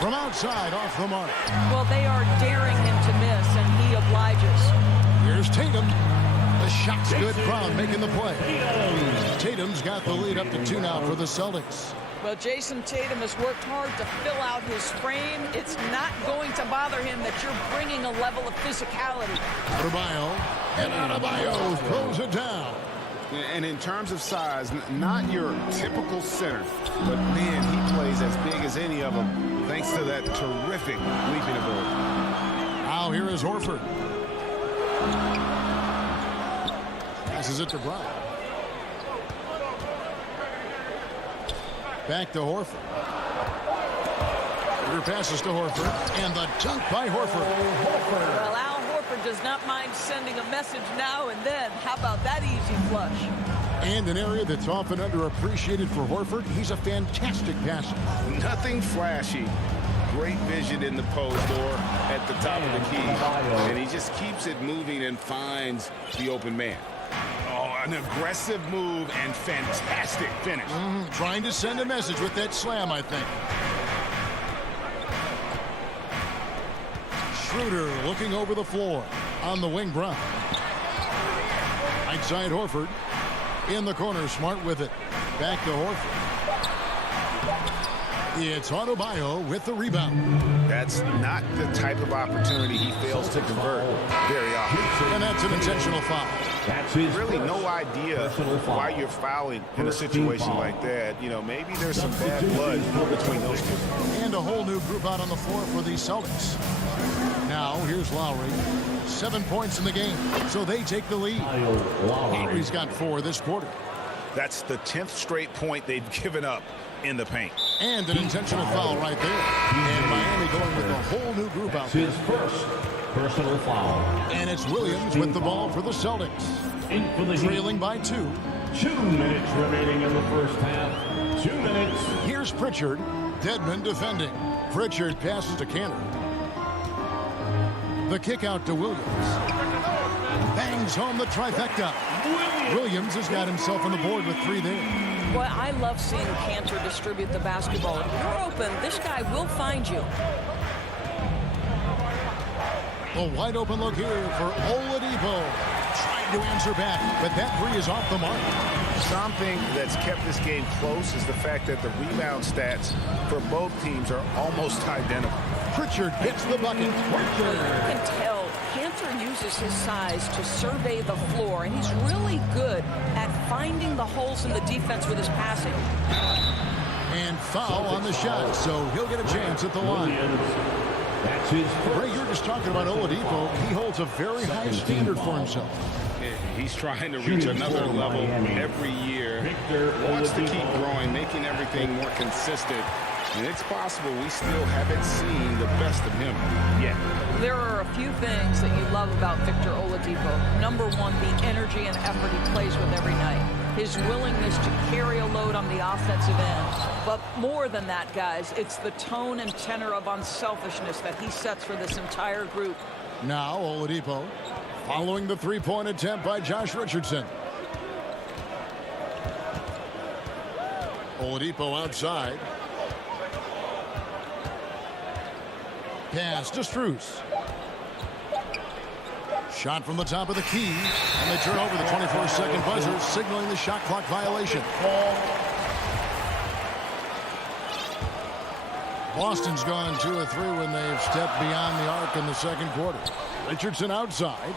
From outside, off the mark. Well, they are daring him to miss, and he obliges. Here's Tatum. The shot's good. Brown making the play. Tatum's got the lead up to 2 now for the Celtics. Well, Jason Tatum has worked hard to fill out his frame. It's not going to bother him that you're bringing a level of physicality. Adebayo, and Adebayo throws it down. And in terms of size, not your typical center, but man, he plays as big as any of them thanks to that terrific leaping ability. Now here is Horford. Passes it to Brown. Back to Horford. Your passes to Horford, and the dunk by Horford. Well, Al Horford does not mind sending a message now and then. How about that easy flush? And an area that's often underappreciated for Horford, he's a fantastic passer. Nothing flashy. Great vision in the post or at the top of the key. And he just keeps it moving and finds the open man. Oh, an aggressive move and fantastic finish. Trying to send a message with that slam, I think. Schroeder looking over the floor on the wing. Brown. Right side Horford. In the corner, Smart with it. Back to Horford. It's Adebayo with the rebound. That's not the type of opportunity he fails to convert very often. And that's an intentional foul. Really no idea why you're fouling in a situation like that. You know, maybe there's some bad blood between those two. And a whole new group out on the floor for the Celtics. Now, here's Lowry. 7 points in the game, so they take the lead. Lowry's got 4 this quarter. That's the 10th straight point they've given up in the paint. And an intentional foul right there. And Miami going with a whole new group out there. His first personal foul. And it's Williams with the ball for the Celtics. Trailing by 2. 2 minutes remaining in the first half. 2 minutes. Here's Pritchard. Dedmon defending. Pritchard passes to Cantor. The kick out to Williams. Bangs home the trifecta. Williams has got himself on the board with 3 there. Boy, I love seeing Cantor distribute the basketball. If you're open, this guy will find you. A wide open look here for Oladipo. Trying to answer back, but that 3 is off the mark. Something that's kept this game close is the fact that the rebound stats for both teams are almost identical. Pritchard hits the bucket. You can tell Cantor uses his size to survey the floor, and he's really good at finding the holes in the defense with his passing. And foul on the shot, so he'll get a chance at the line. That's his Ray, you're just talking about Oladipo. He holds a very high standard for himself. He's trying to reach another level every year. Wants to keep growing, making everything more consistent. And it's possible we still haven't seen the best of him yet. There are a few things that you love about Victor Oladipo. Number one, the energy and effort he plays with every night. His willingness to carry a load on the offensive end. But more than that, guys, it's the tone and tenor of unselfishness that he sets for this entire group. Now Oladipo following the 3-point attempt by Josh Richardson. Oladipo outside. Pass to Strus. Shot from the top of the key. And they turn over the 24-second buzzer, signaling the shot clock violation. Boston's gone 2 of 3 when they've stepped beyond the arc in the second quarter. Richardson outside.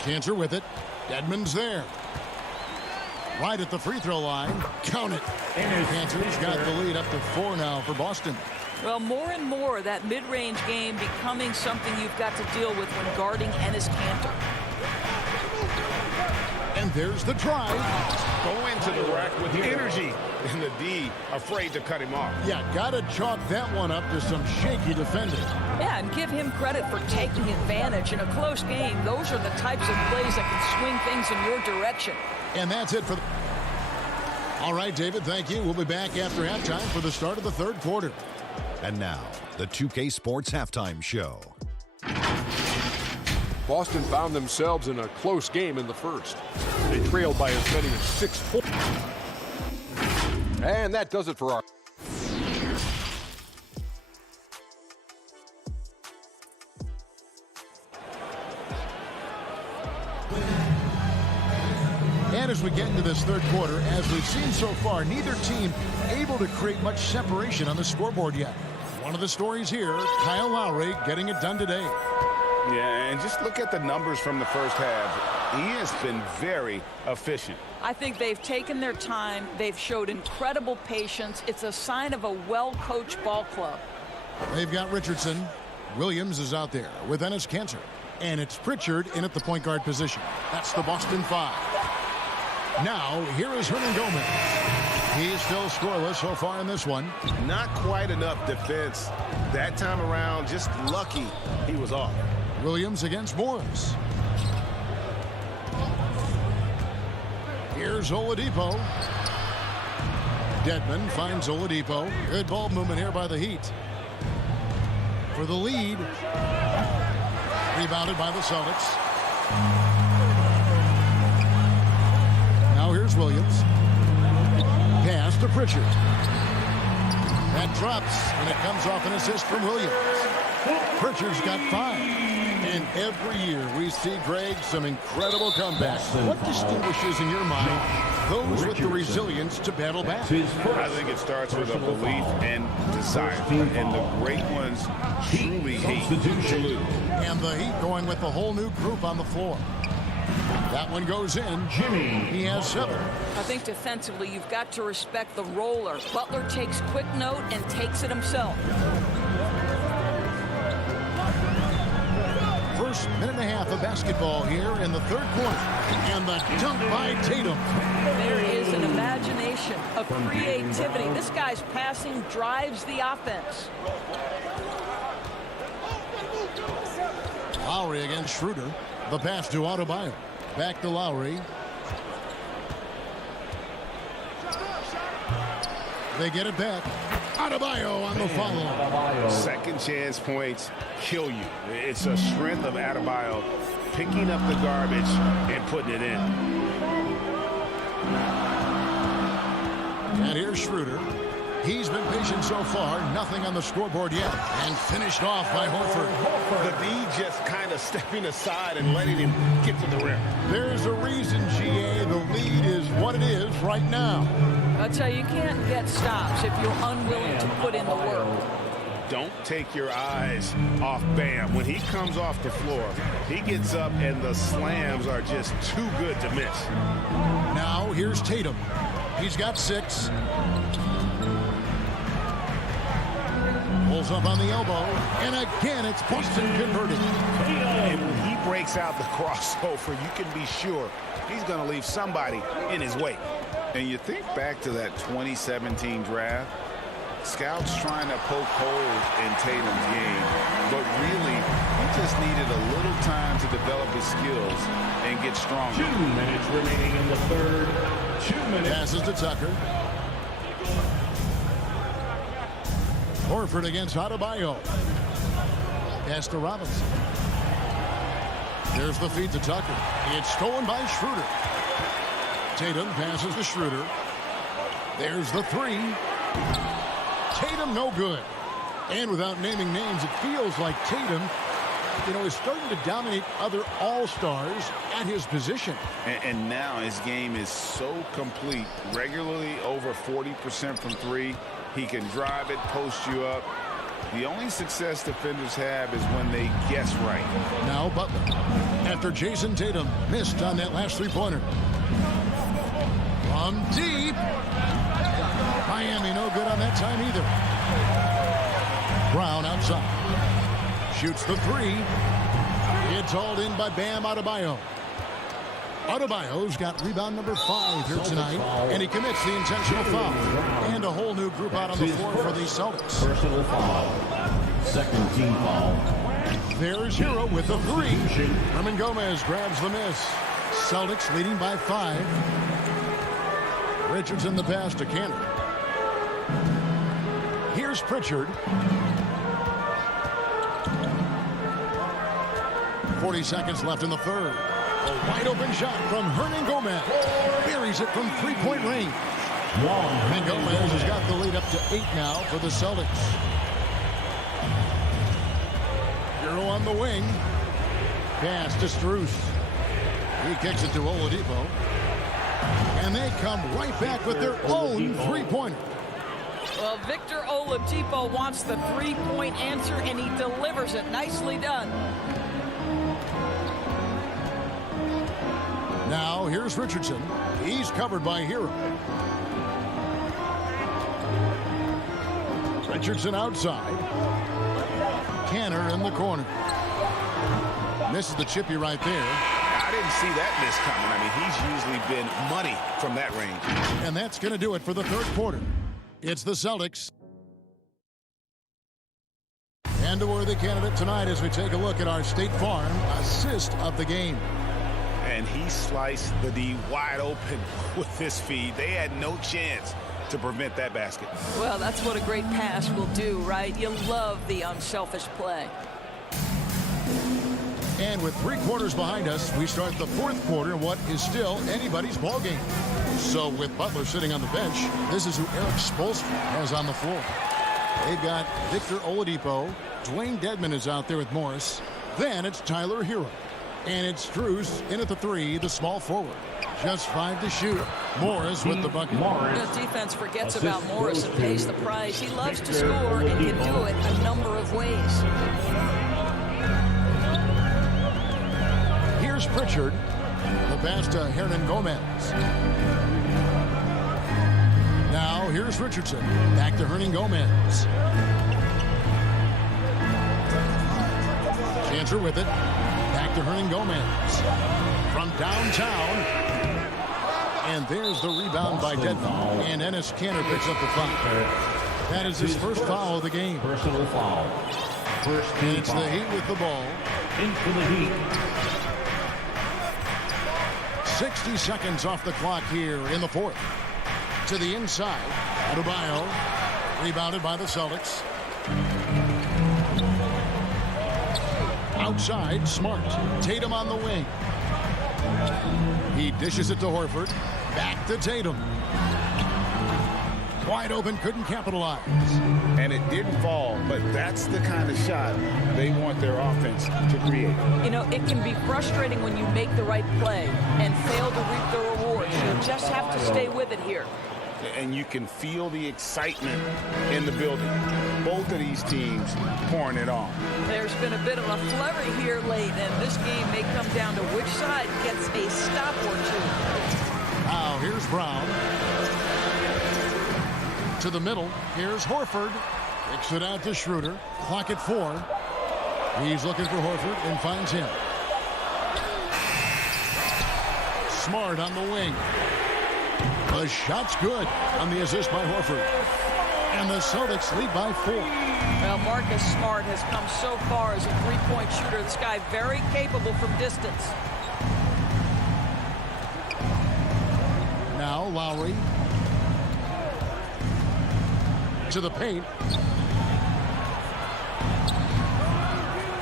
Cantor with it. Dedmon's there. Right at the free throw line. Count it. Cantor's got the lead up to 4 now for Boston. Well, more and more, that mid-range game becoming something you've got to deal with when guarding Enes Kanter. And there's the drive. Go into the rack with energy. And the D afraid to cut him off. Yeah, got to chalk that one up to some shaky defending. Yeah, and give him credit for taking advantage in a close game. Those are the types of plays that can swing things in your direction. And that's it for All right, David, thank you. We'll be back after halftime for the start of the third quarter. And now, the 2K Sports Halftime Show. Boston found themselves in a close game in the first. They trailed by as many as 6 points. And that does it for our... we get into this third quarter, as we've seen so far, neither team able to create much separation on the scoreboard yet. One of the stories here, Kyle Lowry getting it done today. Yeah, and just look at the numbers from the first half. He has been very efficient. I think they've taken their time. They've showed incredible patience. It's a sign of a well-coached ball club. They've got Richardson. Williams is out there with Enes Kanter. And it's Pritchard in at the point guard position. That's the Boston Five. Now, here is Hernan Gomez. He's still scoreless so far in this one. Not quite enough defense that time around. Just lucky he was off. Williams against Morris. Here's Oladipo. Dedmon finds Oladipo. Good ball movement here by the Heat. For the lead. Rebounded by the Celtics. Now here's Williams. Pass to Pritchard. That drops, and it comes off an assist from Williams. Pritchard's got 5. And every year we see, Greg, some incredible comebacks. What distinguishes, in your mind, those with the resilience to battle back? I think it starts with a belief and desire. And the great ones truly hate to lose. And the Heat going with a whole new group on the floor. That one goes in. Jimmy. He has 7. I think defensively you've got to respect the roller. Butler takes quick note and takes it himself. First minute and a half of basketball here in the third quarter. And the dunk by Tatum. There is an imagination, a creativity. This guy's passing drives the offense. Lowry against Schroeder. The pass to Adebayo. Back to Lowry. They get it back. Adebayo on the follow. Second chance points kill you. It's a strength of Adebayo picking up the garbage and putting it in. And here's Schroeder. He's been patient so far. Nothing on the scoreboard yet. And finished off by Horford. The D just kind of stepping aside and letting him get to the rim. There's a reason, GA. The lead is what it is right now. I'll tell you, you can't get stops if you're unwilling to put in the work. Don't take your eyes off Bam. When he comes off the floor, he gets up and the slams are just too good to miss. Now here's Tatum. He's got 6. Pulls up on the elbow. And again, it's Boston converted. And when he breaks out the crossover, you can be sure he's going to leave somebody in his wake. And you think back to that 2017 draft, scouts trying to poke holes in Tatum's game, but really, he just needed a little time to develop his skills and get stronger. 2 minutes remaining in the third. 2 minutes. Passes to Tucker. Horford against Adebayo. Pass to Robinson. There's the feed to Tucker. It's stolen by Schroeder. Tatum passes to Schroeder. There's the 3. Tatum no good. And without naming names, it feels like Tatum, is starting to dominate other all-stars at his position. And now his game is so complete. Regularly over 40% from 3. He can drive it, post you up. The only success defenders have is when they guess right. Now Butler. After Jason Tatum missed on that last 3-pointer. From deep. Miami no good on that time either. Brown outside. Shoots the 3. It's hauled in by Bam Adebayo. Adebayo's got rebound number 5 here tonight, and he commits the intentional foul. And a whole new group out on the floor for the Celtics. Personal foul. Second team foul. There's Hero with the 3. Hernan Gomez grabs the miss. Celtics leading by 5. Richardson the pass to Kanter. Here's Pritchard. 40 seconds left in the third. A wide open shot from Hernan Gomez. Buries it from 3-point range. And Gomez has got the lead up to 8 now for the Celtics. Hero on the wing. Pass to Strus. He kicks it to Oladipo. And they come right back with their own three-pointer. Well, Victor Oladipo wants the three-point answer, and he delivers it. Nicely done. Now, here's Richardson. He's covered by Hero. Richardson outside. Canner in the corner. Misses the chippy right there. I didn't see that miss coming. I mean, he's usually been money from that range. And that's going to do it for the third quarter. It's the Celtics. And a worthy candidate tonight as we take a look at our State Farm assist of the game. And he sliced the D wide open with this feed. They had no chance to prevent that basket. Well, that's what a great pass will do, right? You love the unselfish play. And with 3 quarters behind us, we start the fourth quarter in what is still anybody's ball game. So with Butler sitting on the bench, this is who Eric Spoelstra has on the floor. They've got Victor Oladipo. Dwayne Dedmon is out there with Morris. Then it's Tyler Hero. And it's Strus in at the 3, the small forward. Just 5 to shoot. Morris with the bucket. The defense forgets about Morris and pays the price. He loves to score and can do it a number of ways. Here's Pritchard. The pass to Hernan Gomez. Now here's Richardson. Back to Hernan Gomez. Chancer with it. Back to Hernan Gomez. From downtown. And there's the rebound by Dedmon. And Enes Kanter picks up the foul. That is his first foul of the game. Personal foul. First team And it's foul. the Heat with the ball. In for the Heat. 60 seconds off the clock here in the fourth. To the inside. Adebayo. Rebounded by the Celtics. Outside, Smart. Tatum on the wing. He dishes it to Horford. Back to Tatum. Wide open, couldn't capitalize. And it didn't fall, but that's the kind of shot they want their offense to create. You know, it can be frustrating when you make the right play and fail to reap the rewards. You just have to stay with it here. And you can feel the excitement in the building. Both of these teams pouring it on. There's been a bit of a flurry here late, and this game may come down to which side gets a stop or two. Now here's Brown. To the middle. Here's Horford. Kicks it out to Schroeder. Clock at 4. He's looking for Horford and finds him. Smart on the wing. The shot's good on the assist by Horford. And the Celtics lead by 4. Well, Marcus Smart has come so far as a three-point shooter. This guy very capable from distance. Now Lowry. To the paint.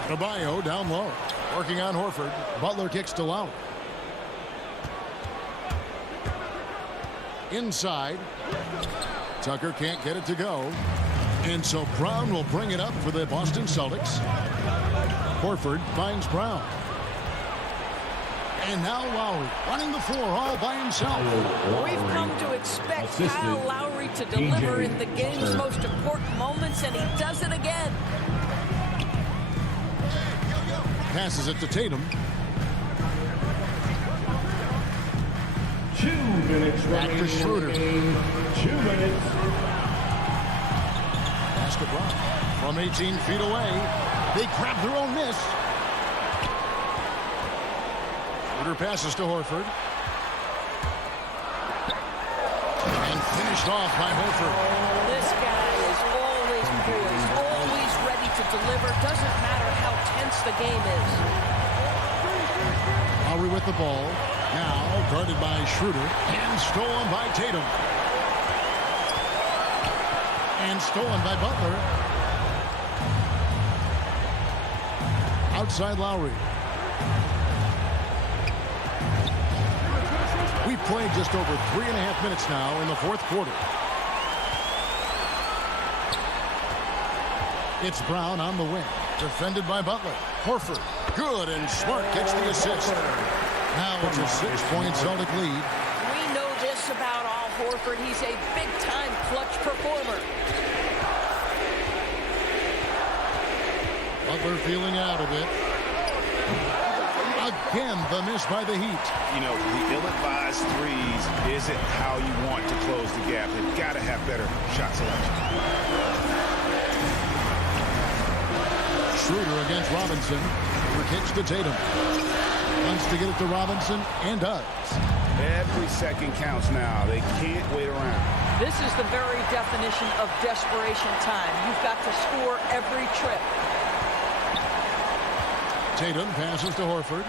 Adebayo down low. Working on Horford. Butler kicks to Lowry. Inside. Tucker can't get it to go. And so Brown will bring it up for the Boston Celtics. Horford finds Brown. And now Lowry running the floor all by himself. We've come to expect Kyle Lowry to deliver in the game's most important moments, and he does it again. Passes it to Tatum. 2 minutes Back to Schroeder. 2 minutes. Pass to Brown. From 18 feet away. They grab their own miss. Schroeder passes to Horford. And finished off by Horford. This guy is always poised, always ready to deliver. Doesn't matter how tense the game is. Lowry with the ball. Now guarded by Schroeder. And stolen by Tatum. And stolen by Butler. Outside Lowry. We've played just over 3.5 minutes now in the fourth quarter. It's Brown on the wing. Defended by Butler. Horford. Good, and Smart gets the assist. Now it's a 6-point Celtic lead. We know this Horford. He's a big-time clutch performer. Butler feeling out of it. Again, the miss by the Heat. You know, the ill-advised threes isn't how you want to close the gap. They've got to have better shot selection. Schroeder against Robinson. For kicks to Tatum. Wants to get it to Robinson and does. Every second counts now. They can't wait around. This is the very definition of desperation time. You've got to score every trip. Tatum passes to Horford.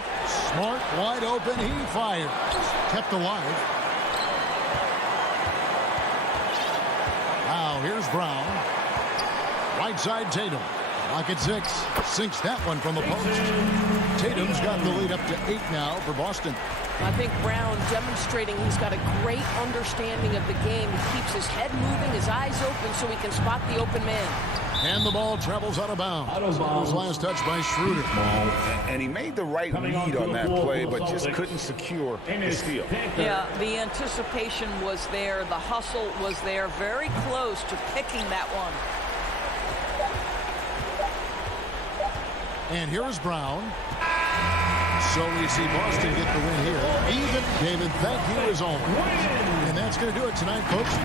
Smart, wide open. He fires. Kept alive. Now here's Brown. Right side Tatum. Lock at 6. Sinks that one from the post. Tatum's got the lead up to 8 now for Boston. I think Brown demonstrating he's got a great understanding of the game. He keeps his head moving, his eyes open so he can spot the open man. And the ball travels out of bounds. Last touch by Schroeder. And he made the right read on that play, but just couldn't secure the steal. Yeah, the anticipation was there. The hustle was there. Very close to picking that one. And here's Brown. So we see Boston get the win here. Even, David, thank you as always. And that's going to do it tonight, folks.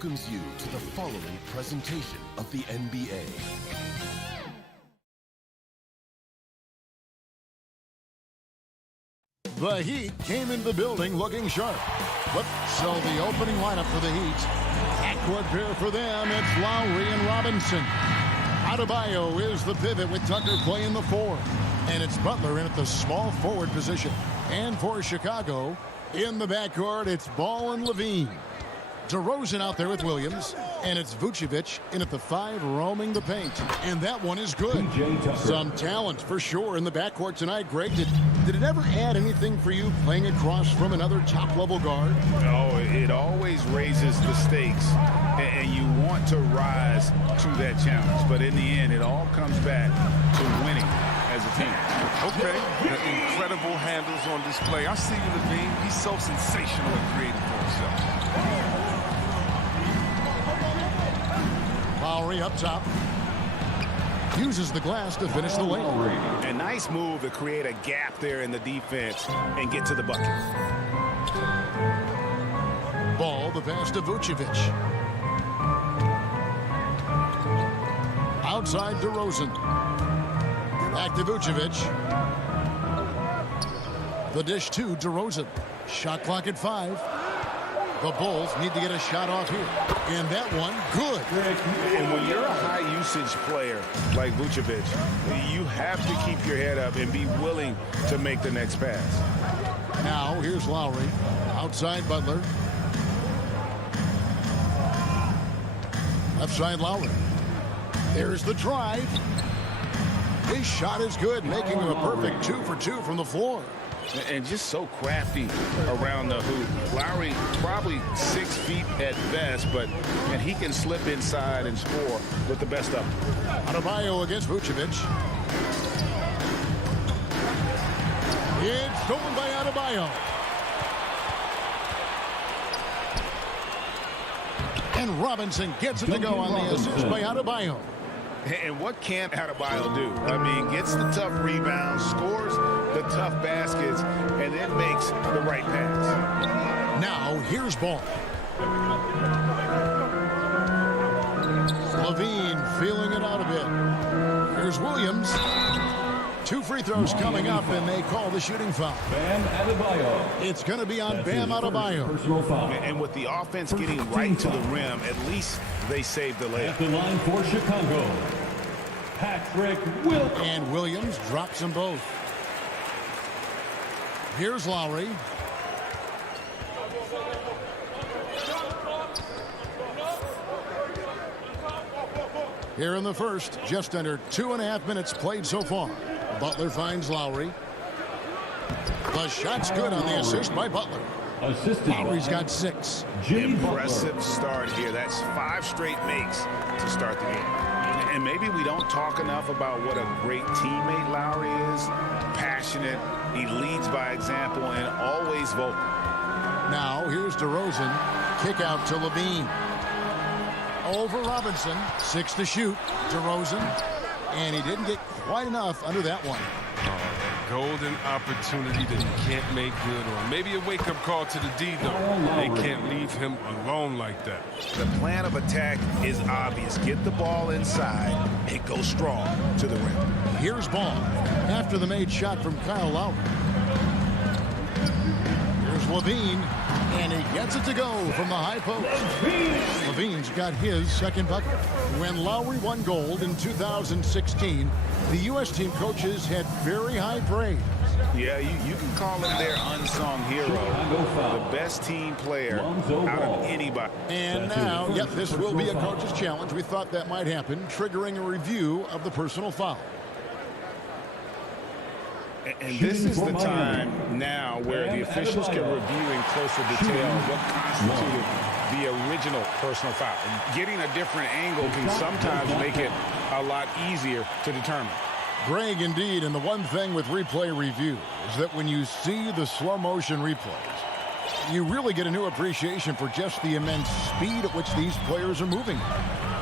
welcomes you to the following presentation of the NBA. The Heat came into the building looking sharp. But so the opening lineup for the Heat. Backcourt pair for them, it's Lowry and Robinson. Adebayo is the pivot with Tucker playing the four. And it's Butler in at the small forward position. And for Chicago, in the backcourt, it's Ball and Levine. DeRozan out there with Williams. And it's Vucevic in at the 5 roaming the paint. And that one is good. Some talent for sure in the backcourt tonight. Greg, did it ever add anything for you playing across from another top-level guard? Oh, it always raises the stakes. And you want to rise to that challenge. But in the end, it all comes back to winning as a team. Okay, the incredible handles on display. I see Levine. He's so sensational and creative for himself. Lowry up top. Uses the glass to finish the lane. A nice move to create a gap there in the defense and get to the bucket. Ball, the pass to Vucevic. Outside DeRozan. Back to Vucevic. The dish to DeRozan. Shot clock at 5. The Bulls need to get a shot off here. And that one, good. And when you're a high-usage player like Vucevic, you have to keep your head up and be willing to make the next pass. Now, here's Lowry. Outside Butler. Left side Lowry. There's the drive. His shot is good, making him a perfect 2 for 2 from the floor. And just so crafty around the hoop. Lowry probably 6 feet at best, and he can slip inside and score with the best of them. Adebayo against Vucevic. It's stolen by Adebayo. And Robinson gets it to go on the assist by Adebayo. And what can't Adebayo do? I mean, gets the tough rebounds, scores the tough baskets, and then makes the right pass. Now, here's Ball. Levine feeling it out a bit. Here's Williams. 2 free throws coming up, and they call the shooting foul. Bam Adebayo. It's going to be on Bam Adebayo. Personal foul. And with the offense getting right to the rim, at least they saved the layup. At the line for Chicago, Patrick Williams. And Williams drops them both. Here's Lowry. Here in the first, just under 2.5 minutes played so far. Butler finds Lowry. The shot's good on the assist by Butler. Lowry's got 6. Impressive start here. That's 5 straight makes to start the game. And maybe we don't talk enough about what a great teammate Lowry is. Passionate, he leads by example, and always vocal. Now here's DeRozan. Kick out to Levine. Over Robinson. 6 to shoot. DeRozan. And he didn't get quite enough under that one. Golden opportunity that he can't make good on. Maybe a wake-up call to the D, though. They can't leave him alone like that. The plan of attack is obvious. Get the ball inside and go strong to the rim. Here's Ball. After the made shot from Kyle Lowry. Here's Levine. And he gets it to go from the high post. Levine's got his second bucket. When Lowry won gold in 2016, the U.S. team coaches had very high praise. Yeah, you can call him their unsung hero. The best team player out of anybody. And now, yep, this will be a coach's challenge. We thought that might happen, triggering a review of the personal foul. And this is the time now where the officials can review in closer detail what constituted the original personal foul. Getting a different angle can sometimes make it a lot easier to determine. Greg, indeed, and the one thing with replay review is that when you see the slow motion replays, you really get a new appreciation for just the immense speed at which these players are moving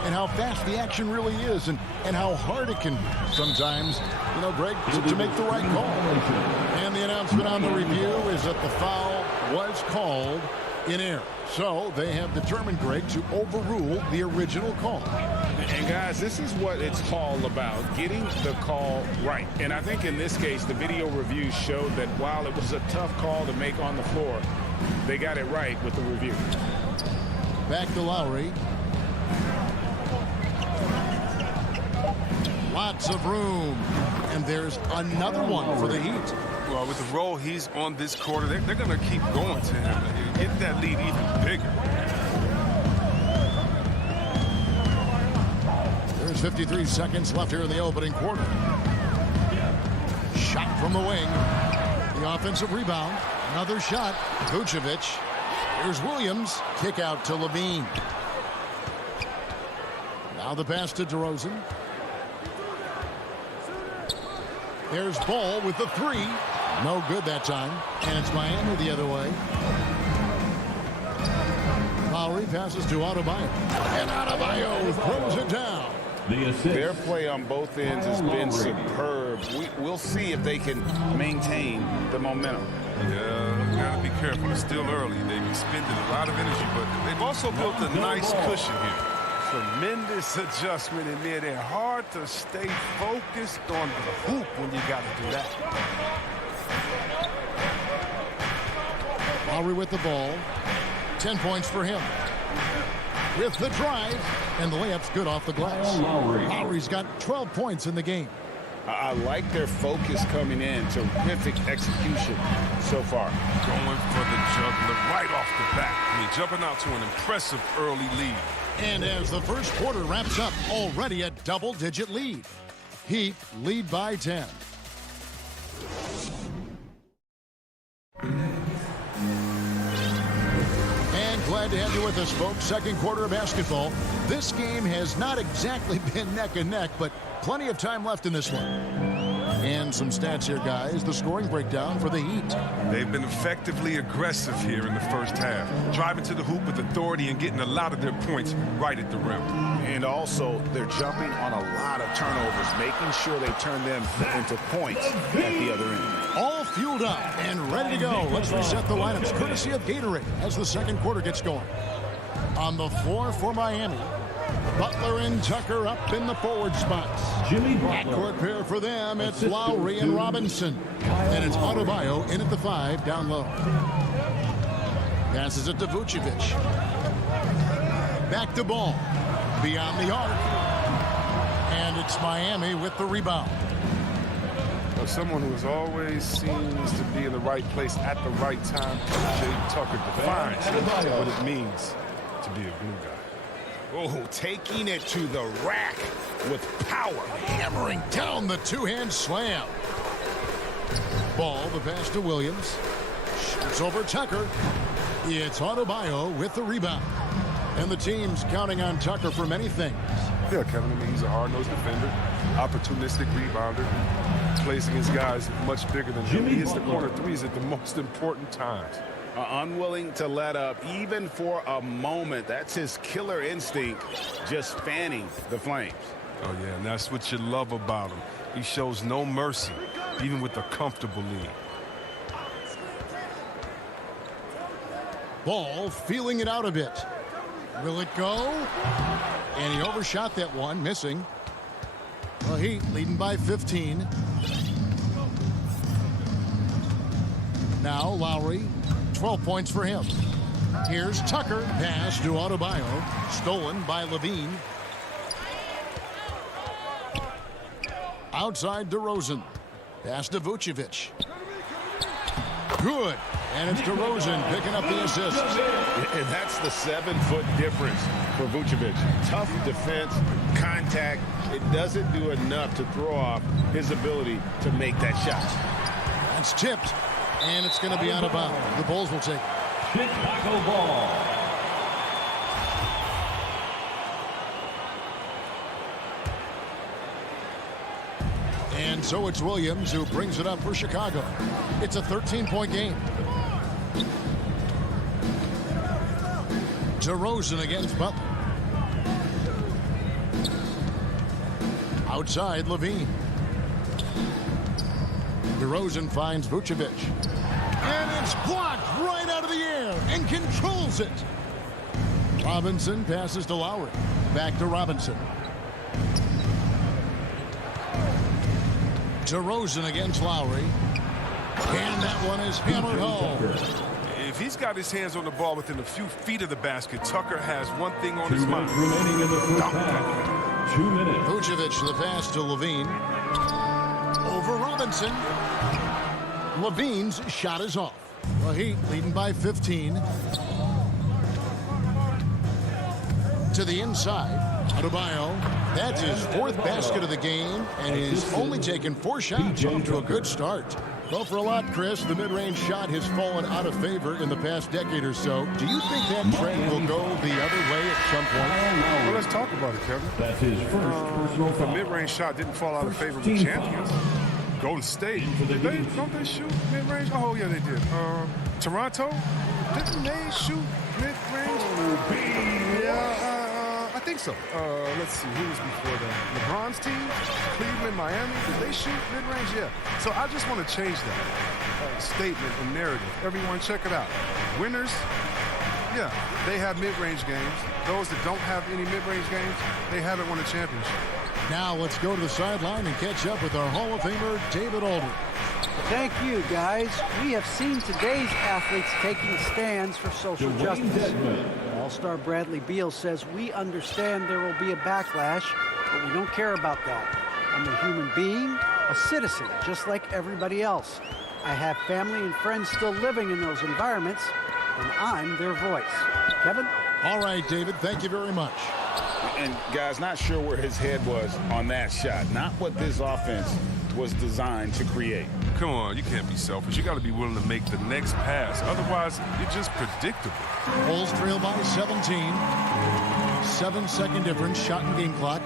and how fast the action really is and how hard it can be sometimes, you know, Greg, to make the right call. And the announcement on the review is that the foul was called in error. So they have determined, Greg, to overrule the original call. And guys, this is what it's all about, getting the call right. And I think in this case, the video review showed that while it was a tough call to make on the floor, they got it right with the review. Back to Lowry. Lots of room. And there's another one for the Heat. Well, with the role he's on this quarter, they're going to keep going to him and get that lead even bigger. There's 53 seconds left here in the opening quarter. Shot from the wing. The offensive rebound. Another shot. Vucevic. Here's Williams. Kick out to Levine. Now the pass to DeRozan. There's Ball with the 3. No good that time. And it's Miami the other way. Lowry passes to Adebayo. And Adebayo throws it down. Their play on both ends has been superb. We'll see if they can maintain the momentum. Yeah, gotta be careful. It's still early. They've expended a lot of energy, but they've also built a nice cushion here. Tremendous adjustment in there. They're hard to stay focused on the hoop when you got to do that. Lowry with the ball. 10 points for him. With the drive, and the layup's good off the glass. Lowry's got 12 points in the game. I like their focus coming in. Terrific execution so far. Going for the juggler right off the bat. I mean, jumping out to an impressive early lead. And as the first quarter wraps up, already a double-digit lead. Heat lead by 10. And glad to have you with us, folks. Second quarter of basketball. This game has not exactly been neck and neck, but plenty of time left in this one. And some stats here, guys. The scoring breakdown for the Heat. They've been effectively aggressive here in the first half, driving to the hoop with authority and getting a lot of their points right at the rim. And also, they're jumping on a lot of turnovers, making sure they turn them into points at the other end. All fueled up and ready to go. Let's reset the lineups, courtesy of Gatorade, as the second quarter gets going. On the floor for Miami, Butler and Tucker up in the forward spots. Backcourt pair for them, it's Lowry and Robinson. And it's Adebayo in at the 5, down low. Passes it to Vucevic. Back to Ball. Beyond the arc. And it's Miami with the rebound. Someone who has always seems to be in the right place at the right time. Jay Tucker defines what it means to be a glue guy. Oh, taking it to the rack with power. Hammering down the two-hand slam. Ball, the pass to Williams. Shoots over Tucker. It's Adebayo with the rebound. And the team's counting on Tucker for many things. Yeah, Kevin, I mean, he's a hard-nosed defender, opportunistic rebounder, plays against guys much bigger than him. He hits the corner threes at the most important times. Unwilling to let up, even for a moment. That's his killer instinct, just fanning the flames. Oh, yeah, and that's what you love about him. He shows no mercy, even with a comfortable lead. Ball feeling it out a bit. Will it go? And he overshot that one, missing. The Heat leading by 15. Now Lowry, 12 points for him. Here's Tucker, pass to Adebayo, stolen by Levine. Outside DeRozan, pass to Vucevic. Good, and it's DeRozan picking up the assist. And that's the 7-foot difference for Vucevic. Tough defense, contact. It doesn't do enough to throw off his ability to make that shot. That's tipped, and it's going to be out of bounds. The Bulls will take it. Chicago ball. And so it's Williams who brings it up for Chicago. It's a 13-point game. DeRozan against Butler. Outside Levine. DeRozan finds Vucevic. And it's blocked right out of the air and controls it. Robinson passes to Lowry. Back to Robinson. DeRozan against Lowry. And that one is hammered home. If he's got his hands on the ball within a few feet of the basket, Tucker has one thing on his mind. Remaining in the first half. 2 minutes. Vucevic, the pass to Levine. Over Robinson. Levine's shot is off. The Heat leading by 15. To the inside. Adebayo. That's his 4th basket of the game, and he's only taken 4 shots. Off to a good start. Well, for a lot, Chris, the mid-range shot has fallen out of favor in the past decade or so. Do you think that trend will go the other way at some point? Well, let's talk about it, Kevin. That's his first personal foul. The mid-range shot didn't fall out of favor with champions. Golden State, don't they shoot mid-range? Oh, yeah, they did. Toronto, didn't they shoot mid-range? Yeah, I think so. Let's see, who was before that? LeBron's team, Cleveland, Miami, did they shoot mid-range? Yeah. So I just want to change that statement and narrative. Everyone, check it out. Winners, yeah, they have mid-range games. Those that don't have any mid-range games, they haven't won a championship. Now let's go to the sideline and catch up with our Hall of Famer, David Aldridge. Thank you, guys. We have seen today's athletes taking stands for social justice. All-star Bradley Beal says, we understand there will be a backlash, but we don't care about that. I'm a human being, a citizen, just like everybody else. I have family and friends still living in those environments, and I'm their voice. Kevin? All right, David, thank you very much. And, guys, not sure where his head was on that shot. Not what this offense was designed to create. Come on, you can't be selfish. You got to be willing to make the next pass. Otherwise, you're just predictable. Bulls trail by 17. 7-second difference, shot and game clock.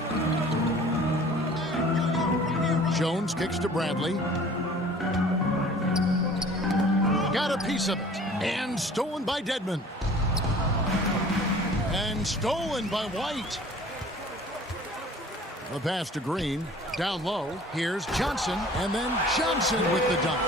Jones kicks to Bradley. Got a piece of it. And stolen by Dedmon. And stolen by White. The pass to Green. Down low. Here's Johnson. And then Johnson with the dunk.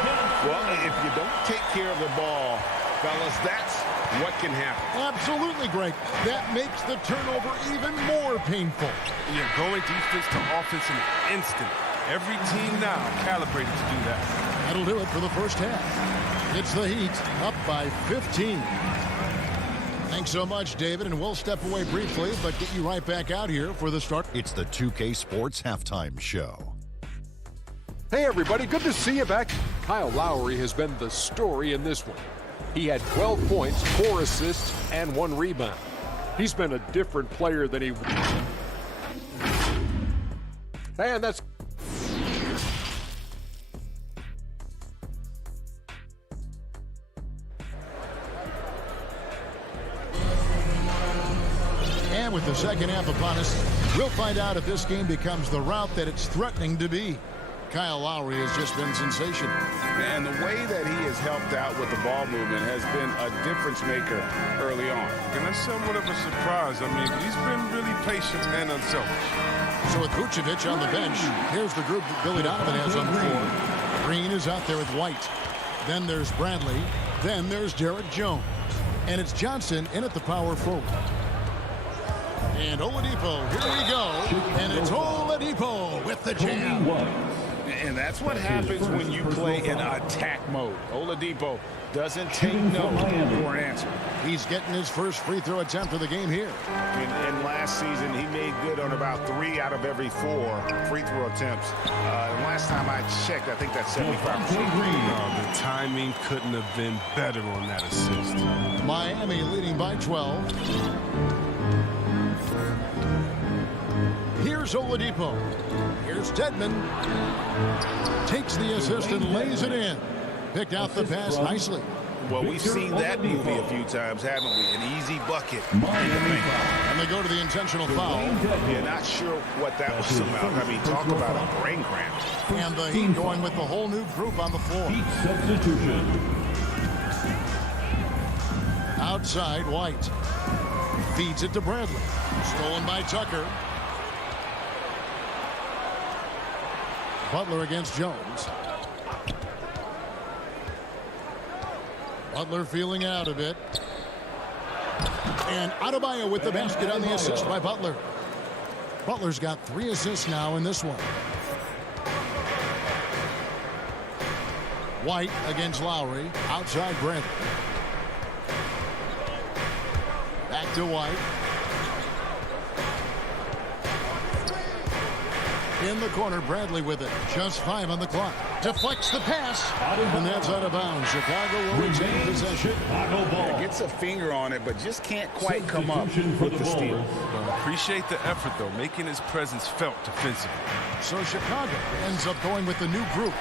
Well, if you don't take care of the ball, fellas, that's what can happen. Absolutely, Greg. That makes the turnover even more painful. You're going defense to offense in an instant. Every team now calibrated to do that. That'll do it for the first half. It's the Heat up by 15. Thanks so much, David, and we'll step away briefly, but get you right back out here for the start. It's the 2K Sports Halftime Show. Hey, everybody, good to see you back. Kyle Lowry has been the story in this one. He had 12 points, 4 assists, and 1 rebound. He's been a different player than he was. And that's... And with the second half upon us, we'll find out if this game becomes the route that it's threatening to be. Kyle Lowry has just been sensational. And the way that he has helped out with the ball movement has been a difference maker early on. And that's somewhat of a surprise. I mean, he's been really patient and unselfish. So with Vucevic on the bench, here's the group that Billy Donovan has on the floor. Green is out there with White. Then there's Bradley. Then there's Derek Jones. And it's Johnson in at the power forward. And Oladipo, here we go. And it's Oladipo with the jam. And that's what happens when you play in attack mode. Oladipo doesn't take no for an answer. He's getting his first free throw attempt of the game here. And last season, he made good on about 3 out of every 4 free throw attempts. And last time I checked, I think that's 75%. The timing couldn't have been better on that assist. Miami leading by 12. Here's Oladipo. Here's Dedmon. Takes the assist and lays it in. Picked out the pass nicely. Well, we've seen that movie a few times, haven't we? An easy bucket. And they go to the intentional foul. Yeah, not sure what that was about. I mean, talk about a brain cramp. And the Heat going with the whole new group on the floor. Substitution. Outside, White. Feeds it to Bradley. Stolen by Tucker. Butler against Jones. Butler feeling out a bit. And Adebayo with the basket on the assist by Butler. Butler's got 3 assists now in this one. White against Lowry. Outside Bradley. Back to White. In the corner, Bradley with it. Just 5 on the clock. Deflects the pass. And that's out of bounds. Chicago will retain possession. Yeah, gets a finger on it, but just can't quite come up with the steal. Appreciate the effort, though, making his presence felt defensively. So Chicago ends up going with the new group.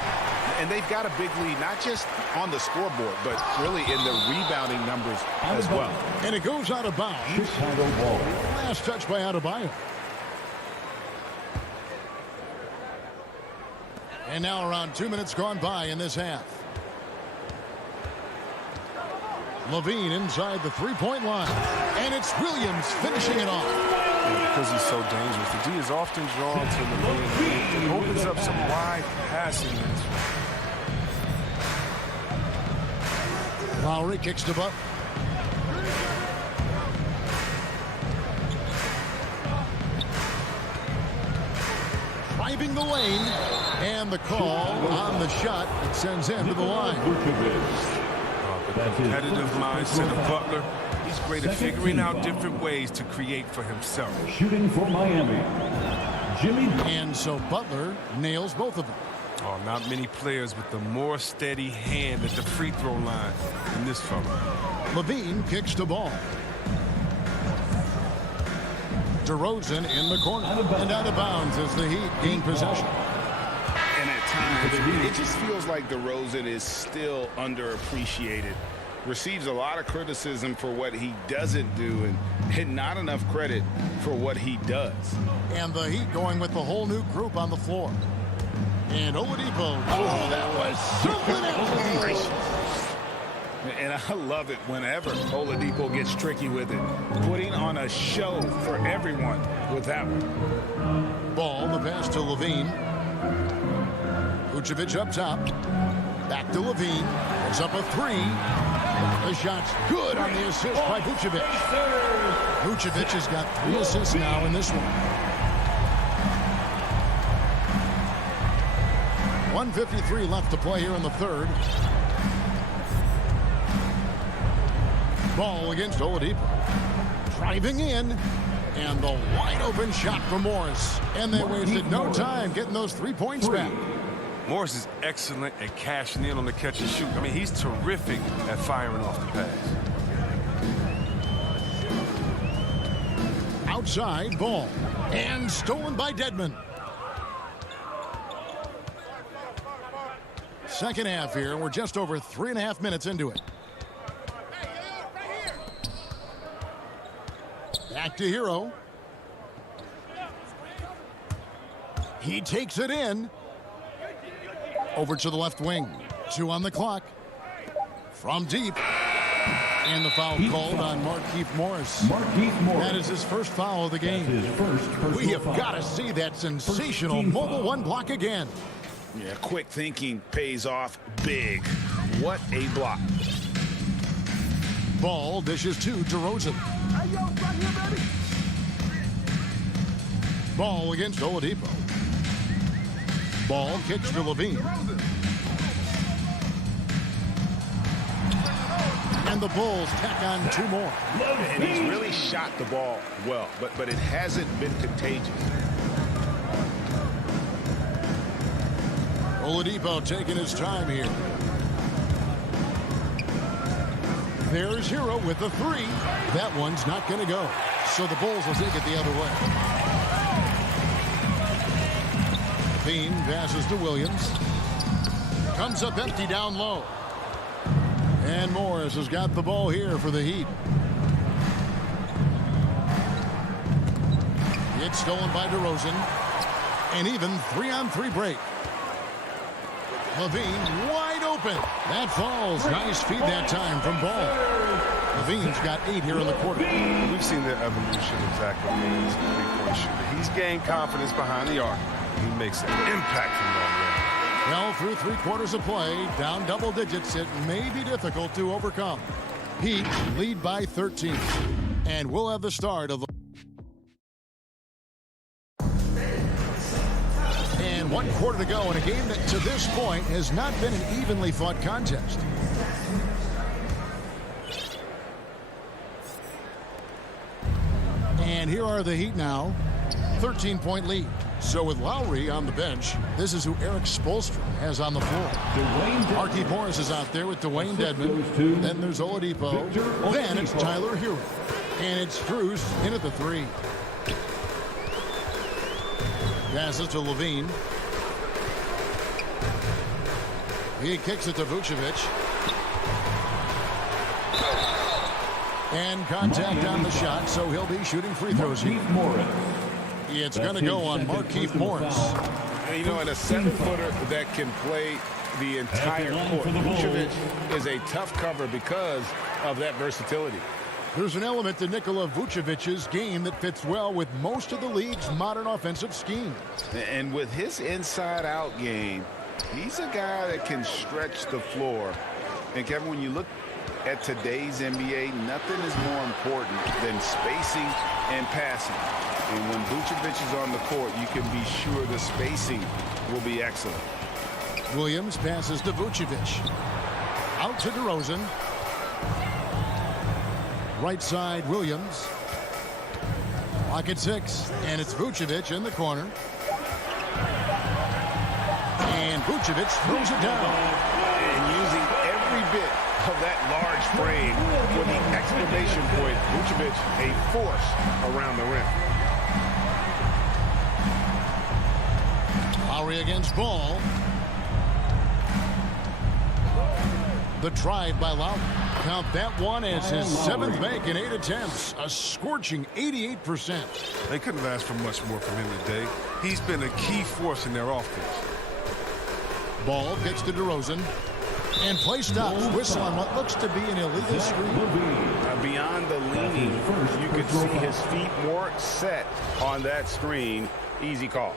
And they've got a big lead, not just on the scoreboard, but really in the rebounding numbers as well. And it goes out of bounds. Chicago ball. Last touch by Adebayo. And now around 2 minutes gone by in this half. Levine inside the three-point line. And it's Williams finishing it off. Because he's so dangerous, the D is often drawn to Levine. It opens up some wide passing lanes. Lowry kicks to Butler. Driving the lane. And the call on the shot. It sends him to the line. The competitive mindset of Butler. He's great at figuring out different ways to create for himself. Shooting for Miami. Jimmy. And so Butler nails both of them. Oh, not many players with a more steady hand at the free throw line than this fella. Levine kicks the ball. DeRozan in the corner. And out of bounds as the Heat gain possession. And at times, it just feels like DeRozan is still underappreciated. Receives a lot of criticism for what he doesn't do and not enough credit for what he does. And the Heat going with the whole new group on the floor. And Oladipo. Oh, that was something else. And I love it whenever Oladipo gets tricky with it. Putting on a show for everyone with that one. Ball, the pass to Levine. Vucevic up top. Back to Levine. Goes up a three. The shot's good on the assist by Vucevic. Vucevic has got 3 assists now in this one. 1:53 left to play here in the third. Ball against Oladipo. Driving in. And the wide open shot from Morris. And they wasted no time getting those 3 points back. Morris is excellent at cashing in on the catch and shoot. I mean, he's terrific at firing off the pass. Outside ball. And stolen by Dedmon. Second half here. We're just over 3.5 minutes into it. Back to Hero. He takes it in. Over to the left wing. 2 on the clock. From deep. And the foul called on Markieff Morris. That is his first foul of the game. We have got to see that sensational mobile one block again. Yeah, quick thinking pays off big. What a block. Ball dishes to DeRozan. Ball against Oladipo. Ball kicks to Levine. And the Bulls tack on 2 more. And he's really shot the ball well, but it hasn't been contagious. Oladipo taking his time here. There's Hero with the 3. That one's not going to go. So the Bulls will take it the other way. Bean passes to Williams. Comes up empty down low. And Morris has got the ball here for the Heat. It's stolen by DeRozan. An even 3-on-3 break. Levine wide open. That falls. Nice feed that time from Ball. Levine's got 8 here in the quarter. We've seen the evolution of Zach LaVine as a three-point shooter. He's gained confidence behind the arc. He makes an impact from long range. Well, through 3 quarters of play, down double digits, it may be difficult to overcome. Heat lead by 13. And we'll have the start of the... And 1 quarter to go in a game that to this point has not been an evenly fought contest. And here are the Heat now. 13-point lead. So with Lowry on the bench, this is who Eric Spoelstra has on the floor. Markieff Morris is out there with Dwayne Dedmon. Then there's Oladipo. Then it's Tyler Hero. And it's Strus in at the 3. Passes to Levine. He kicks it to Vucevic. And contact on the shot, so he'll be shooting free throws here. It's going to go on Markieff Morris. And you know, at a 7-footer that can play the entire court, Vucevic is a tough cover because of that versatility. There's an element to Nikola Vucevic's game that fits well with most of the league's modern offensive scheme. And with his inside-out game, he's a guy that can stretch the floor. And Kevin, when you look at today's NBA, nothing is more important than spacing and passing. And when Vucevic is on the court, you can be sure the spacing will be excellent. Williams passes to Vucevic. Out to DeRozan. Right side, Williams. Clock at 6, and it's Vucevic in the corner. And Vucevic throws it down. And using every bit of that large frame for the exclamation point, Vucevic a force around the rim. Lowry against Ball. The drive by Lowry. Count that one as his 7th make in 8 attempts. A scorching 88%. They couldn't ask for much more from him today. He's been a key force in their offense. Ball gets to DeRozan. And play stops. Whistle on what looks to be an illegal screen. Beyond the leaning, you could see his feet more set on that screen. Easy call.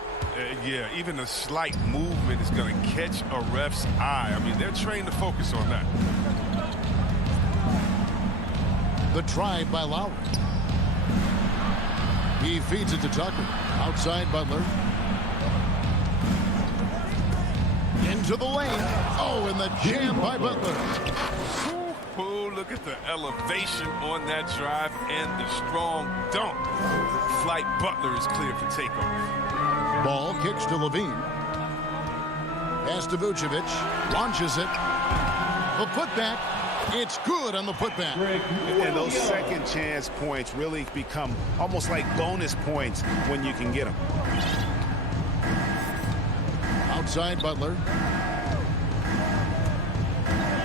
Yeah, even a slight movement is going to catch a ref's eye. I mean, they're trained to focus on that. The drive by Lowry. He feeds it to Tucker. Outside Butler. Into the lane. Oh, and the jam by Butler. Oh, look at the elevation on that drive and the strong dunk. Flight Butler is clear for takeoff. Ball kicks to Levine. Pass to Vucevic. Launches it. The putback. It's good on the putback. And those second chance points really become almost like bonus points when you can get them. Outside Butler.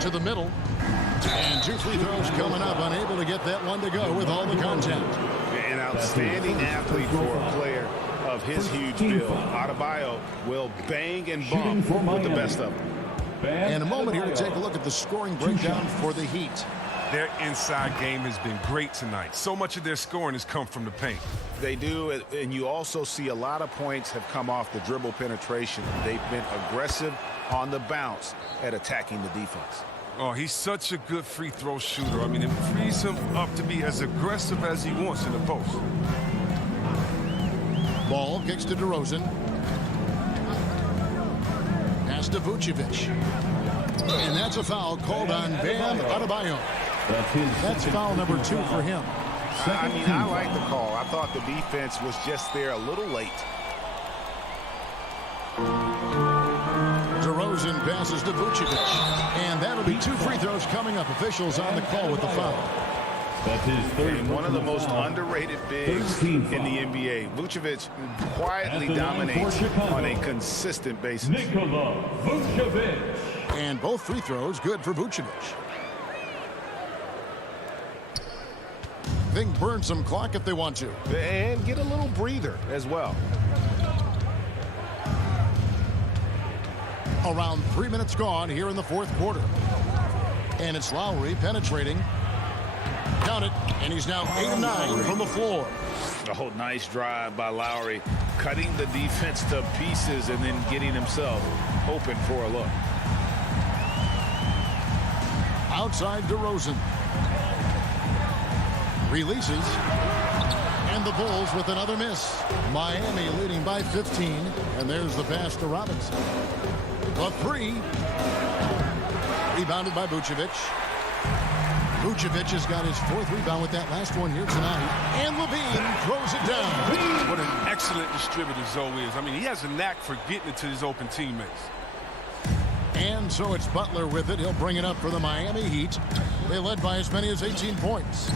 To the middle. And 2 free throws coming up. Unable to get that one to go with all the contact. An outstanding athlete for a player of his huge build. Adebayo will bang and bump with the best of them. And a moment here to take a look at the scoring breakdown for the Heat. Their inside game has been great tonight. So much of their scoring has come from the paint. They do, and you also see a lot of points have come off the dribble penetration. They've been aggressive on the bounce at attacking the defense. Oh, he's such a good free throw shooter. I mean, it frees him up to be as aggressive as he wants in the post. Ball kicks to DeRozan. Pass to Vucevic. And that's a foul called on Bam Adebayo. That's foul number 2 for him. I mean, I like the call. I thought the defense was just there a little late. DeRozan passes to Vucevic. And that'll be 2 free throws coming up. Officials on the call with the foul. That's his third. And one of the most underrated bigs in the NBA. Vucevic quietly dominates on a consistent basis. Nikola Vucevic. And both free throws good for Vucevic. They can burn some clock if they want to. And get a little breather as well. Around 3 minutes gone here in the fourth quarter. And it's Lowry penetrating. Count it, and he's now 8 of 9 from the floor. Oh, nice drive by Lowry, cutting the defense to pieces and then getting himself open for a look. Outside DeRozan. Releases. And the Bulls with another miss. Miami leading by 15. And there's the pass to Robinson. The 3. Rebounded by Vucevic. Vucevic has got his 4th rebound with that last one here tonight. And Levine throws it down. What an excellent distributor Zoe is. I mean, he has a knack for getting it to his open teammates. And so it's Butler with it. He'll bring it up for the Miami Heat. They led by as many as 18 points.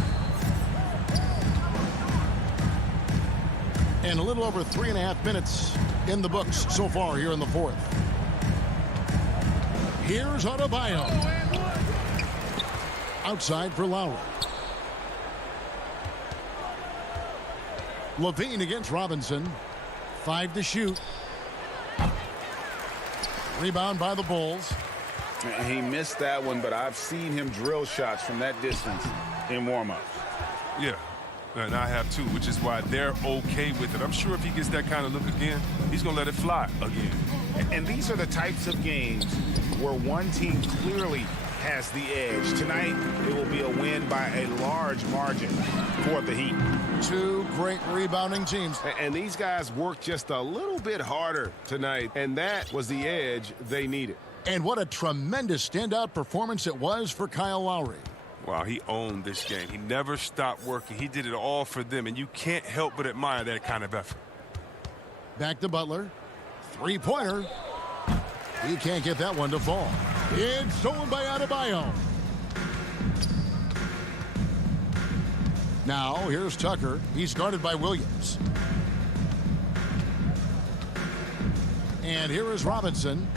And a little over 3.5 minutes in the books so far here in the fourth. Here's Adebayo. Outside for Lowry. Levine against Robinson. 5 to shoot. Rebound by the Bulls. He missed that one, but I've seen him drill shots from that distance in warm-up. Yeah, and I have too, which is why they're okay with it. I'm sure if he gets that kind of look again, he's going to let it fly again. And these are the types of games where one team clearly has the edge. Tonight, it will be a win by a large margin for the Heat. 2 great rebounding teams. And these guys worked just a little bit harder tonight, and that was the edge they needed. And what a tremendous standout performance it was for Kyle Lowry. Wow, he owned this game. He never stopped working. He did it all for them, and you can't help but admire that kind of effort. Back to Butler. 3-pointer. He can't get that one to fall. It's stolen by Adebayo. Now, here's Tucker. He's guarded by Williams. And here is Robinson.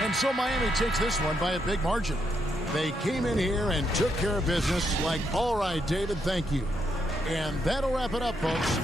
And so Miami takes this one by a big margin. They came in here and took care of business like, all right, David, thank you. And that'll wrap it up, folks.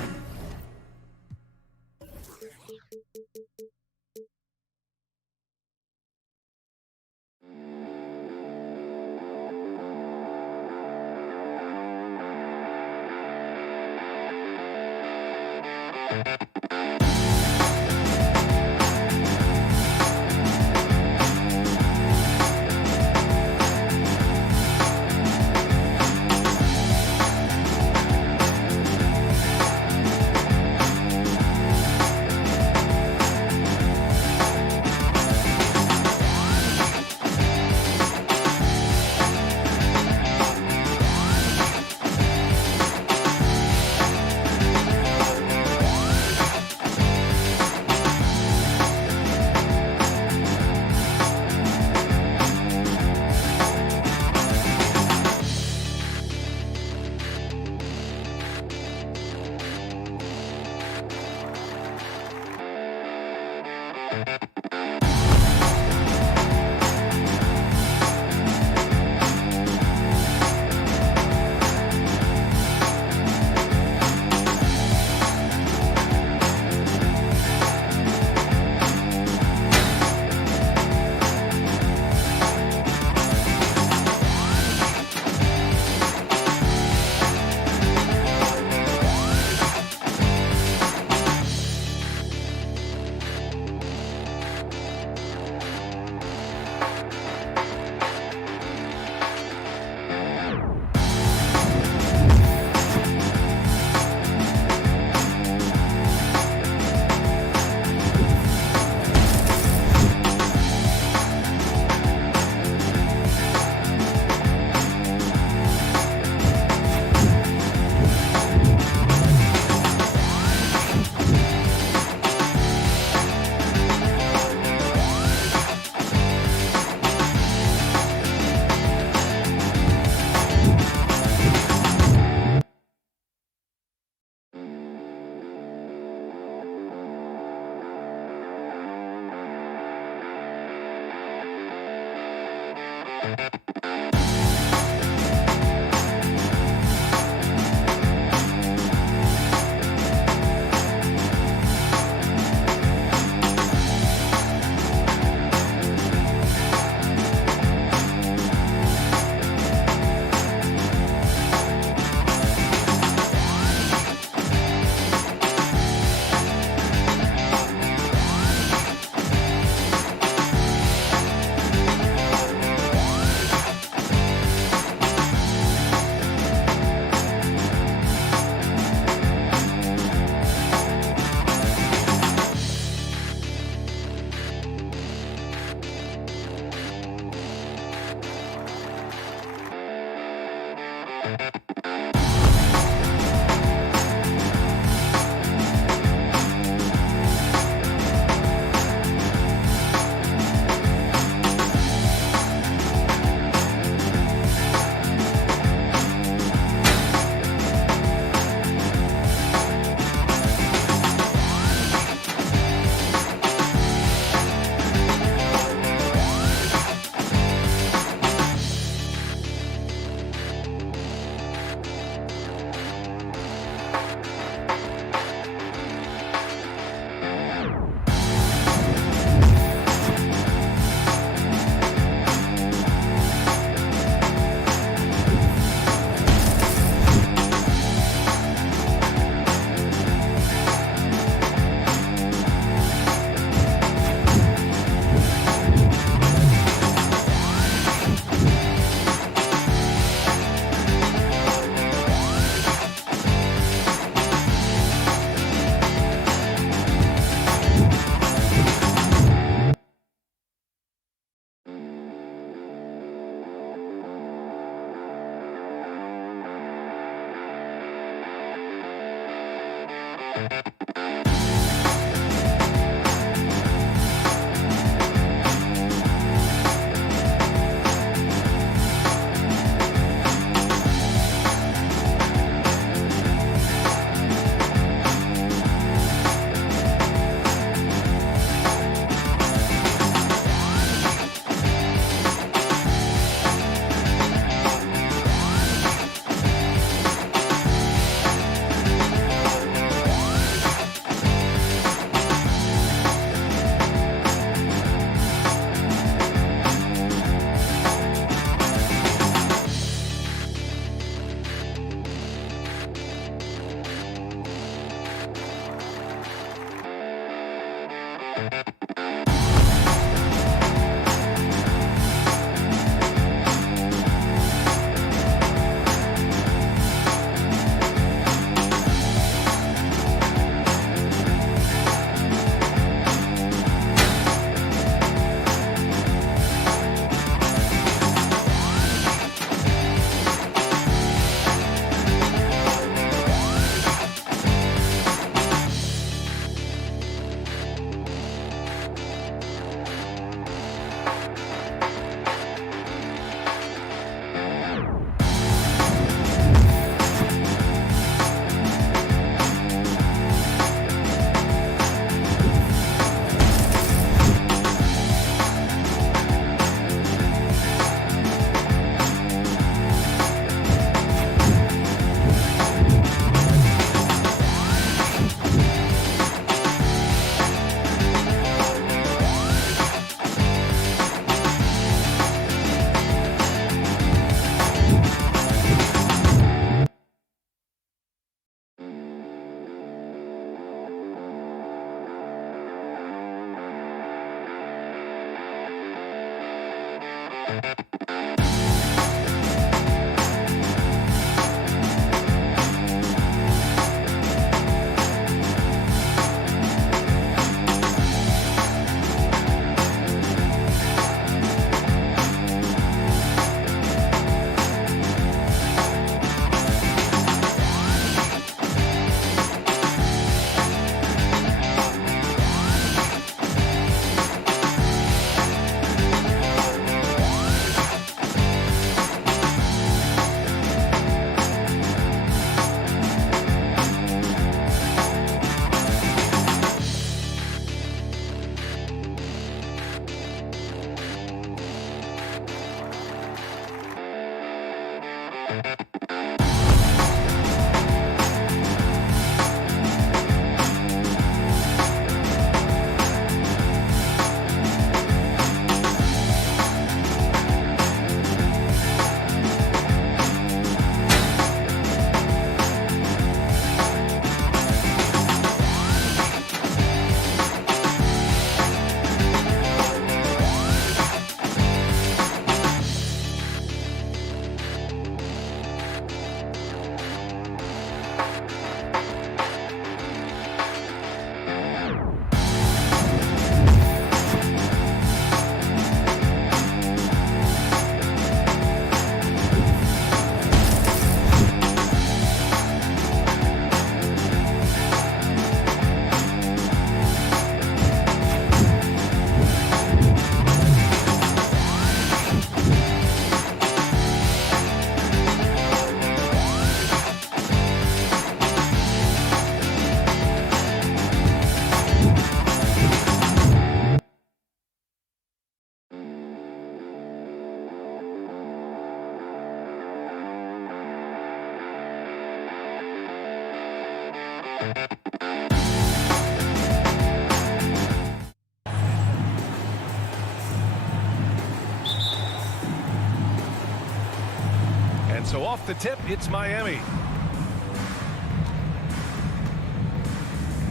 And so off the tip, it's Miami.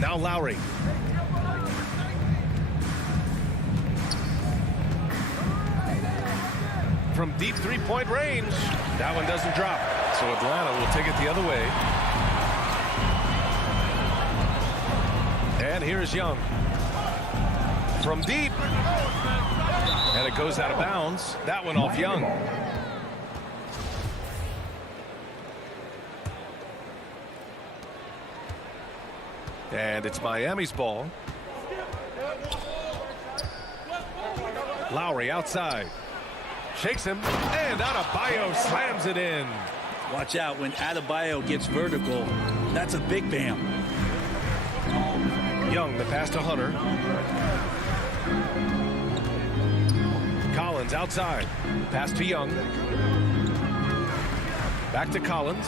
Now Lowry. From deep three-point range. That one doesn't drop. So Atlanta will take it the other way. And here's Young. From deep. And it goes out of bounds. That one off Young. And it's Miami's ball. Lowry outside. Shakes him, and Adebayo slams it in. Watch out when Adebayo gets vertical. That's a big bam. Young, the pass to Hunter. Collins outside. Pass to Young. Back to Collins.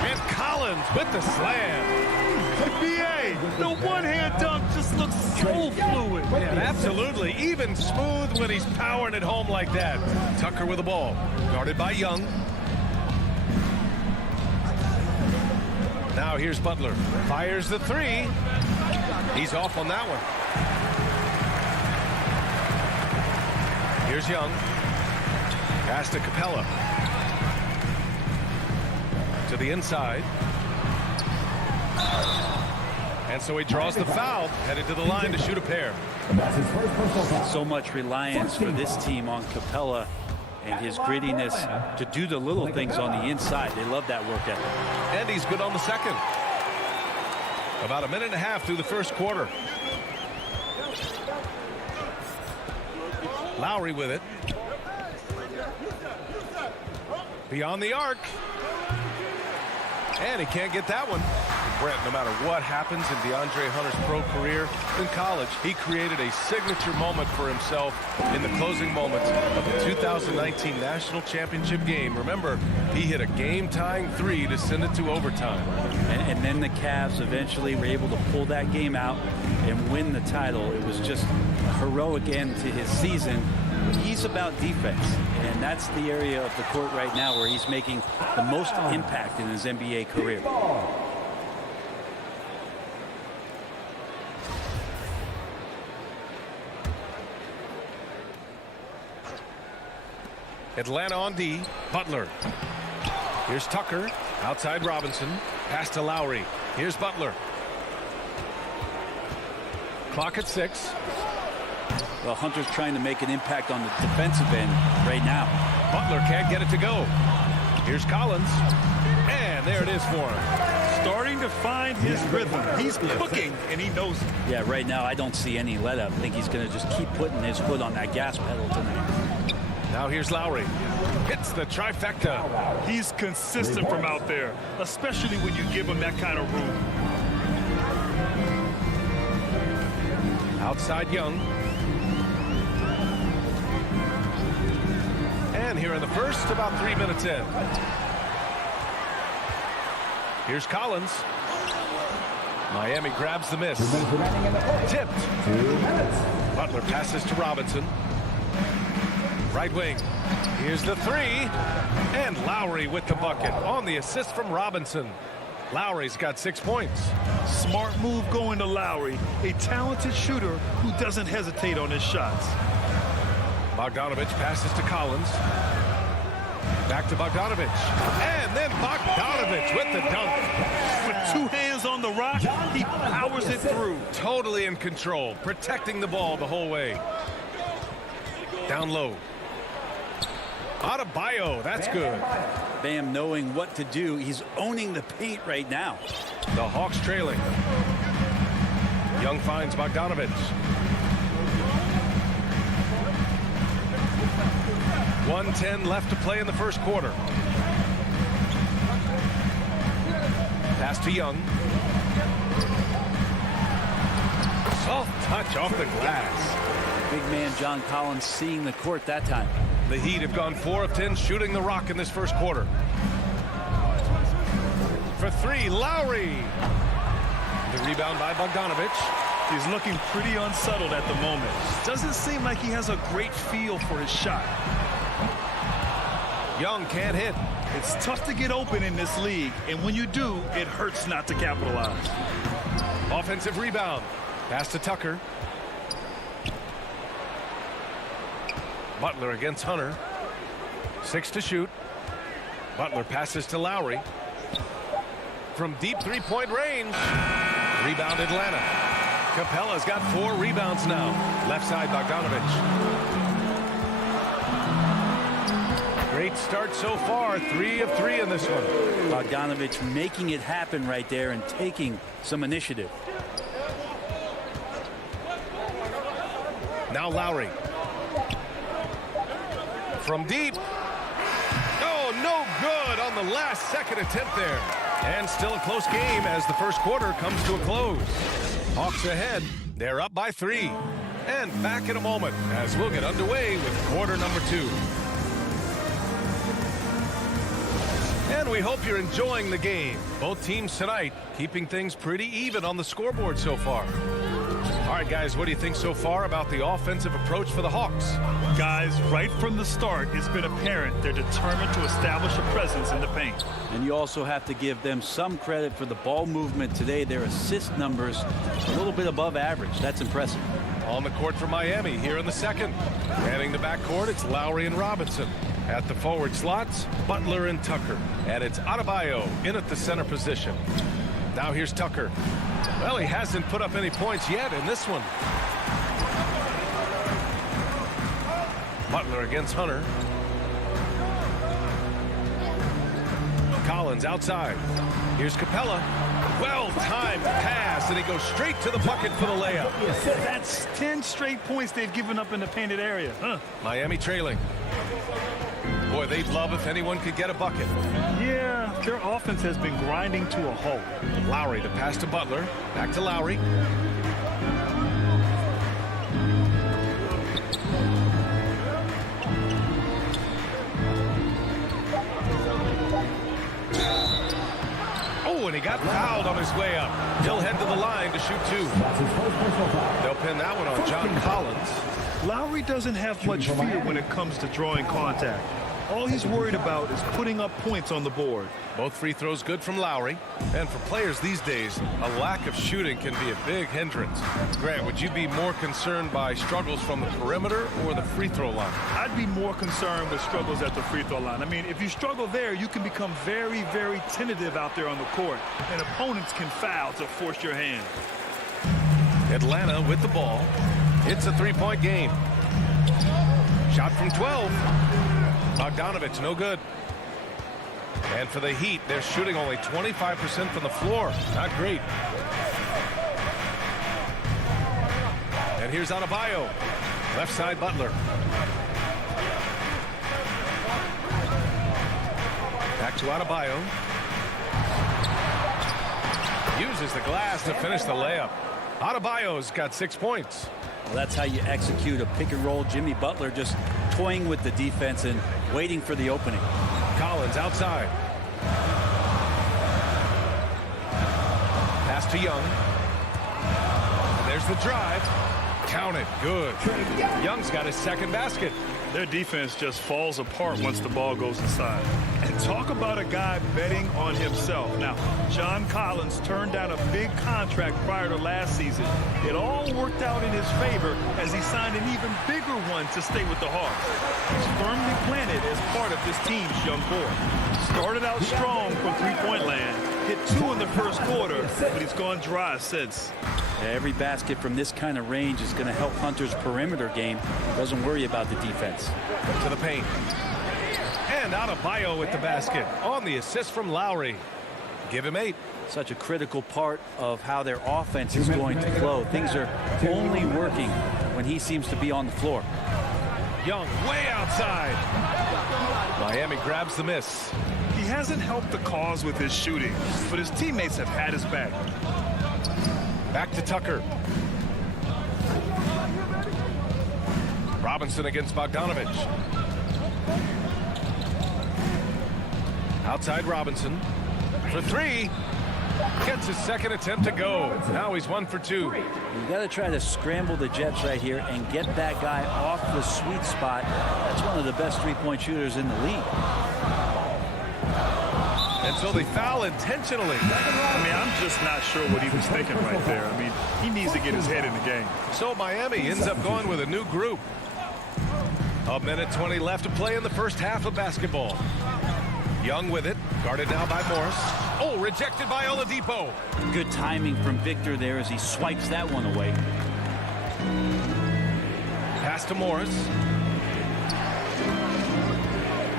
And Collins with the slam. NBA, the one-hand dunk just looks so fluid. Yeah, absolutely. Even smooth when he's powering it home like that. Tucker with the ball. Guarded by Young. Now here's Butler. Fires the three. He's off on that one. Here's Young. Pass to Capella. To the inside. And so he draws the foul, headed to the line to shoot a pair. So much reliance for this team on Capella and his grittiness to do the little things on the inside. They love that work ethic. And he's good on the second. About a minute and a half through the first quarter. Lowry with it. Beyond the arc. And he can't get that one. Brent, no matter what happens in DeAndre Hunter's pro career in college, he created a signature moment for himself in the closing moments of the 2019 National Championship game. Remember, he hit a game-tying three to send it to overtime. And then the Cavs eventually were able to pull that game out and win the title. It was just a heroic end to his season. He's about defense, and that's the area of the court right now where he's making the most impact in his NBA career. Atlanta on D. Butler. Here's Tucker. Outside Robinson. Pass to Lowry. Here's Butler. Clock at 6. Well, Hunter's trying to make an impact on the defensive end right now. Butler can't get it to go. Here's Collins. And there it is for him. Starting to find his rhythm. He's cooking, and he knows it. Yeah, right now I don't see any let up. I think he's going to just keep putting his foot on that gas pedal tonight. Now here's Lowry. Hits the trifecta. He's consistent from out there, especially when you give him that kind of room. Outside Young. And here in the first, about 3 minutes in. Here's Collins. Miami grabs the miss. Tipped. Butler passes to Robinson. Right wing. Here's the three. And Lowry with the bucket on the assist from Robinson. Lowry's got 6 points. Smart move going to Lowry, a talented shooter who doesn't hesitate on his shots. Bogdanovich passes to Collins. Back to Bogdanovich. And then Bogdanovich with the dunk. With 2 hands on the rock, he powers it through. Totally in control, protecting the ball the whole way. Down low. Adebayo, that's good. Bam knowing what to do. He's owning the paint right now. The Hawks trailing. Young finds Bogdanovich. 1:10 left to play in the first quarter. Pass to Young. Soft touch off the glass. Big man John Collins seeing the court that time. The Heat have gone 4 of 10 shooting the rock in this first quarter. For 3, Lowry. The rebound by Bogdanovich. He's looking pretty unsettled at the moment. Doesn't seem like he has a great feel for his shot. Young can't hit. It's tough to get open in this league, and when you do, it hurts not to capitalize. Offensive rebound. Pass to Tucker. Butler against Hunter. 6 to shoot. Butler passes to Lowry. From deep three-point range. Rebound Atlanta. Capella's got 4 rebounds now. Left side Bogdanovich. Great start so far. 3 of 3 in this one. Bogdanovich making it happen right there and taking some initiative. Now Lowry. From deep. Oh, no good on the last second attempt there. And still a close game as the first quarter comes to a close. Hawks ahead. They're up by 3. And back in a moment as we'll get underway with quarter number 2. And we hope you're enjoying the game. Both teams tonight keeping things pretty even on the scoreboard so far. All right, guys, what do you think so far about the offensive approach for the Hawks? Guys, right from the start, it's been apparent they're determined to establish a presence in the paint. And you also have to give them some credit for the ball movement today. Their assist numbers a little bit above average. That's impressive. On the court for Miami here in the second. Manning the backcourt, it's Lowry and Robinson. At the forward slots, Butler and Tucker. And it's Adebayo in at the center position. Now here's Tucker. Well, he hasn't put up any points yet in this one. Butler against Hunter. Collins outside. Here's Capella. Well-timed pass, and he goes straight to the bucket for the layup. That's 10 straight points they've given up in the painted area. Miami trailing. Boy, they'd love if anyone could get a bucket. Yeah, their offense has been grinding to a halt. Lowry to pass to Butler. Back to Lowry. Oh, and he got fouled on his way up. He'll head to the line to shoot two. They'll pin that one on John Collins. Lowry doesn't have much fear when it comes to drawing contact. All he's worried about is putting up points on the board. Both free throws good from Lowry. And for players these days, a lack of shooting can be a big hindrance. Grant, would you be more concerned by struggles from the perimeter or the free throw line? I'd be more concerned with struggles at the free throw line. I mean, if you struggle there, you can become very, very tentative out there on the court. And opponents can foul to force your hand. Atlanta with the ball. It's a three-point game. Shot from 12. Bogdanovich, no good. And for the Heat, they're shooting only 25% from the floor. Not great. And here's Adebayo. Left side, Butler. Back to Adebayo. Uses the glass to finish the layup. Adebayo's got 6 points. Well, that's how you execute a pick and roll. Jimmy Butler just toying with the defense and waiting for the opening. Collins outside. Pass to Young. And there's the drive. Count it. Good. Young's got his second basket. Their defense just falls apart once the ball goes inside. And talk about a guy betting on himself. Now, John Collins turned down a big contract prior to last season. It all worked out in his favor as he signed an even bigger one to stay with the Hawks. He's firmly planted as part of this team's young core. Started out strong from three-point land, hit 2 in the first quarter, but he's gone dry since. Yeah, every basket from this kind of range is going to help Hunter's perimeter game. Doesn't worry about the defense. To the paint. And Adebayo with the basket on the assist from Lowry. Give him 8. Such a critical part of how their offense is going to flow. Things are only working when he seems to be on the floor. Young way outside. Miami grabs the miss. He hasn't helped the cause with his shooting, but his teammates have had his back. Back to Tucker. Robinson against Bogdanovich. Outside Robinson. For 3. Gets his second attempt to go. Now he's 1 for 2. You got to try to scramble the Jets right here and get that guy off the sweet spot. That's one of the best three-point shooters in the league. And so they foul intentionally. I mean, I'm just not sure what he was thinking right there. I mean, he needs to get his head in the game. So Miami ends up going with a new group. 1:20 left to play in the first half of basketball. Young with it, guarded now by Morris. Oh, rejected by Oladipo. Good timing from Victor there as he swipes that one away. Pass to Morris.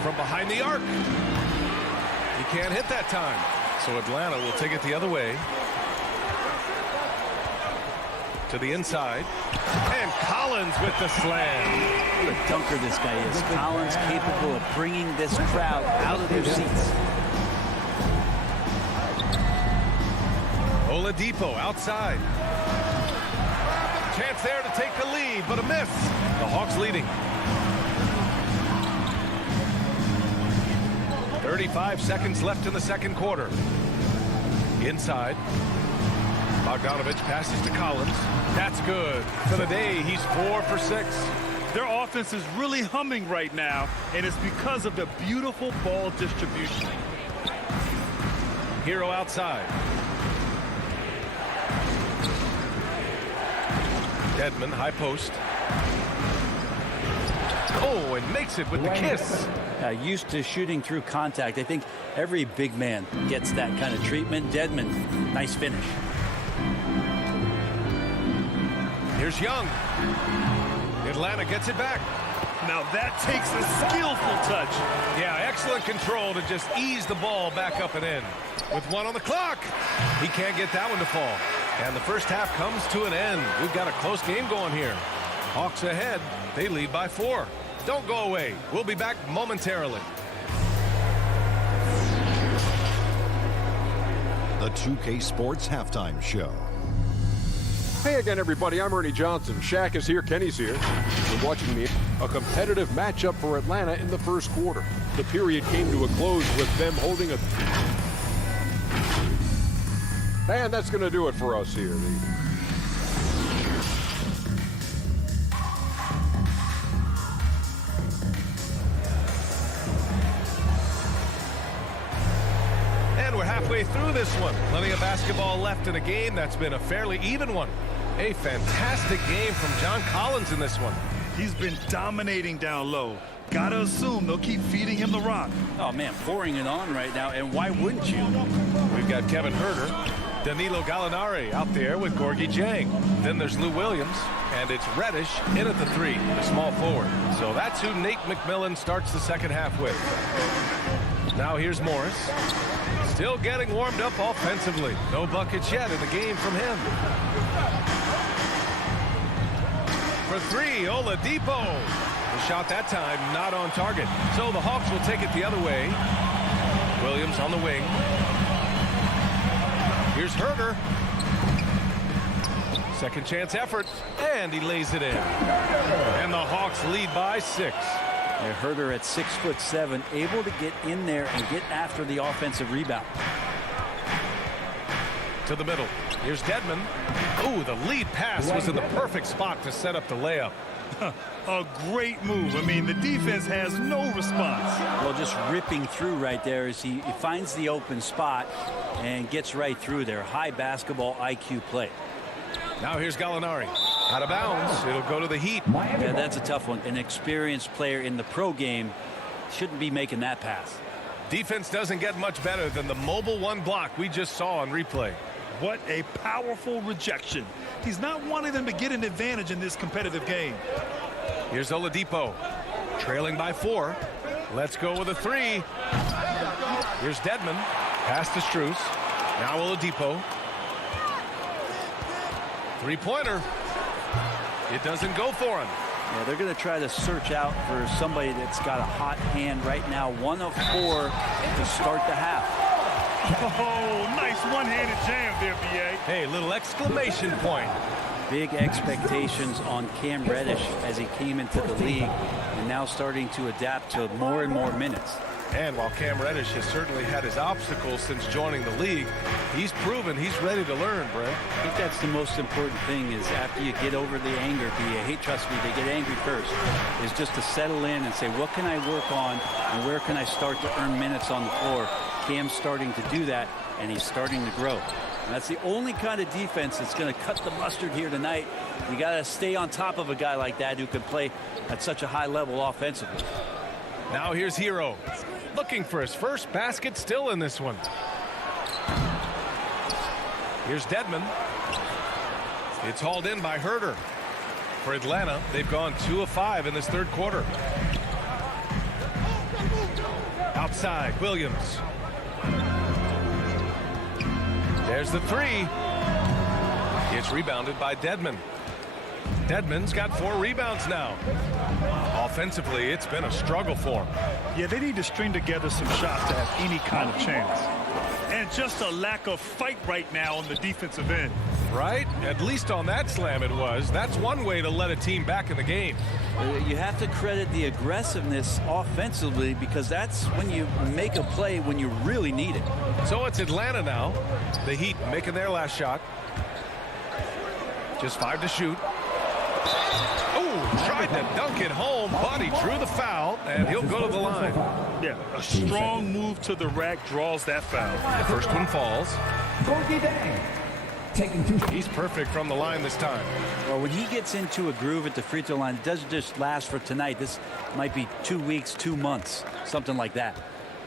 From behind the arc. He can't hit that time. So Atlanta will take it the other way. To the inside. And Collins with the slam. What a dunker this guy is. Collins capable of bringing this crowd out of their seats. Oladipo outside. Chance there to take the lead, but a miss. The Hawks leading. 35 seconds left in the second quarter. Inside. Bogdanovich passes to Collins. That's good. For the day, he's 4 for 6. Their offense is really humming right now, and it's because of the beautiful ball distribution. Hero outside. Dedmon, high post. Oh, and makes it with the kiss. Used to shooting through contact. I think every big man gets that kind of treatment. Dedmon, nice finish. Here's Young. Atlanta gets it back. Now that takes a skillful touch. Yeah, excellent control to just ease the ball back up and in. With 1 on the clock. He can't get that one to fall. And the first half comes to an end. We've got a close game going here. Hawks ahead. They lead by 4. Don't go away. We'll be back momentarily. The 2K Sports Halftime Show. Hey again, everybody. I'm Ernie Johnson. Shaq is here. Kenny's here. We're watching a competitive matchup for Atlanta in the first quarter. The period came to a close with them holding a... And that's going to do it for us here. And we're halfway through this one. Plenty of basketball left in a game that's been a fairly even one. A fantastic game from John Collins in this one. He's been dominating down low. Gotta assume they'll keep feeding him the rock. Oh, man, pouring it on right now, and why wouldn't you? We've got Kevin Huerter, Danilo Gallinari out there with Gorgie Jang. Then there's Lou Williams, and it's Reddish in at the 3, the small forward. So that's who Nate McMillan starts the second half with. Now here's Morris. Still getting warmed up offensively. No buckets yet in the game from him. For 3, Oladipo. The shot that time not on target. So the Hawks will take it the other way. Williams on the wing. Here's Huerter. Second chance effort. And he lays it in. And the Hawks lead by 6. Yeah, Huerter at 6'7", able to get in there and get after the offensive rebound. To the middle. Here's Dedmon. Ooh, the lead pass was in the perfect spot to set up the layup. A great move. I mean, the defense has no response. Well, just ripping through right there as he finds the open spot and gets right through there. High basketball IQ play. Now here's Gallinari. Out of bounds. It'll go to the Heat. Yeah, that's a tough one. An experienced player in the pro game shouldn't be making that pass. Defense doesn't get much better than the mobile 1 block we just saw on replay. What a powerful rejection. He's not wanting them to get an advantage in this competitive game. Here's Oladipo. Trailing by 4. Let's go with a 3. Here's Dedmon. Pass to Strus. Now Oladipo. 3-pointer. It doesn't go for him. Yeah, they're going to try to search out for somebody that's got a hot hand right now. 1 of 4 to start the half. Oh, nice one-handed jam there, B.A. Hey, little exclamation point. Big expectations on Cam Reddish as he came into the league and now starting to adapt to more and more minutes. And while Cam Reddish has certainly had his obstacles since joining the league, he's proven he's ready to learn, Brett. I think that's the most important thing is after you get over the anger, hey, trust me, they get angry first, is just to settle in and say, what can I work on and where can I start to earn minutes on the floor? Cam's starting to do that, and he's starting to grow. And that's the only kind of defense that's going to cut the mustard here tonight. You got to stay on top of a guy like that who can play at such a high level offensively. Now here's Hero. Looking for his first basket still in this one. Here's Dedmon. It's hauled in by Huerter. For Atlanta, they've gone 2 of 5 in this third quarter. Outside, Williams. There's the 3. It's rebounded by Dedmon. Dedmon's got 4 rebounds now. Offensively, it's been a struggle for him. Yeah, they need to string together some shots to have any kind of chance. And just a lack of fight right now on the defensive end. Right? At least on that slam it was. That's one way to let a team back in the game. You have to credit the aggressiveness offensively because that's when you make a play when you really need it. So it's Atlanta now. The Heat making their last shot. Just 5 to shoot. Oh, tried to dunk it home, but he drew the foul, and he'll go to the line. Yeah, a strong move to the rack draws that foul. The first one falls. He's perfect from the line this time. Well, when he gets into a groove at the free throw line, it doesn't just last for tonight. This might be 2 weeks, 2 months, something like that.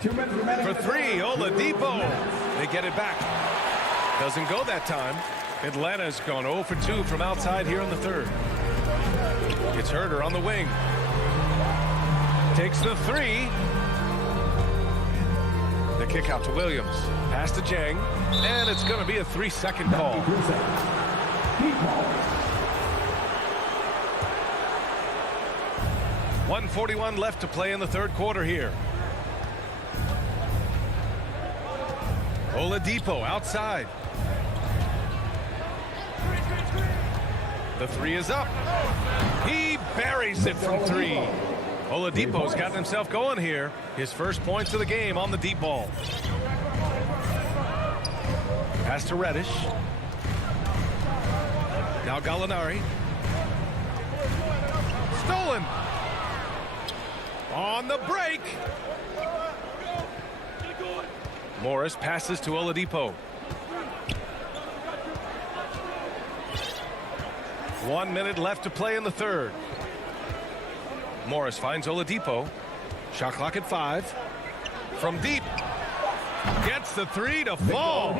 For 3, Oladipo. They get it back. Doesn't go that time. Atlanta's gone 0 for 2 from outside here in the third. It's Herter on the wing. Takes the 3. The kick out to Williams. Pass to Jang. And it's going to be a 3-second call. 1:41 left to play in the third quarter here. Oladipo outside. The 3 is up. He buries it from 3. Oladipo's gotten himself going here. His first points of the game on the deep ball. Pass to Reddish. Now Gallinari. Stolen. On the break. Morris passes to Oladipo. 1 minute left to play in the third. Morris finds Oladipo. Shot clock at 5. From deep. Gets the 3 to fall.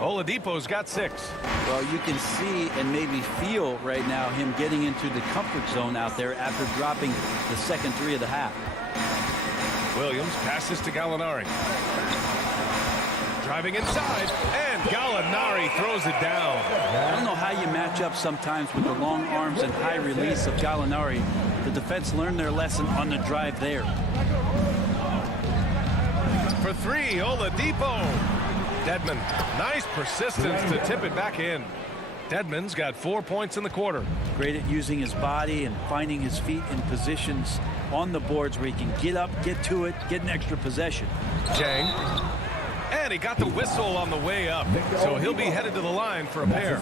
Oladipo's got 6. Well, you can see and maybe feel right now him getting into the comfort zone out there after dropping the second 3 of the half. Williams passes to Gallinari. Driving inside, and Gallinari throws it down. I don't know how you match up sometimes with the long arms and high release of Gallinari. The defense learned their lesson on the drive there. For 3, Oladipo. Dedmon, nice persistence to tip it back in. Dedmon's got 4 points in the quarter. Great at using his body and finding his feet in positions on the boards where he can get up, get to it, get an extra possession. Jang. And he got the whistle on the way up, so he'll be headed to the line for a pair.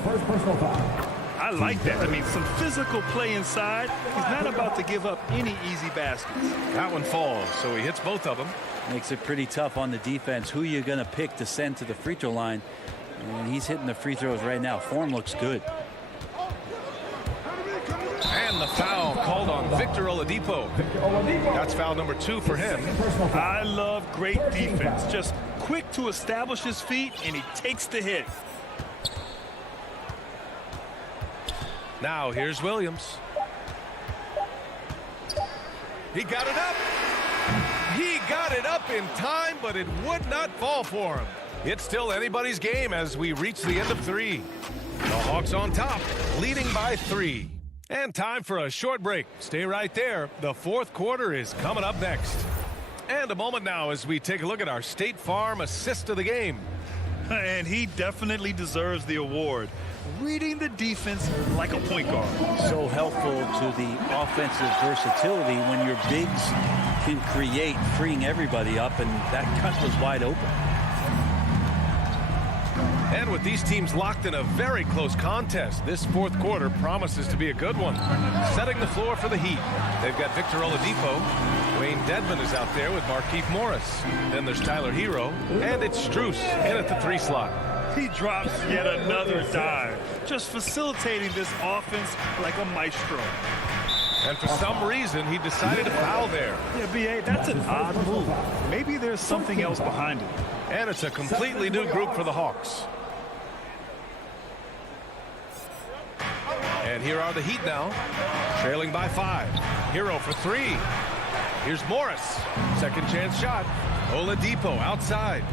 I like that. I mean, some physical play inside. He's not about to give up any easy baskets. That one falls, so he hits both of them. Makes it pretty tough on the defense. Who you're going to pick to send to the free throw line. And he's hitting the free throws right now. Form looks good. And the foul called on Victor Oladipo. That's foul number 2 for him. I love great defense. Just quick to establish his feet, and he takes the hit. Now here's Williams. He got it up. He got it up in time, but it would not fall for him. It's still anybody's game as we reach the end of 3. The Hawks on top, leading by 3. And time for a short break. Stay right there. The fourth quarter is coming up next. And a moment now as we take a look at our State Farm assist of the game. And he definitely deserves the award. Reading the defense like a point guard. So helpful to the offensive versatility when your bigs can create, freeing everybody up, and that cut was wide open. And with these teams locked in a very close contest, this fourth quarter promises to be a good one. Setting the floor for the Heat. They've got Victor Oladipo. Wayne Dedmon is out there with Markieff Morris. Then there's Tyler Hero. And it's Strus in at the 3 slot. He drops yet another dive. Just facilitating this offense like a maestro. And for some reason, he decided to foul there. Yeah, B.A., that's an odd move. Maybe there's something else behind it. And it's a completely new group for the Hawks. And here are the Heat now, trailing by 5. Hero for 3. Here's Morris. Second chance shot. Oladipo outside.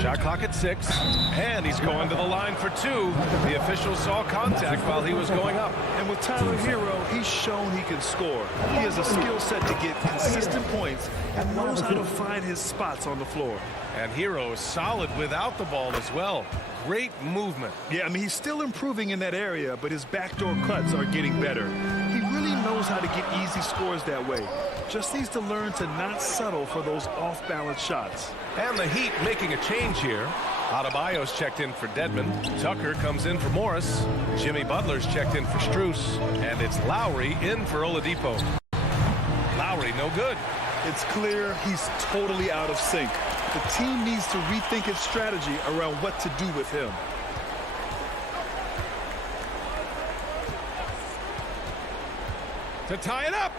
Shot clock at 6. And he's going to the line for 2. The official saw contact while he was going up. And with Tyler Hero, he's shown he can score. He has a skill set to get consistent points and knows how to find his spots on the floor. And Hero is solid without the ball as well. Great movement. Yeah, I mean, he's still improving in that area, but his backdoor cuts are getting better. He really knows how to get easy scores that way. Just needs to learn to not settle for those off-balance shots. And the Heat making a change here. Adebayo's checked in for Dedmon. Tucker comes in for Morris. Jimmy Butler's checked in for Strus. And it's Lowry in for Oladipo. Lowry, no good. It's clear he's totally out of sync. The team needs to rethink its strategy around what to do with him. To tie it up.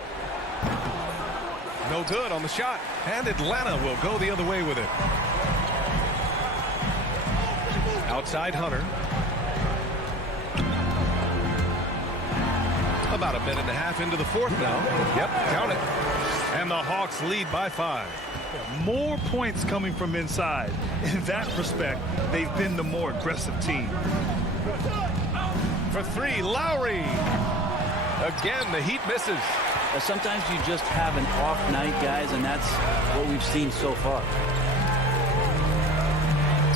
No good on the shot. And Atlanta will go the other way with it. Outside Hunter. About a minute and a half into the fourth now. Yep, count it. And the Hawks lead by 5. More points coming from inside. In that respect, they've been the more aggressive team. For 3, Lowry. Again, the Heat misses. Sometimes you just have an off night, guys, and that's what we've seen so far.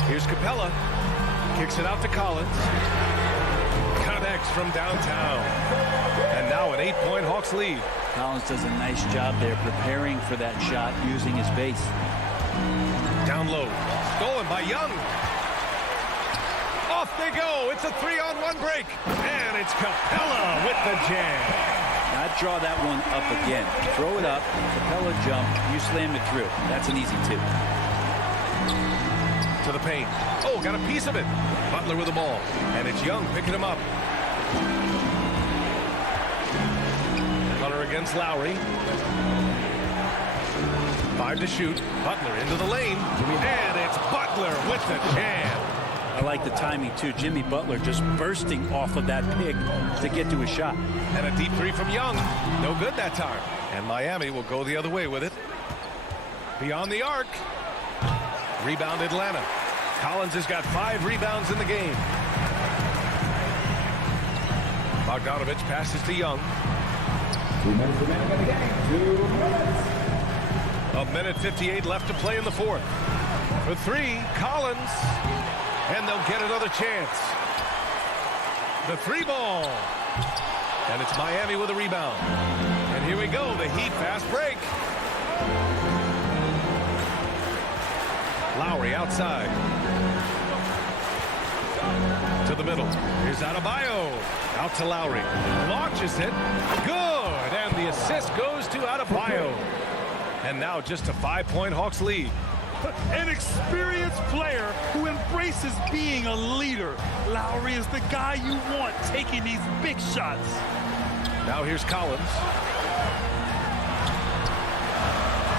Here's Capella. Kicks it out to Collins. Connects from downtown. And now an 8-point Hawks lead. Collins does a nice job there preparing for that shot using his base. Down low. Stolen by Young. Off they go. It's a 3-on-1 break. And it's Capella with the jam. I'd draw that one up again. Throw it up, Capella jump, you slam it through. That's an easy 2. To the paint. Oh, got a piece of it. Butler with the ball. And it's Young picking him up. Hunter against Lowry. 5 to shoot. Butler into the lane. And it's Butler with the jam. I like the timing, too. Jimmy Butler just bursting off of that pick to get to a shot. And a deep 3 from Young. No good that time. And Miami will go the other way with it. Beyond the arc. Rebound Atlanta. Collins has got 5 rebounds in the game. Bogdanovich passes to Young. 2 minutes remaining in the game. 2 minutes. A minute 58 left to play in the fourth. For 3, Collins. And they'll get another chance. The 3 ball. And it's Miami with a rebound. And here we go, the Heat fast break. Lowry outside. To the middle. Here's Adebayo. Out to Lowry. Launches it. Good. And the assist goes to Adebayo. And now just a 5-point Hawks lead. An experienced player who embraces being a leader. Lowry is the guy you want taking these big shots. Now here's Collins.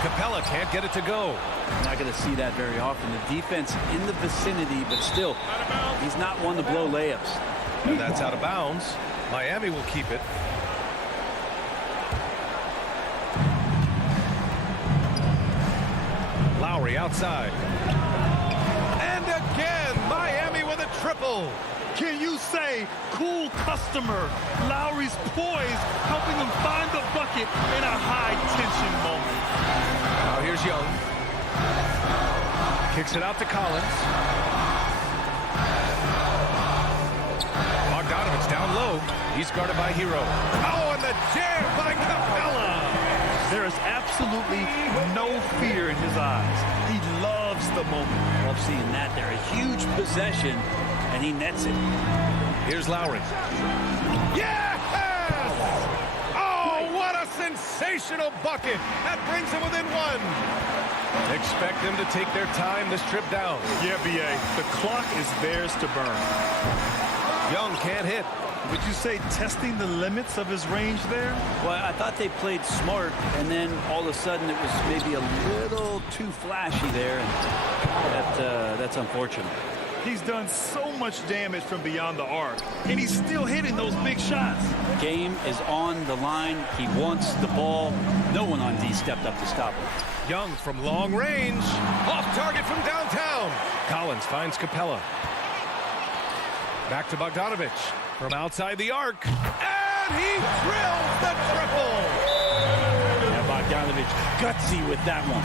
Capella can't get it to go. You're not going to see that very often. The defense in the vicinity, but still, he's not one to blow layups. And that's out of bounds. Miami will keep it. Lowry outside. And again, Miami with a triple. Can you say cool customer? Lowry's poise helping him find the bucket in a high-tension moment. Now here's Young. Kicks it out to Collins. Bogdanovich down low. He's guarded by Hero. Oh, and the jam by Capella. There is absolutely no fear in his eyes. He loves the moment. Love seeing that there. A huge possession, and he nets it. Here's Lowry. Yes! Oh, what a sensational bucket. That brings him within 1. Expect them to take their time this trip down. Yeah, B.A. The clock is theirs to burn. Young can't hit. Would you say testing the limits of his range there? Well, I thought they played smart, and then all of a sudden it was maybe a little too flashy there, and that's unfortunate. He's done so much damage from beyond the arc, and he's still hitting those big shots. Game is on the line. He wants the ball. No one on D stepped up to stop him. Young from long range. Off target from downtown. Collins finds Capella. Back to Bogdanovich. From outside the arc. And he drills the triple. Yeah, Bogdanovich gutsy with that one.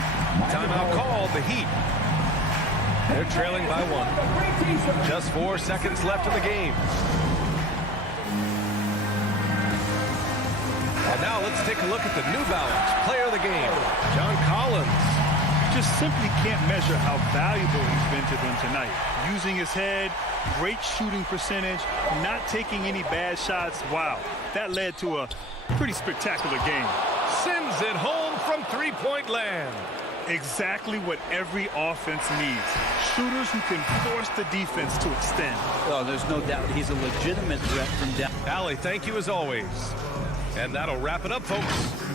Timeout called, the Heat. They're trailing by 1. Just 4 seconds left in the game. And now let's take a look at the New Balance player of the game, John Collins. Just simply can't measure how valuable he's been to them tonight. Using his head, great shooting percentage, not taking any bad shots. Wow, that led to a pretty spectacular game. Sends it home from three-point land. Exactly what every offense needs. Shooters who can force the defense to extend. Well, there's no doubt he's a legitimate threat from down. Allie, thank you as always. And that'll wrap it up, folks.